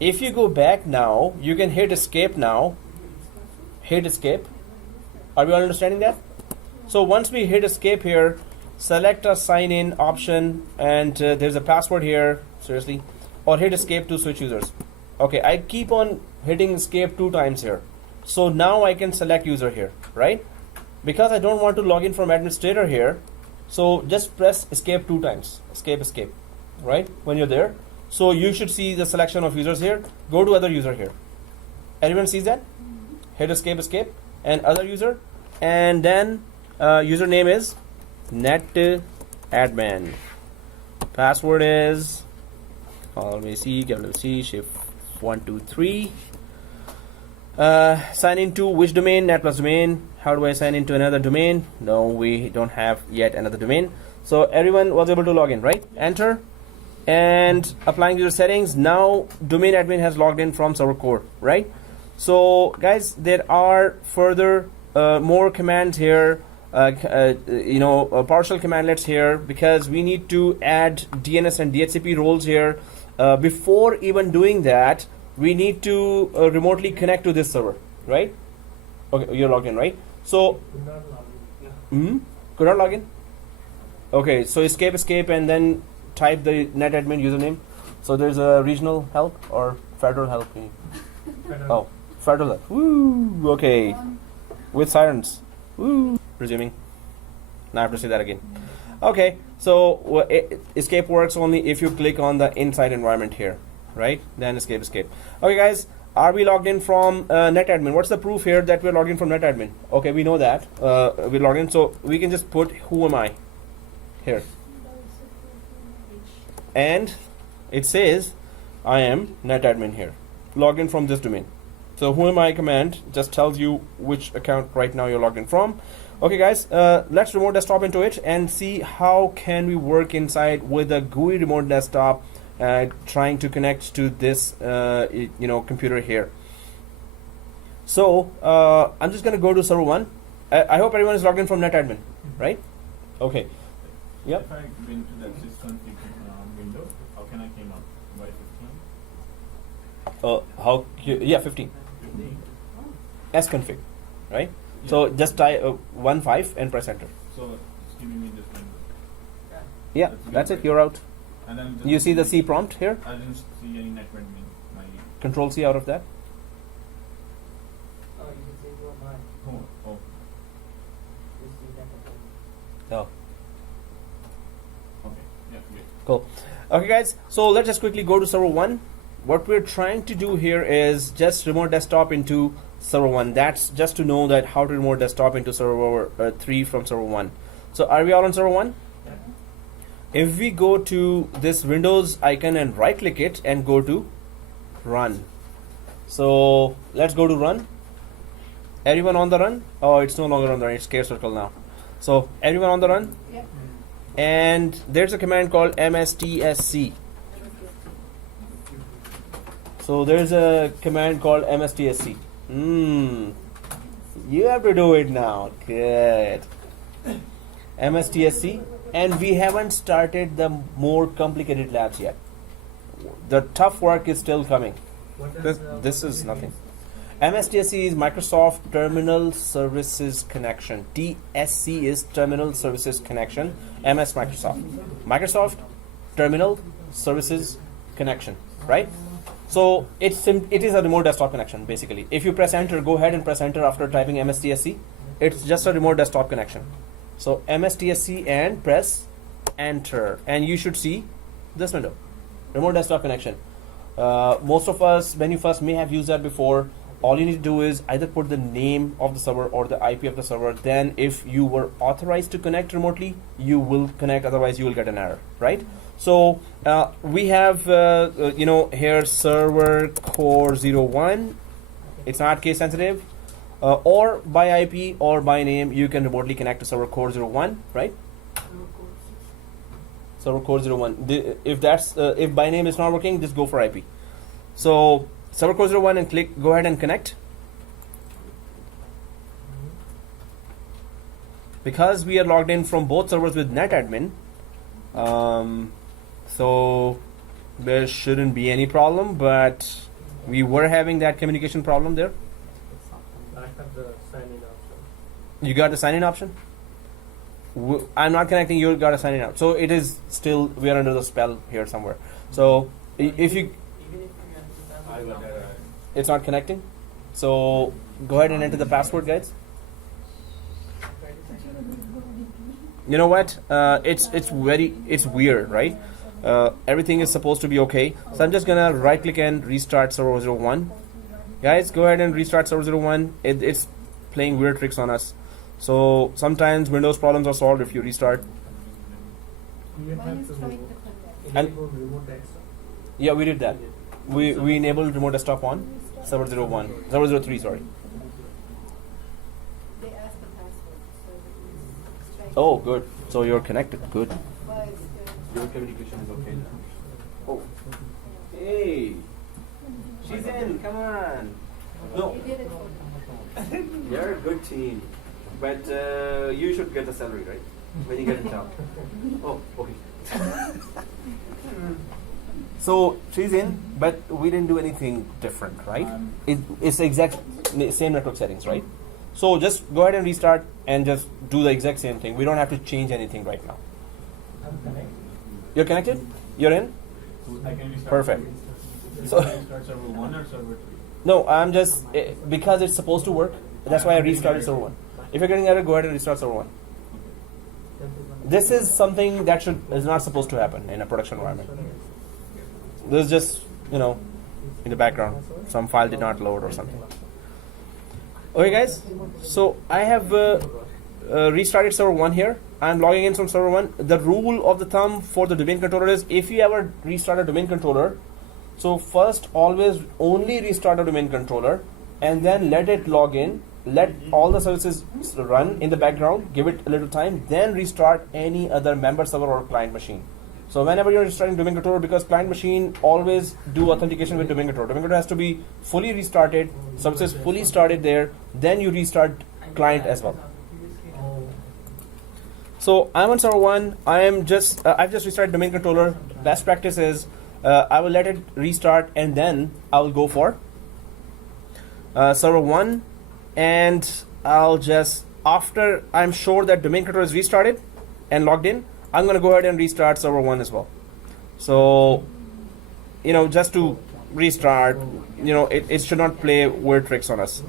If you go back now, you can hit escape now. Hit escape. Are we all understanding that? So once we hit escape here, select a sign in option, and there's a password here, seriously, or hit escape to switch users. Okay, I keep on hitting escape 2 times here. So now I can select user here, right? Because I don't want to log in from administrator here, so just press escape 2 times. Escape, right? When you're there. So you should see the selection of users here. Go to other user here. Everyone sees that? Hit escape, and other user. And then username is netadmin. Password is, let me see, capital C, shift 123. Sign into which domain? Net plus domain. How do I sign into another domain? No, we don't have yet another domain. So everyone was able to log in, right? Enter. And applying user settings. Now domain admin has logged in from ServerCore, right? So guys, there are further more commands here. Partial commandlets here, because we need to add DNS and DHCP roles here. Before even doing that, we need to remotely connect to this server, right? Okay, you're logged in, right? So, could not log in? Okay, so escape, and then type the netadmin username. So there's a regional help or federal help. Oh, federal help. Woo! Okay, with sirens. Woo! Resuming. Now I have to say that again. Okay, so escape works only if you click on the inside environment here, right? Then escape. Okay, guys, are we logged in from NetAdmin? What's the proof here that we're logged in from NetAdmin? Okay, we know that we logged in, so we can just put who am I here, and it says I am NetAdmin here, logged in from this domain. So who am I command just tells you which account right now you're logged in from. Okay, guys, let's remote desktop into it and see how can we work inside with a GUI remote desktop, trying to connect to this computer here. So I'm just going to go to server 1. I hope everyone is logged in from NetAdmin, right? Okay. Yep. If I go into that sysconfig window, how can I came up by 15? 15. 15? sconfig, right? Yeah. So just type 15 and press enter. So it's giving me this window. Yeah, that's it. You're out. And then You see the C prompt here? I didn't see any network in my. Control C out of that. Oh, you can say what mine. Oh. Just do that. Oh, Okay. Yeah. Great. cool. Okay, guys. So let's just quickly go to server 1. What we're trying to do here is just remote desktop into server 1. That's just to know that how to remote desktop into server 3 from server 1. So are we all on server 1? If we go to this Windows icon and right click it and go to run. So let's go to run. Everyone on the run? Oh, it's no longer on the run, it's care circle now. So everyone on the run? Yep. And there's a command called mstsc. So there's a command called mstsc. You have to do it now. Good. mstsc. and we haven't started the more complicated labs yet. The tough work is still coming. What This, does, this what is does it nothing. mean? MSTSC is Microsoft Terminal Services Connection. TSC is Terminal Services Connection. MS Microsoft. Microsoft Terminal Services Connection, right? So it is a remote desktop connection basically. If you press enter, go ahead and press enter after typing MSTSC. It's just a remote desktop connection. So MSTSC and press enter, and you should see this window, remote desktop connection. Most of us, many of us may have used that before. All you need to do is either put the name of the server or the IP of the server. Then if you were authorized to connect remotely, you will connect, otherwise you will get an error, right? So we have here ServerCore 01. It's not case sensitive, or by IP or by name you can remotely connect to ServerCore 01, right? ServerCore 01. If that's if by name is not working, just go for IP. So ServerCore 01 and go ahead and connect. Because we are logged in from both servers with NetAdmin, so there shouldn't be any problem, but we were having that communication problem there. I have the sign-in option. You got the sign-in option? I'm not connecting, you got a sign-in out. So it is still, we are under the spell here somewhere. So if you, it's not connecting. So go ahead and enter the password, guys. You know what? It's weird, right? Everything is supposed to be okay. So I'm just gonna right click and restart server 01. Guys, go ahead and restart server 01. It's playing weird tricks on us. So sometimes Windows problems are solved if you restart. You Why have is to trying to connect? enable remote desktop. Yeah, we did that. We enabled remote desktop on server 01, server 03, sorry. They asked the password, so it's trying Oh, good. So you're connected. Good. But it's good. Your communication is okay now. Oh. Hey. She's in. Come on. No. You did it for them. You're a good team. But you should get the salary, right? When you get a job. Oh, okay. So she's in, but we didn't do anything different, right? It's the exact same network settings, right? So just go ahead and restart and just do the exact same thing. We don't have to change anything right now. I'm connected. You're connected? You're in? I can restart. Perfect. So Restart server 1 or server 3? no, I'm just because it's supposed to work. That's why I restarted server 1. If you're getting error, go ahead and restart server 1. This is something that is not supposed to happen in a production environment. This is just, in the background. Some file did not load or something. Okay, guys. So I have restarted server 1 here. I'm logging in from server 1. The rule of the thumb for the domain controller is if you ever restart a domain controller, so first always only restart a domain controller and then let it log in. Let all the services run in the background, give it a little time, then restart any other member server or client machine. So whenever you're restarting domain controller, because client machine always do authentication with domain controller. Domain controller has to be fully restarted, services fully started there, then you restart client as well. So I'm on server 1. I've just restarted domain controller. Best practice is I will let it restart and then I will go for server 1. And I'll just, after I'm sure that domain controller is restarted and logged in, I'm going to go ahead and restart server 1 as well. So, just to restart, it should not play weird tricks on us.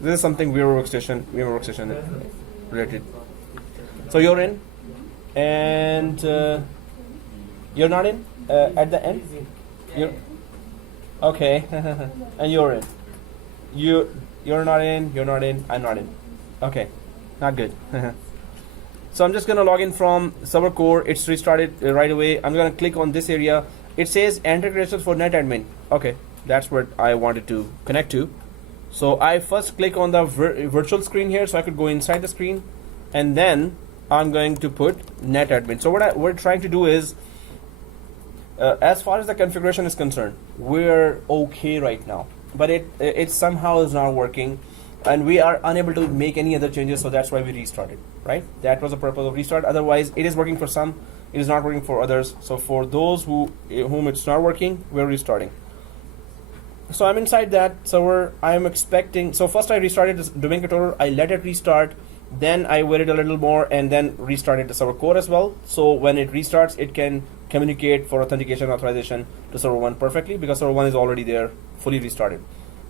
This is something VMware Workstation related. So you're in, and you're not in at the end? You're, okay, and you're in. You're not in, I'm not in. Okay, not good. So I'm just going to log in from ServerCore. It's restarted right away. I'm going to click on this area. It says enter credentials for NetAdmin. Okay, that's what I wanted to connect to. So I first click on the virtual screen here so I could go inside the screen. And then I'm going to put NetAdmin. So what we're trying to do is, as far as the configuration is concerned, we're okay right now. But it somehow is not working. and we are unable to make any other changes, so that's why we restarted, right? That was the purpose of restart. Otherwise, it is working for some, it is not working for others. So for those whom it's not working, we're restarting. So I'm inside that server. I'm expecting, so first I restarted this domain controller, I let it restart, then I waited a little more and then restarted the server core as well. So when it restarts, it can communicate for authentication authorization to server 1 perfectly, because server 1 is already there, fully restarted.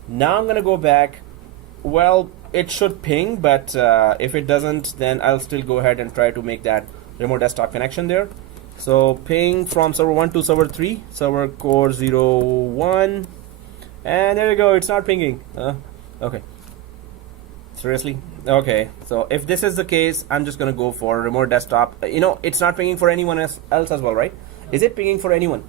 Now I'm gonna go back. Well, it should ping, but if it doesn't, then I'll still go ahead and try to make that remote desktop connection there. So ping from server 1 to server 3, ServerCore 01, and there you go, it's not pinging. Okay. Seriously? Okay, so if this is the case, I'm just gonna go for remote desktop. You know, it's not pinging for anyone else as well, right? Is it pinging for anyone?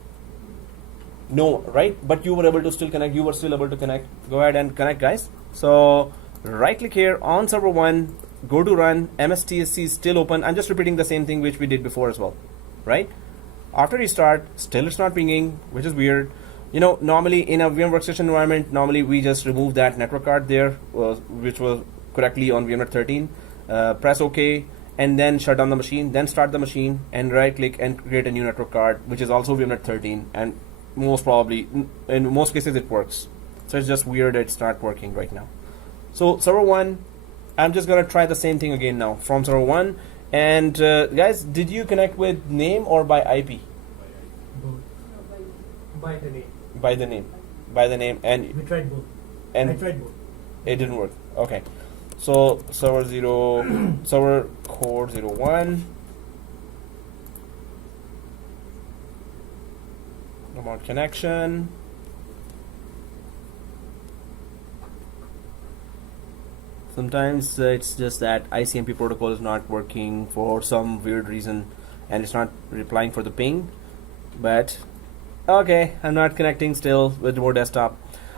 No, right? But you were able to still connect. You were still able to connect. Go ahead and connect, guys. So right click here on server 1, go to run. MSTSC is still open. I'm just repeating the same thing which we did before as well, right? After restart, still it's not pinging, which is weird. You know, normally in a VM workstation environment, normally we just remove that network card there, which was correctly on VMware 13. Press OK, and then shut down the machine, then start the machine, and right click and create a new network card, which is also VMware 13, and most probably, in most cases, it works. So it's just weird that it's not working right now. So server 1, I'm just gonna try the same thing again now from server 1. And guys, did you connect with name or by IP? Both. By the name. By the name. By the name, and We tried both. and I tried both. it didn't work. Okay. So server core 01. Remote connection. Sometimes it's just that ICMP protocol is not working for some weird reason and it's not replying for the ping. But okay, I'm not connecting still with remote desktop.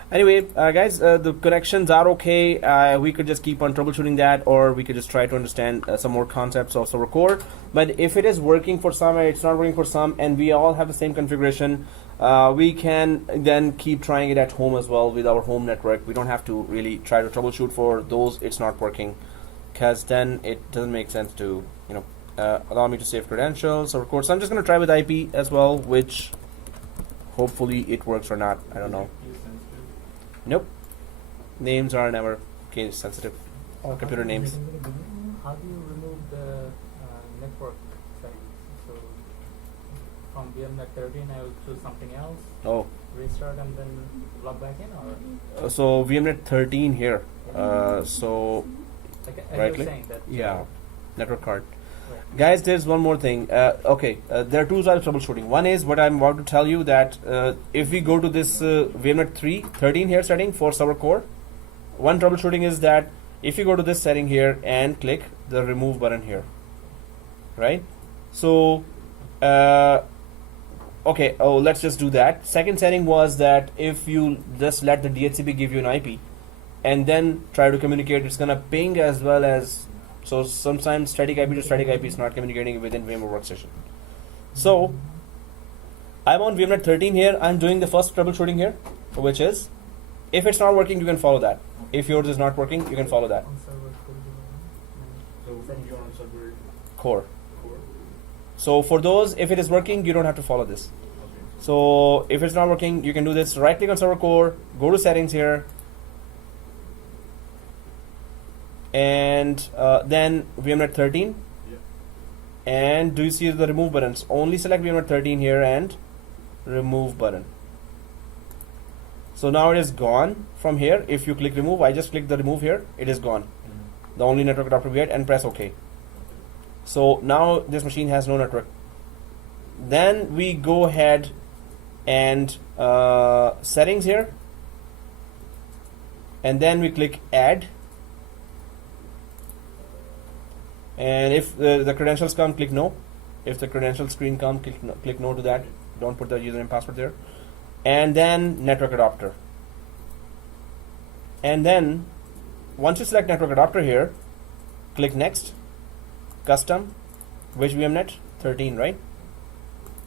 Anyway, guys, the connections are okay. We could just keep on troubleshooting that, or we could just try to understand some more concepts of ServerCore. But if it is working for some and it's not working for some, and we all have the same configuration, we can then keep trying it at home as well with our home network. We don't have to really try to troubleshoot for those it's not working, because then it doesn't make sense to, you know, allow me to save credentials or ServerCore. So I'm just going to try with IP as well, which hopefully it works or not. I don't know. Nope. Names are never case sensitive. All computer names. How do you remove the network settings? So from VMnet 13, I will choose something else. Oh. Restart and then log back in, or So VMnet 13 here. So like right you're click. saying that. Yeah. Network card. Right. Guys, there's one more thing. Okay, there are two types of troubleshooting. One is what I'm about to tell you, that if we go to this VMnet 13 here setting for ServerCore, one troubleshooting is that if you go to this setting here and click the remove button here, right? So, okay, let's just do that. Second setting was that if you just let the DHCP give you an IP and then try to communicate, it's gonna ping as well as. So sometimes static IP to static IP is not communicating within VMware Workstation. So I'm on VMnet 13 here. I'm doing the first troubleshooting here, which is if it's not working, you can follow that. If yours is not working, you can follow that. On server So from your server Core. core. So for those, if it is working, you don't have to follow this. Okay. So if it's not working, you can do this. Right click on ServerCore, go to settings here, and then VMnet 13. Yeah. And do you see the remove buttons? Only select VMnet 13 here and remove button. So now it is gone from here. If you click remove, I just click the remove here, it is gone. The only network adapter we had, and press OK. So now this machine has no network. Then we go ahead and settings here, and then we click add. And if the credentials come, click no. If the credential screen comes, click no to that. Don't put the username password there. And then network adapter. And then once you select network adapter here, click next. Custom. Which VMnet? 13, right?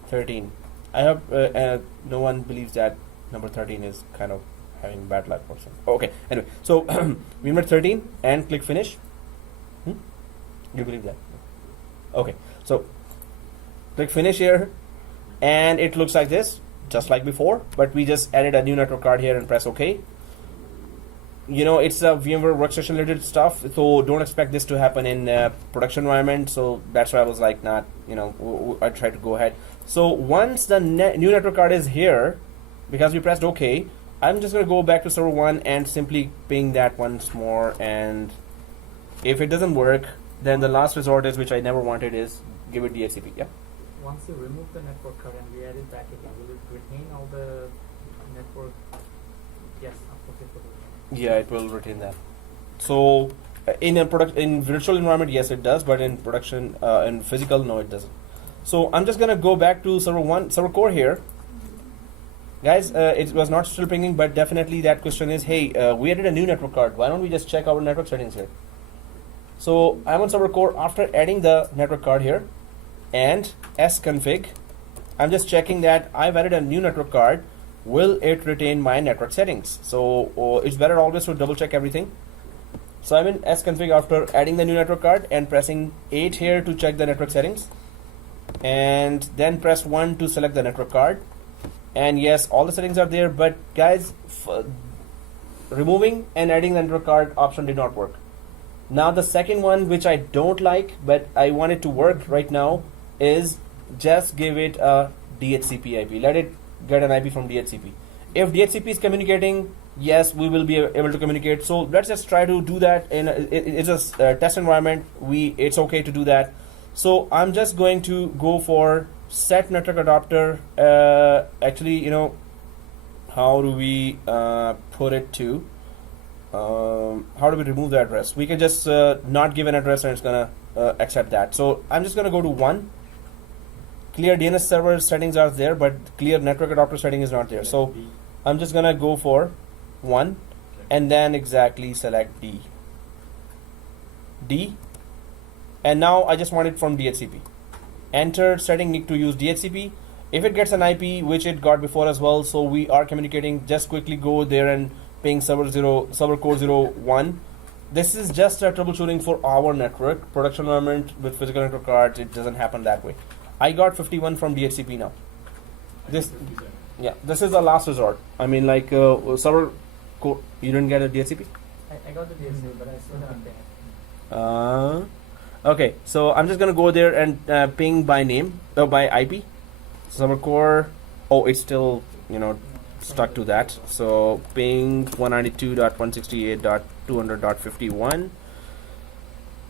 13. I hope no one believes that number 13 is kind of having bad luck or something. Okay, anyway, so VMware 13 and click finish. You believe that? Okay, so click finish here, and it looks like this, just like before, but we just added a new network card here and press OK. You know, it's a VMware workstation related stuff, so don't expect this to happen in production environment. So that's why I was like, not, you know, I tried to go ahead. So once the new network card is here, because we pressed OK, I'm just going to go back to server 1 and simply ping that once more. And if it doesn't work, then the last resort is, which I never wanted, is give it DHCP. Yeah. Once you remove the network card and we add it back again, will it retain all the network? Yes, okay. Yeah, it will retain that. So in virtual environment, yes, it does, but in production, in physical, no, it doesn't. So I'm just gonna go back to ServerCore here, guys. It was not still pinging, but definitely that question is, hey, we added a new network card. Why don't we just check our network settings here? So I'm on ServerCore after adding the network card here, and sconfig. I'm just checking that I've added a new network card. Will it retain my network settings? So it's better always to double check everything. So I'm in sconfig after adding the new network card and pressing 8 here to check the network settings, and then press 1 to select the network card. And yes, all the settings are there, but guys, removing and adding the network card option did not work. Now the second one, which I don't like, but I want it to work right now, is just give it a DHCP IP. Let it get an IP from DHCP. If DHCP is communicating, yes, we will be able to communicate. So let's just try to do that. It's a test environment. It's okay to do that. So I'm just going to go for set network adapter. Actually, you know, how do we put it to? How do we remove the address? We can just not give an address, and it's gonna accept that. So I'm just gonna go to 1. Clear DNS server settings are there, but clear network adapter setting is not there. So I'm just gonna go for 1 and then exactly select D. And now I just want it from DHCP. Enter setting, need to use DHCP. If it gets an IP, which it got before as well, so we are communicating, just quickly go there and ping ServerCore 01. This is just a troubleshooting for our network. Production environment with physical network cards, it doesn't happen that way. I got 51 from DHCP now. This is the last resort. I mean, like ServerCore, you didn't get a DHCP? I got the DHCP, but I still haven't pinged. Okay, so I'm just gonna go there and ping by name, by IP. ServerCore. Oh, it's still, you know, stuck to that. So ping 192.168.200.51.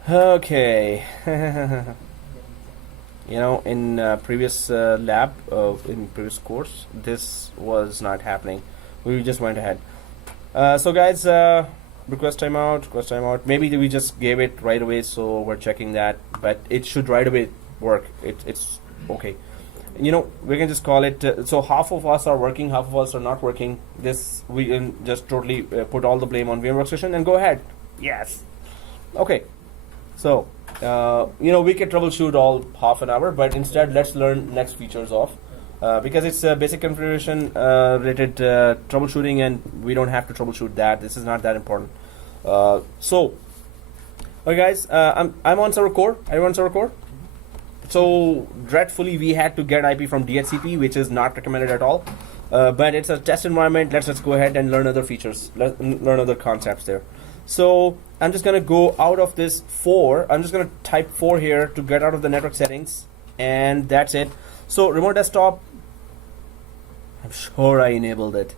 Okay. You know, in previous lab, in previous course, this was not happening. We just went ahead. So guys, request timeout. Maybe we just gave it right away, so we're checking that. But it should right away work. It's okay. You know, we can just call it. So half of us are working, half of us are not working. This we can just totally put all the blame on VMware Workstation and go ahead. Yes. Okay. So. You know, we can troubleshoot all half an hour, but instead let's learn next features of because it's basic configuration related troubleshooting, and we don't have to troubleshoot that. This is not that important. So okay guys, I'm on ServerCore. Are you on ServerCore? So dreadfully we had to get IP from DHCP, which is not recommended at all, but it's a test environment. Let's just go ahead and learn other features, learn other concepts there. So I'm just gonna go out of this 4. I'm just gonna type 4 here to get out of the network settings, and that's it. So remote desktop, I'm sure I enabled it.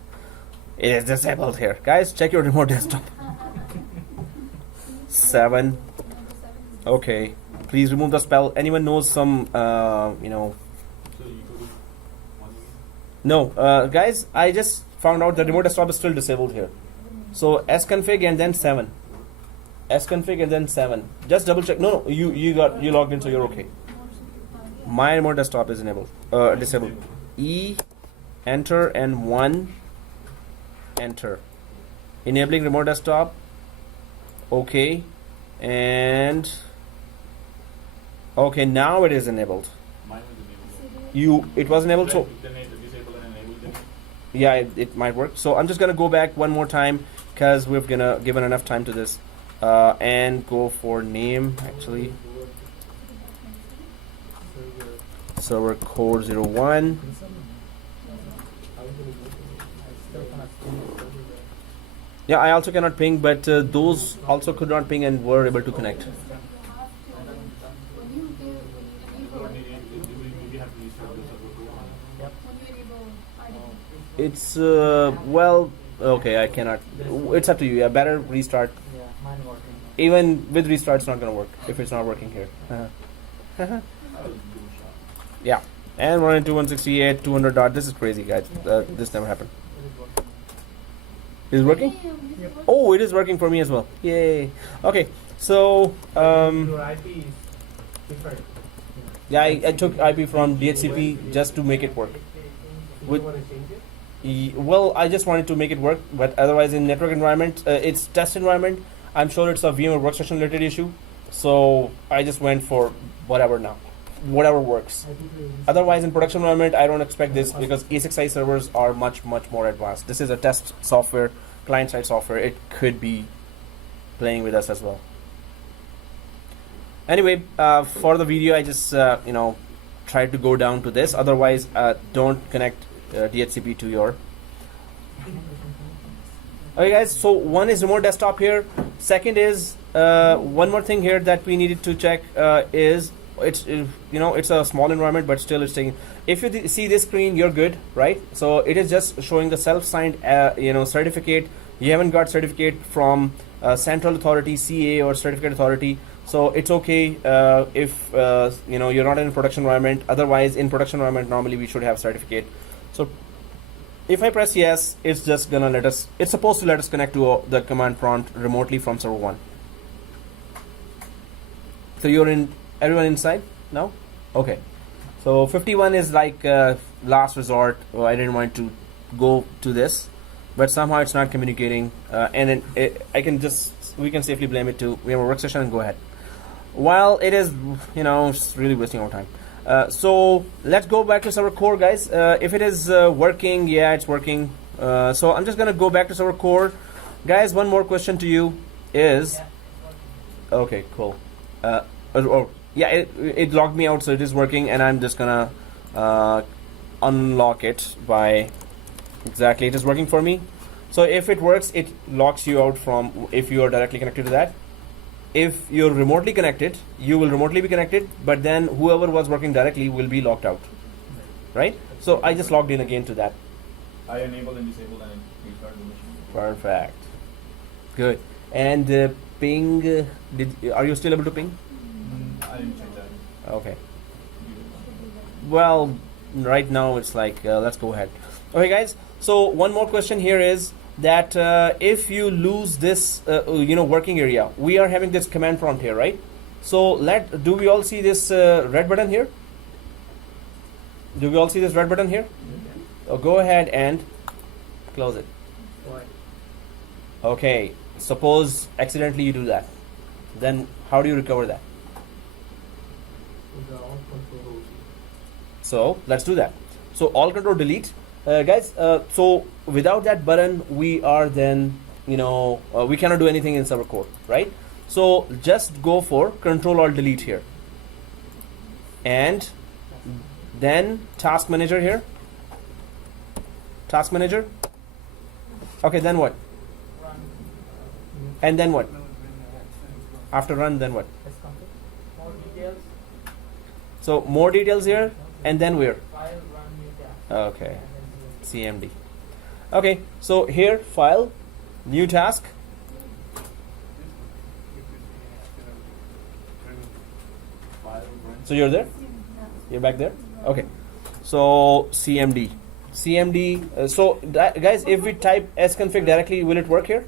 It is disabled here. Guys, check your remote desktop. 7. Okay. Please remove the spell. Anyone knows some, you know? So you go to 1 again? No, guys, I just found out the remote desktop is still disabled here. So sconfig and then 7. Sconfig and then 7. Just double check. No, you logged in, so you're okay. My remote desktop is enabled, disabled. E, enter, and 1, enter. Enabling remote desktop. Okay, and okay, now it is enabled. Mine was enabled. It was enabled. So Then disable and enable them. Yeah, it might work. So I'm just gonna go back one more time because we've gonna given enough time to this, and go for name actually. ServerCore 01. Yeah, I also cannot ping, but those also could not ping and were able to connect. You have to, when you enable, Maybe you have to restart the server core. when you enable IDP. It's well, okay, I cannot. It's up to you. Yeah, better restart. Yeah, mine working. Even with restart, it's not gonna work if it's not working here. Yeah, and 192.168, 200 dot. This is crazy, guys. This never happened. It is working. Is it working? Damn, this is Oh, it is working for me as well. Yay. Okay, so Your IP is different. yeah, I took IP from DHCP just to make it work. You With- don't want to change it? Well, I just wanted to make it work, but otherwise in network environment, it's test environment. I'm sure it's a VMware workstation related issue, so I just went for whatever now, whatever works. Otherwise, in production environment, I don't expect this because ESXi servers are much more advanced. This is a test software, client-side software. It could be playing with us as well. Anyway, for the video, I just tried to go down to this. Otherwise, don't connect DHCP to your. Okay, guys. So one is remote desktop here. Second is one more thing here that we needed to check is it's it's a small environment, but still it's taking. If you see this screen, you're good, right? So it is just showing the self-signed certificate. You haven't got certificate from central authority, CA or certificate authority. So it's okay if you're not in a production environment. Otherwise, in production environment, normally we should have certificate. So if I press yes, it's just gonna let us. It's supposed to let us connect to the command prompt remotely from server 1. So you're in. Everyone inside now? Okay. So 51 is like last resort. Oh, I didn't want to go to this, but somehow it's not communicating, and then we can safely blame it to VMware Workstation and go ahead. While it is, it's really wasting our time. So let's go back to ServerCore, guys. If it is working, yeah, it's working. So I'm just gonna go back to ServerCore, guys. One more question to you is, okay, cool. Yeah, it logged me out, so it is working, and I'm just gonna unlock it by exactly. It is working for me. So if it works, it locks you out from if you are directly connected to that. If you're remotely connected, you will remotely be connected, but then whoever was working directly will be locked out, right? So I just logged in again to that. I enabled and disabled and restarted the machine. Perfect. Good. And ping. Are you still able to ping? I didn't check that. Okay. Well, right now it's like let's go ahead. Okay, guys. So one more question here is that if you lose this, working area, we are having this command prompt here, right? So do we all see this red button here? Do we all see this red button here? Oh, go ahead and close it. Why? Okay. Suppose accidentally you do that, then how do you recover that? With the all control. So let's do that. So all control delete, guys. So without that button, we are then we cannot do anything in ServerCore, right? So just go for control alt delete here, and then task manager here. Task manager. Okay, then what? Run. And then what? After run, then what? Let's complete. More details. So more details here, and then where? File, run new task. Okay. And then CMD. Okay, so here, file, new task. So you're there? You're back there? Okay. So CMD. Guys, if we type sconfig directly, will it work here?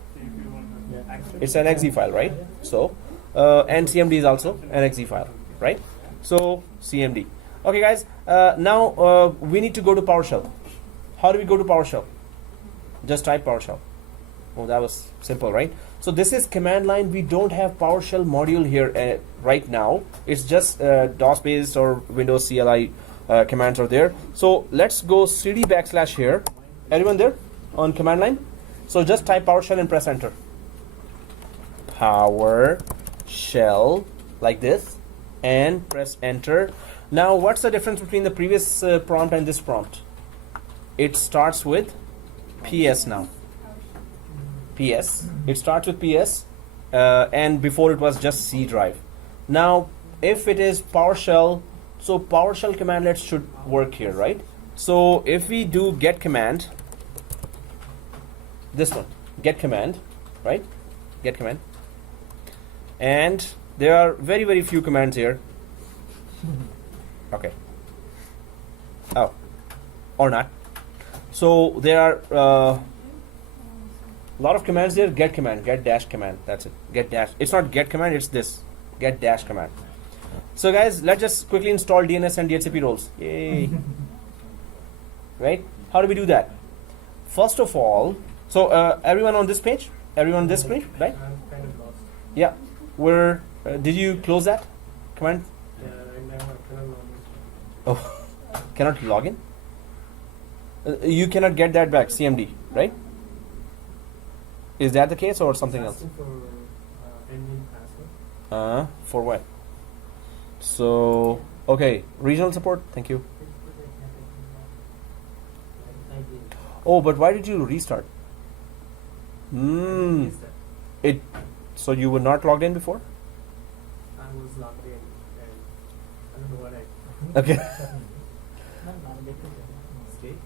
It's an exe file, right? So, and CMD is also an exe file, right? So CMD. Okay, guys. Now we need to go to PowerShell. How do we go to PowerShell? Just type PowerShell. Oh, that was simple, right? So this is command line. We don't have PowerShell module here right now. It's just DOS based or Windows CLI commands are there. So let's go cd / here Everyone there on command line? So just type PowerShell and press enter. PowerShell like this and press enter. Now what's the difference between the previous prompt and this prompt? It starts with PS now. PS. It starts with PS and before it was just C drive. Now if it is PowerShell, so PowerShell commandlets should work here, right? So if we do get command, this one, get command, right? Get command. And there are very few commands here. Okay. Oh, or not. So there are a lot of commands there. Get command, get dash command. That's it. Get dash. It's not get command. It's this. Get dash command. So guys, let's just quickly install DNS and DHCP roles. Yay! Right? How do we do that? First of all, so everyone on this page, everyone on this screen, right? I'm kind of lost. Yeah. Where did you close that command? Yeah, right now I cannot log in. Oh, cannot log in. You cannot get that back. CMD, right? Is that the case or something else? Asking for ending password. For what? So okay, regional support. Thank you. I did. Oh, but why did you restart? Is that It. So you were not logged in before? I was logged in and I don't know what I. Okay. Mistake.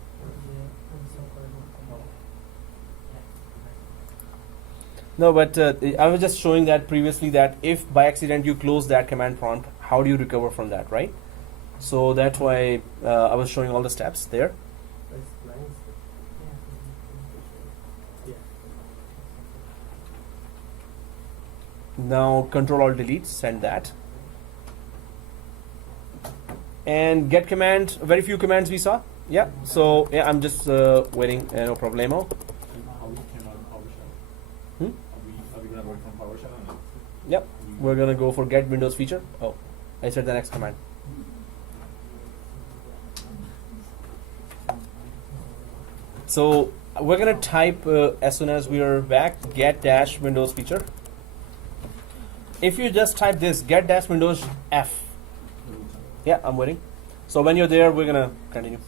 No, but I was just showing that previously that if by accident you close that command prompt, how do you recover from that, right? So that's why I was showing all the steps there. That's nice. Yeah. Now Control Alt Delete, send that. And get command, very few commands we saw. Yeah, so yeah, I'm just waiting, no problemo. How we came out of PowerShell? Hmm? Are we gonna work from PowerShell or not? Yep, we're gonna go for get Windows feature. Oh, I said the next command. So we're gonna type as soon as we are back, get dash Windows feature. If you just type this, get dash Windows F. Yeah, I'm waiting. So when you're there, we're gonna continue.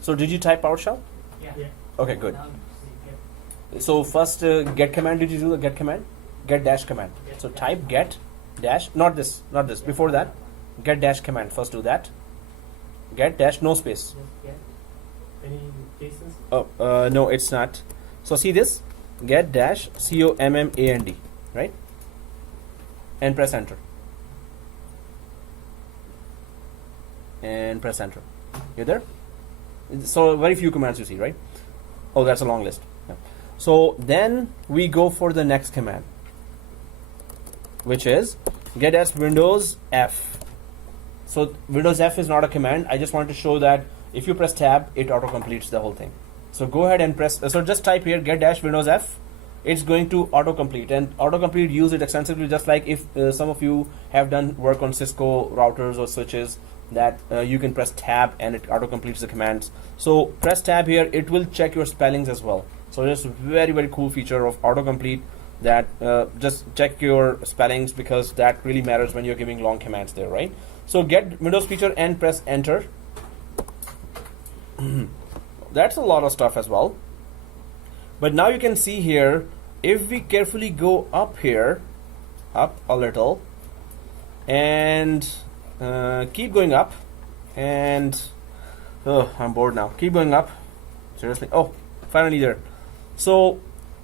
So did you type PowerShell? Yeah. Okay, good. So first get command, did you do the get command? Get dash command. So type get dash, not this, before that. Get dash command, first do that. Get dash, no space. Any cases? Oh, no, it's not. So see this, get dash command, right? And press enter. And press enter. You there? So very few commands you see, right? Oh, that's a long list. Yeah. So then we go for the next command, which is get dash Windows F. So Windows F is not a command. I just want to show that if you press tab, it auto completes the whole thing. So go ahead and press. So just type here get dash Windows F. It's going to autocomplete, and autocomplete use it extensively. Just like if some of you have done work on Cisco routers or switches, that you can press tab and it autocompletes the commands. So press tab here, it will check your spellings as well. So it's a very cool feature of autocomplete that just check your spellings, because that really matters when you're giving long commands there, right? So get Windows feature and press enter. That's a lot of stuff as well. But now you can see here, if we carefully go up here, up a little, and keep going up, and I'm bored now. Keep going up. Seriously. Oh, finally there. So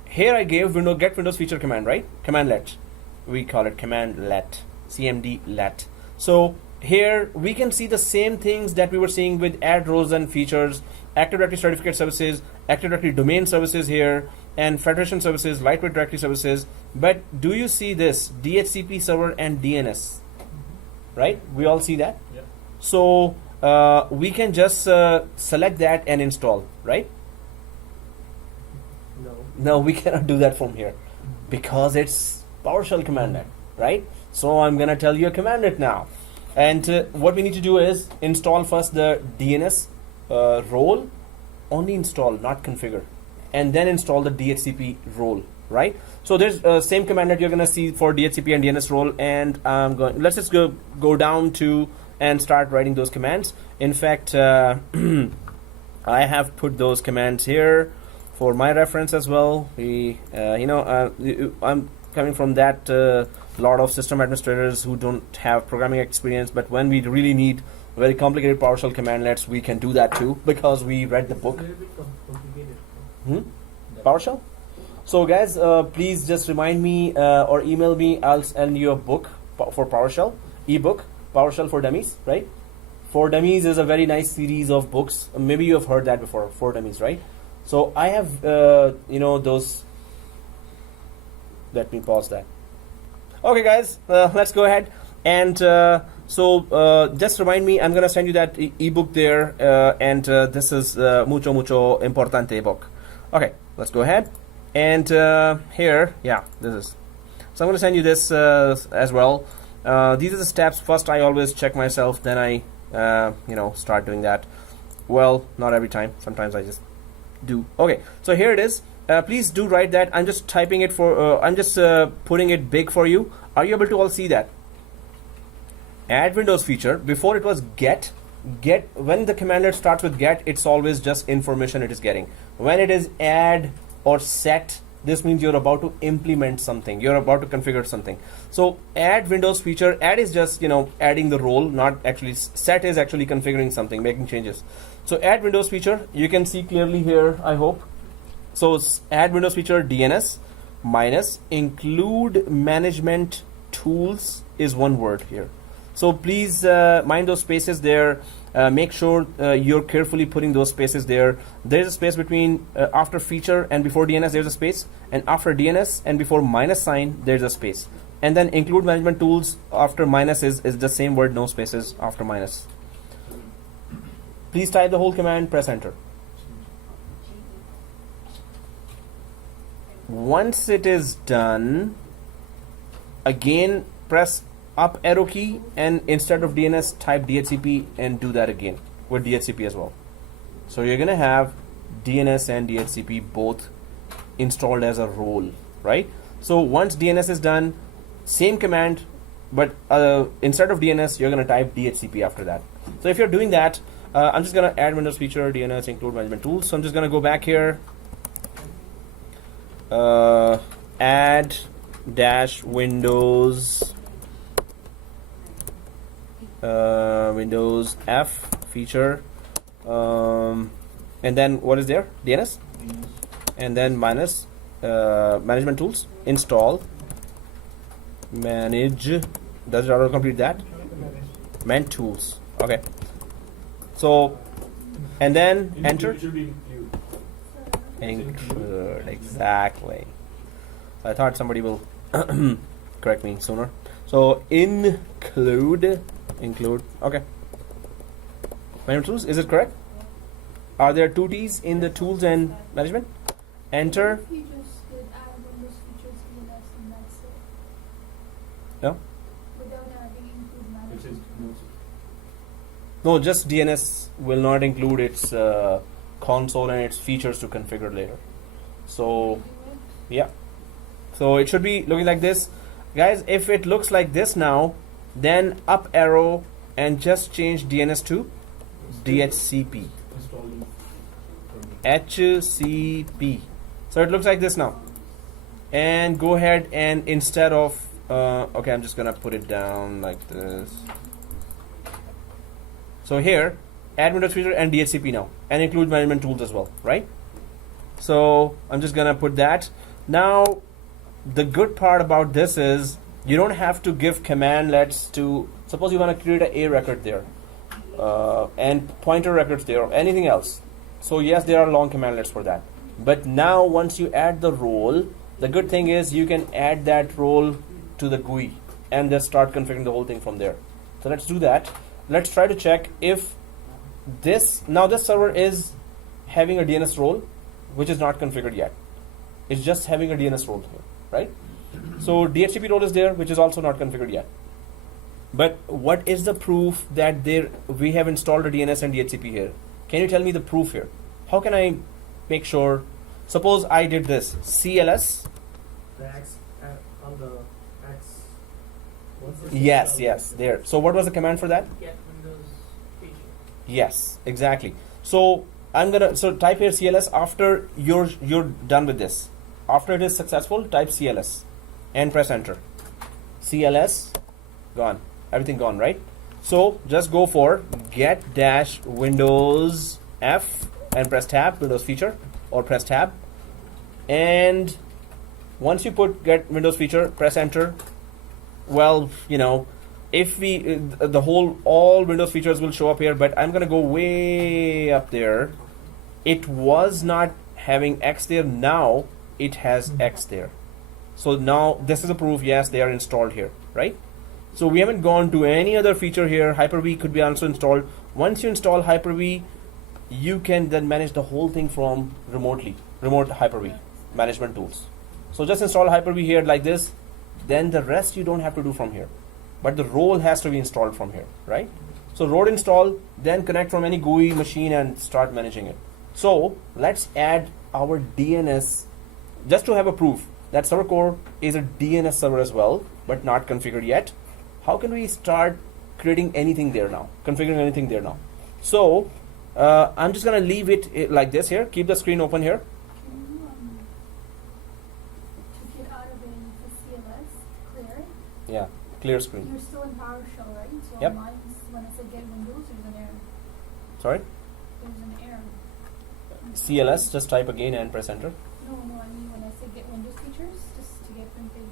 here I gave get Windows feature command, right? Commandlet. We call it commandlet. CMD let. So here we can see the same things that we were seeing with add roles and features, Active Directory certificate services, Active Directory domain services here, and federation services, lightweight directory services. But do you see this DHCP server and DNS? Right? We all see that. Yeah. So we can just select that and install, right? No, we cannot do that from here because it's PowerShell commandlet, right? So I'm gonna tell you a commandlet now, and what we need to do is install first the DNS role, only install, not configure, and then install the DHCP role, right? So there's same command that you're gonna see for DHCP and DNS role, and let's just go down to and start writing those commands. In fact, I have put those commands here for my reference as well. I'm coming from that lot of system administrators who don't have programming experience, but when we really need very complicated PowerShell commandlets, we can do that too, because we read the book. It's a little bit complicated. PowerShell? So guys, please just remind me or email me. I'll send you a book for PowerShell, ebook, PowerShell for Dummies, right? For Dummies is a very nice series of books. Maybe you have heard that before, for Dummies, right? So I have, those. Let me pause that. Okay, guys, let's go ahead. And just remind me, I'm going to send you that ebook there. And this is mucho importante book. Okay, let's go ahead. And here, yeah, this is. So I'm going to send you this as well. These are the steps. First, I always check myself. Then I, start doing that. Well, not every time. Sometimes I just do. Okay, so here it is. Please do write that. I'm just typing it for. I'm just putting it big for you. Are you able to all see that? Add Windows feature. Before it was get. When the commandlet starts with get, it's always just information it is getting. When it is add or set, this means you're about to implement something. You're about to configure something. So add Windows feature. Add is just adding the role, not actually. Set is actually configuring something, making changes. So add Windows feature. You can see clearly here, I hope. So add Windows feature DNS minus include management tools is one word here. So please mind those spaces there. Make sure you're carefully putting those spaces there. There's a space between after feature and before DNS, there's a space, and after DNS and before minus sign, there's a space. And then include management tools after minus is the same word, no spaces after minus. Please type the whole command, press enter. Once it is done, again press up arrow key, and instead of DNS type DHCP and do that again with DHCP as well. So you're gonna have DNS and DHCP both installed as a role, right? So once DNS is done, same command, but instead of DNS you're gonna type DHCP after that. So if you're doing that, I'm just gonna add Windows feature DNS include management tools. So I'm just gonna go back here, add dash Windows Windows F feature, and then what is there? DNS, and then minus management tools, install manage. Does it auto complete that? Man tools. Okay. So, and then enter. Include, exactly. I thought somebody will correct me sooner. So include. Okay. Management tools. Is it correct? Are there two T's in the tools and management? Enter. If you just did add Windows features DNS and that's it. No. Without adding include management. No, just DNS will not include its console and its features to configure later. So yeah. So it should be looking like this. Guys, if it looks like this now, then up arrow and just change DNS to DHCP. HCP. So it looks like this now. And go ahead and instead of okay, I'm just gonna put it down like this. So here, add Windows feature and DHCP now, and include management tools as well, right? So I'm just gonna put that. Now, the good part about this is you don't have to give commandlets to, suppose you want to create a record there, and pointer records there, or anything else. So yes, there are long commandlets for that. But now once you add the role, the good thing is you can add that role to the GUI and just start configuring the whole thing from there. So let's do that. Let's try to check if this server is having a DNS role, which is not configured yet. It's just having a DNS role here, right? So DHCP role is there, which is also not configured yet. But what is the proof that we have installed a DNS and DHCP here? Can you tell me the proof here? How can I make sure? Suppose I did this CLS. The X, on the X. What's the Yes, signal? yes, there. So what was the command for that? Get Windows feature. Yes, exactly. So I'm gonna type here CLS after you're done with this. After it is successful, type CLS and press enter. CLS gone. Everything gone, right? So just go for get dash Windows F and press tab, Windows feature, or press tab. And once you put get Windows feature, press enter. Well, you know, if we all Windows features will show up here, but I'm gonna go way up there. It was not having X there. Now it has X there. So now this is a proof. Yes, they are installed here, right? So we haven't gone to any other feature here. Hyper-V could be also installed. Once you install Hyper-V, you can then manage the whole thing from remote Hyper-V management tools. So just install Hyper-V here like this. Then the rest you don't have to do from here. But the role has to be installed from here, right? So role install, then connect from any GUI machine and start managing it. So let's add our DNS just to have a proof that ServerCore is a DNS server as well, but not configured yet. How can we start creating anything there now, configuring anything there now? So I'm just gonna leave it like this here. Keep the screen open here. Can you, to get out of the CLS, clear it? Yeah, clear screen. You're still in PowerShell, right? So Yep. mine's, when I say get Windows, there's an error. Sorry, There's an error. CLS. Just type again and press enter. No, I mean when I say get Windows features, just to get printed.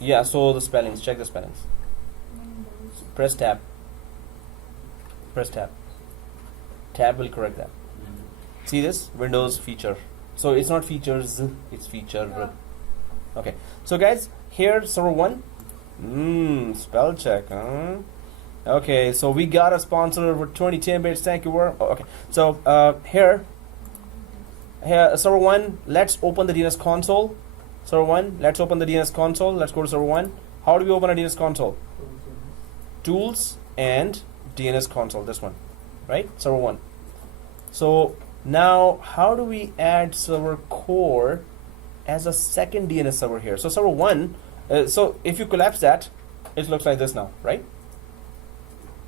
Yeah. So the spellings. Check the spellings. Windows. Press tab. Press tab. Tab will correct that. See this? Windows feature. So it's not features, it's feature. Yeah. Okay. So guys, here server 1. Spell check, huh? Okay, so we got a sponsor for 2010 bits. Thank you. Okay. So here server 1, let's open the DNS console. Server 1, let's open the DNS console. Let's go to server 1. How do we open a DNS console? Tools and DNS console, this one, right? Server 1. So now how do we add ServerCore as a second DNS server here? So server 1, so if you collapse that, it looks like this now, right?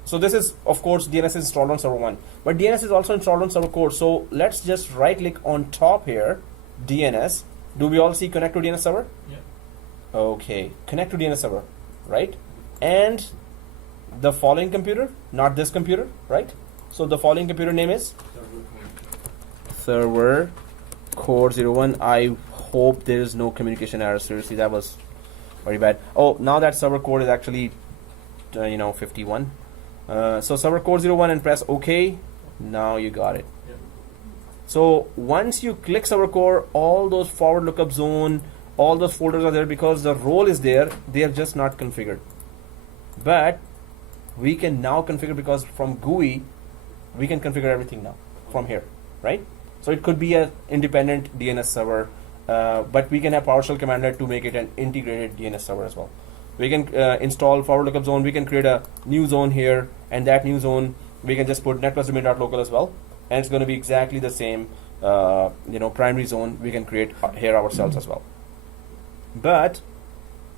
So this is, of course, DNS is installed on server 1, but DNS is also installed on ServerCore. So let's just right click on top here, DNS. Do we all see connect to DNS server? Yeah. Okay, connect to DNS server, right? And the following computer, not this computer, right? So the following computer name is ServerCore 01. I hope there is no communication error. Seriously, that was very bad. Oh, now that ServerCore is actually 51. So ServerCore 01 and press OK. Now you got it. Yep. So once you click ServerCore, all those forward lookup zone, all those folders are there because the role is there. They are just not configured. But we can now configure, because from GUI we can configure everything now from here, right? So it could be an independent DNS server, but we can have PowerShell commander to make it an integrated DNS server as well. We can install forward lookup zone. We can create a new zone here, and that new zone we can just put netplusdomain.local as well, and it's going to be exactly the same primary zone we can create here ourselves as well. But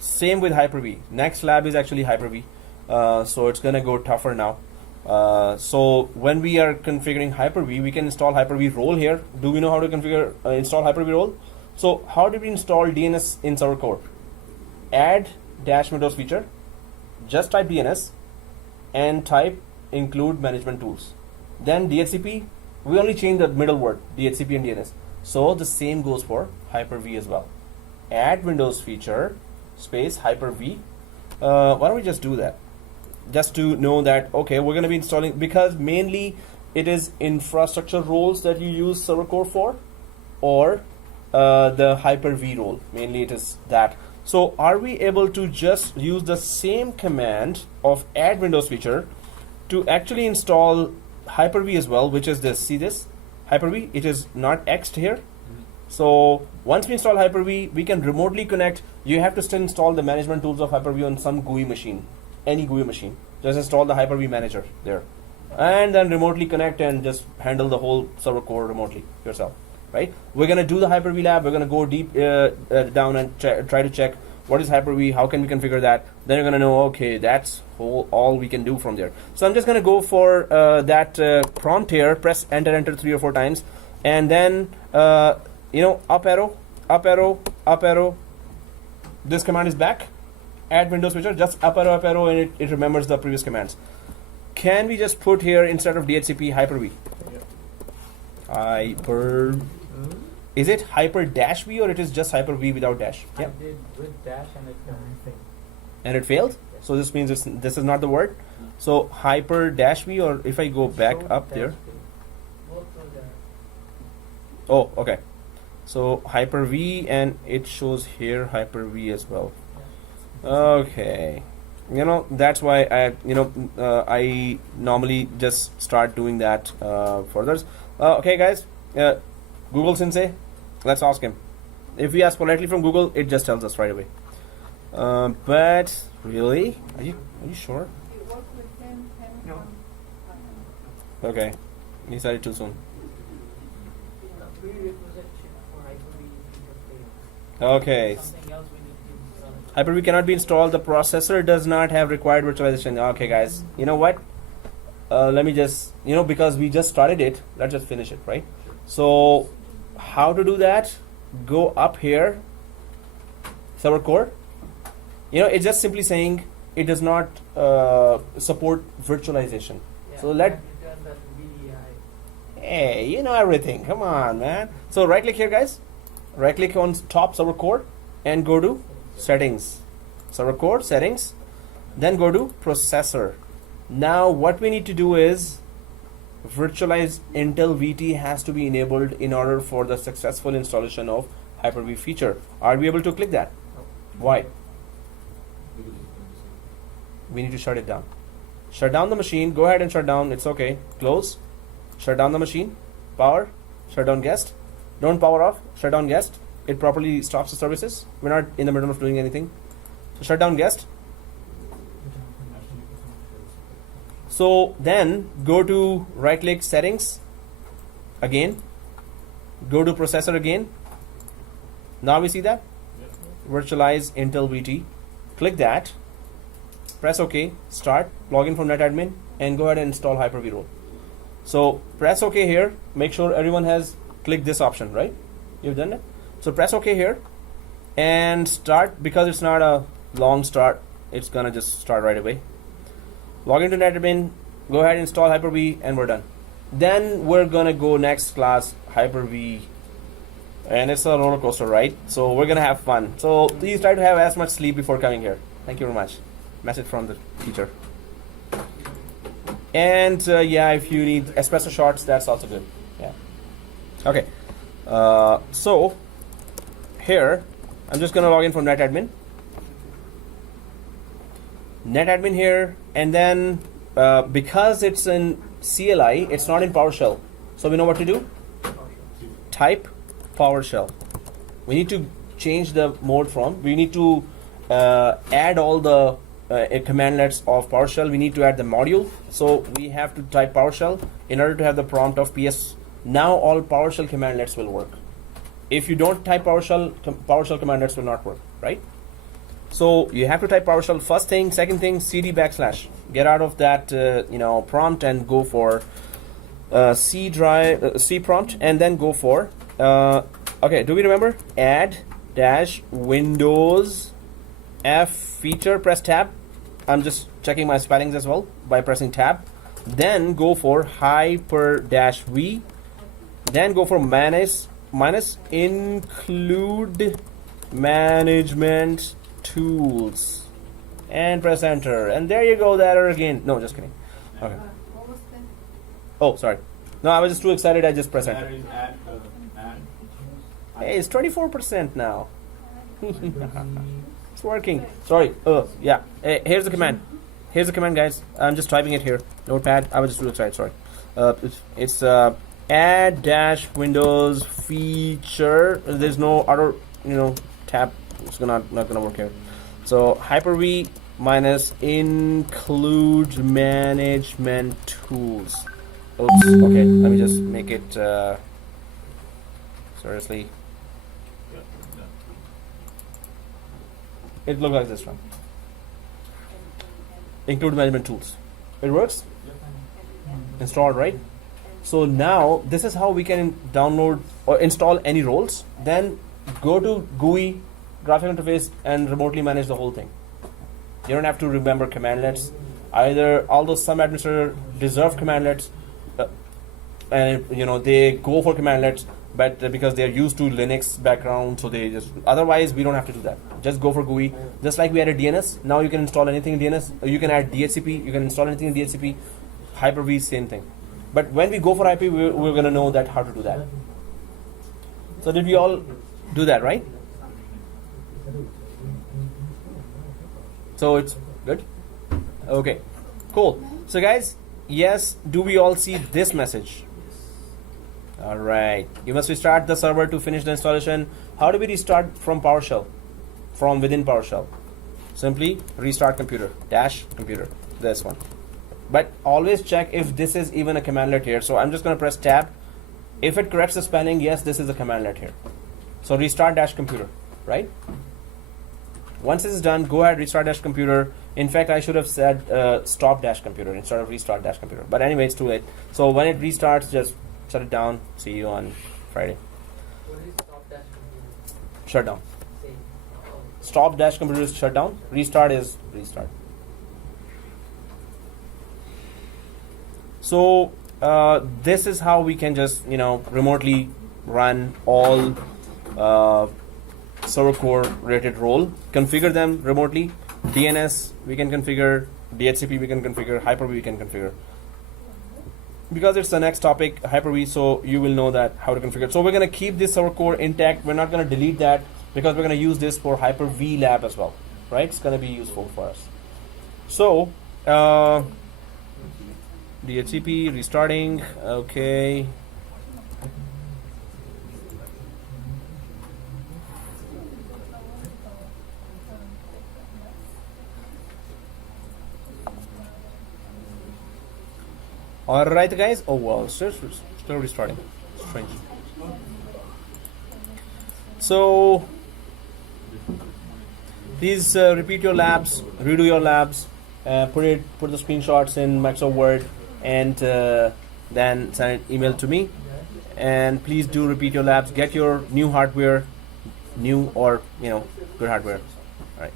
same with Hyper-V. Next lab is actually Hyper-V, so it's going to go tougher now. So when we are configuring Hyper-V, we can install Hyper-V role here. Do we know how to configure install Hyper-V role? So how did we install DNS in ServerCore? Add -Windows feature. Just type DNS and type include management tools. Then DHCP. We only change the middle word, DHCP and DNS. So the same goes for Hyper-V as well. Add Windows feature space Hyper-V. Why don't we just do that? Just to know that, okay, we're going to be installing, because mainly it is infrastructure roles that you use ServerCore for, or the Hyper-V role. Mainly it is that. So are we able to just use the same command of add Windows feature to actually install Hyper-V as well, which is this. See this? Hyper-V, it is not X'd here. So once we install Hyper-V, we can remotely connect. You have to still install the management tools of Hyper-V on some GUI machine, any GUI machine. Just install the Hyper-V manager there. and then remotely connect and just handle the whole server core remotely yourself, right? We're gonna do the Hyper-V lab. We're gonna go deep down and try to check what is Hyper-V, how can we configure that. Then you're gonna know, okay, that's all we can do from there. So I'm just gonna go for that prompt here, press enter 3 or 4 times, and then up arrow, up arrow, up arrow. This command is back. Add window switcher, just up arrow, and it remembers the previous commands. Can we just put here instead of DHCP Hyper-V? Hyper. Is it Hyper dash V or it is just Hyper-V without dash? I did with dash and it And it failed? So this means this is not the word. So Hyper dash V, or if I go back up there. Both are there. Oh, okay. So Hyper-V, and it shows here Hyper-V as well. Okay. That's why I normally just start doing that for others. Okay, guys. Google Sensei, let's ask him. If we ask politely from Google, it just tells us right away. But really, are you sure? You work with him No. Okay, he said it too soon. Prerequisite for Hyper-V interface. Okay, Something else we need to install. Hyper-V cannot be installed. The processor does not have required virtualization. Okay, guys, you know what? Let me just, because we just started it, let's just finish it, right? So, how to do that? Go up here, ServerCore. It's just simply saying it does not support virtualization. Yeah, So let. return that VDI. Hey, you know everything. Come on, man. So right click here, guys. Right click on top ServerCore and go to settings. ServerCore settings. Then go to processor. Now what we need to do is virtualized Intel VT has to be enabled in order for the successful installation of Hyper-V feature. Are we able to click that? Why? We need to shut it down. Shut down the machine. Go ahead and shut down. It's okay. Close. Shut down the machine. Power. Shut down guest. Don't power off. Shut down guest. It properly stops the services. We're not in the middle of doing anything. So shut down guest. So then go to right click settings again. Go to processor again. Now we see that. Virtualize Intel VT. Click that. Press OK. Start. Log in from NetAdmin and go ahead and install Hyper-V role. So press OK here. Make sure everyone has clicked this option, right? You've done it. So press OK here and start. Because it's not a long start, it's gonna just start right away. Log into NetAdmin, go ahead and install Hyper-V, and we're done. Then we're gonna go next class Hyper-V, and it's a roller coaster, right? So we're gonna have fun. So please try to have as much sleep before coming here. Thank you very much. Message from the teacher. And yeah, if you need espresso shots, that's also good. Yeah. Okay. So here, I'm just gonna log in from NetAdmin. NetAdmin here, and then because it's in CLI, it's not in PowerShell. So we know what to do. Type PowerShell. We need to change the mode from. We need to add all the commandlets of PowerShell. We need to add the module. So we have to type PowerShell in order to have the prompt of PS. Now all PowerShell commandlets will work. If you don't type PowerShell, PowerShell commandlets will not work, right? So you have to type PowerShell first thing. Second thing, cd /. Get out of that prompt and go for C prompt, and then go for okay. Do we remember? Add - Windows F feature. Press tab. I'm just checking my spellings as well by pressing tab. Then go for Hyper - V. Then go for minus include management tools and press enter, and there you go. That error again. No, just kidding. Okay. What was the Oh, sorry. No, I was just too excited. I just pressed enter. That is add. Hey, it's 24% now. It's working. Sorry. Yeah. Hey, here's the command. Here's the command, guys. I'm just typing it here. Notepad. I was just too excited. Sorry. It's add - Windows feature. There's no other tab. It's not gonna work here. So Hyper-V minus include management tools. Oops. Okay, let me just make it seriously. Yeah, done. It looks like this one. Include management tools. It works. Installed, right? So now this is how we can download or install any roles. Then go to GUI, graphical interface, and remotely manage the whole thing. You don't have to remember commandlets. Either, although some administrators deserve commandlets, and you know they go for commandlets, but because they are used to Linux background, so they just. Otherwise, we don't have to do that. Just go for GUI. Just like we added DNS, now you can install anything in DNS. You can add DHCP. You can install anything in DHCP. Hyper-V, same thing. But when we go for IP, we're gonna know that how to do that. So did we all do that, right? So it's good. Okay, cool. So guys, yes, do we all see this message? All right. You must restart the server to finish the installation. How do we restart from PowerShell? From within PowerShell. Simply restart computer, dash computer, this one. But always check if this is even a commandlet here. So I'm just going to press tab. If it corrects the spelling, yes, this is a commandlet here. So restart dash computer, right? Once this is done, go ahead, restart dash computer. In fact, I should have said stop dash computer instead of restart dash computer. But anyway, it's too late. So when it restarts, just shut it down. See you on Friday. What is stop dash computer? Shut down. Say. Oh. Stop dash computer is shut down. Restart is restart. So this is how we can just remotely run all ServerCore related role. Configure them remotely. DNS we can configure. DHCP we can configure. Hyper-V we can configure. Because it's the next topic, Hyper-V, so you will know that how to configure. So we're going to keep this ServerCore intact. We're not going to delete that because we're going to use this for Hyper-V lab as well, right? It's going to be useful for us. So DHCP restarting. Okay. All right, guys. Oh wow, still restarting. Strange. So please repeat your labs, redo your labs, put the screenshots in Microsoft Word, and then send an email to me. And please do repeat your labs. Get your new hardware, new or good hardware. All right.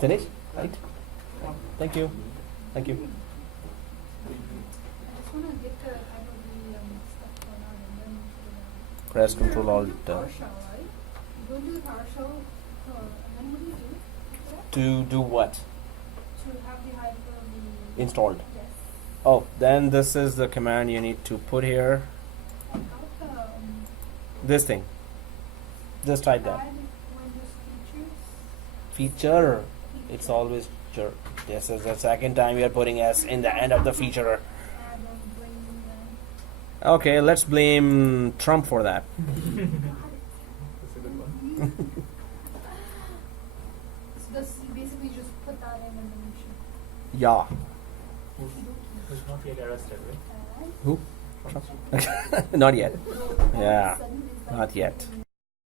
Dinesh, right? Thank you. Thank you. I just want to get the Hyper-V stuff going on and then Press Control Alt PowerShell, right? You go into the PowerShell, and then what do you do? to do what? To have the Hyper-V Installed. Yes. Oh, then this is the command you need to put here. I got This thing. Just type that. add Windows features. Feature. It's always feature. This is the second time we are putting S in the end of the feature. Add and bring Okay, let's blame Trump for that. That's a good one. So this, you basically just put that in and then you should. Yeah. He's not yet arrested, right? Who? Trump. Not yet. So all of a Yeah. sudden is that Not yet.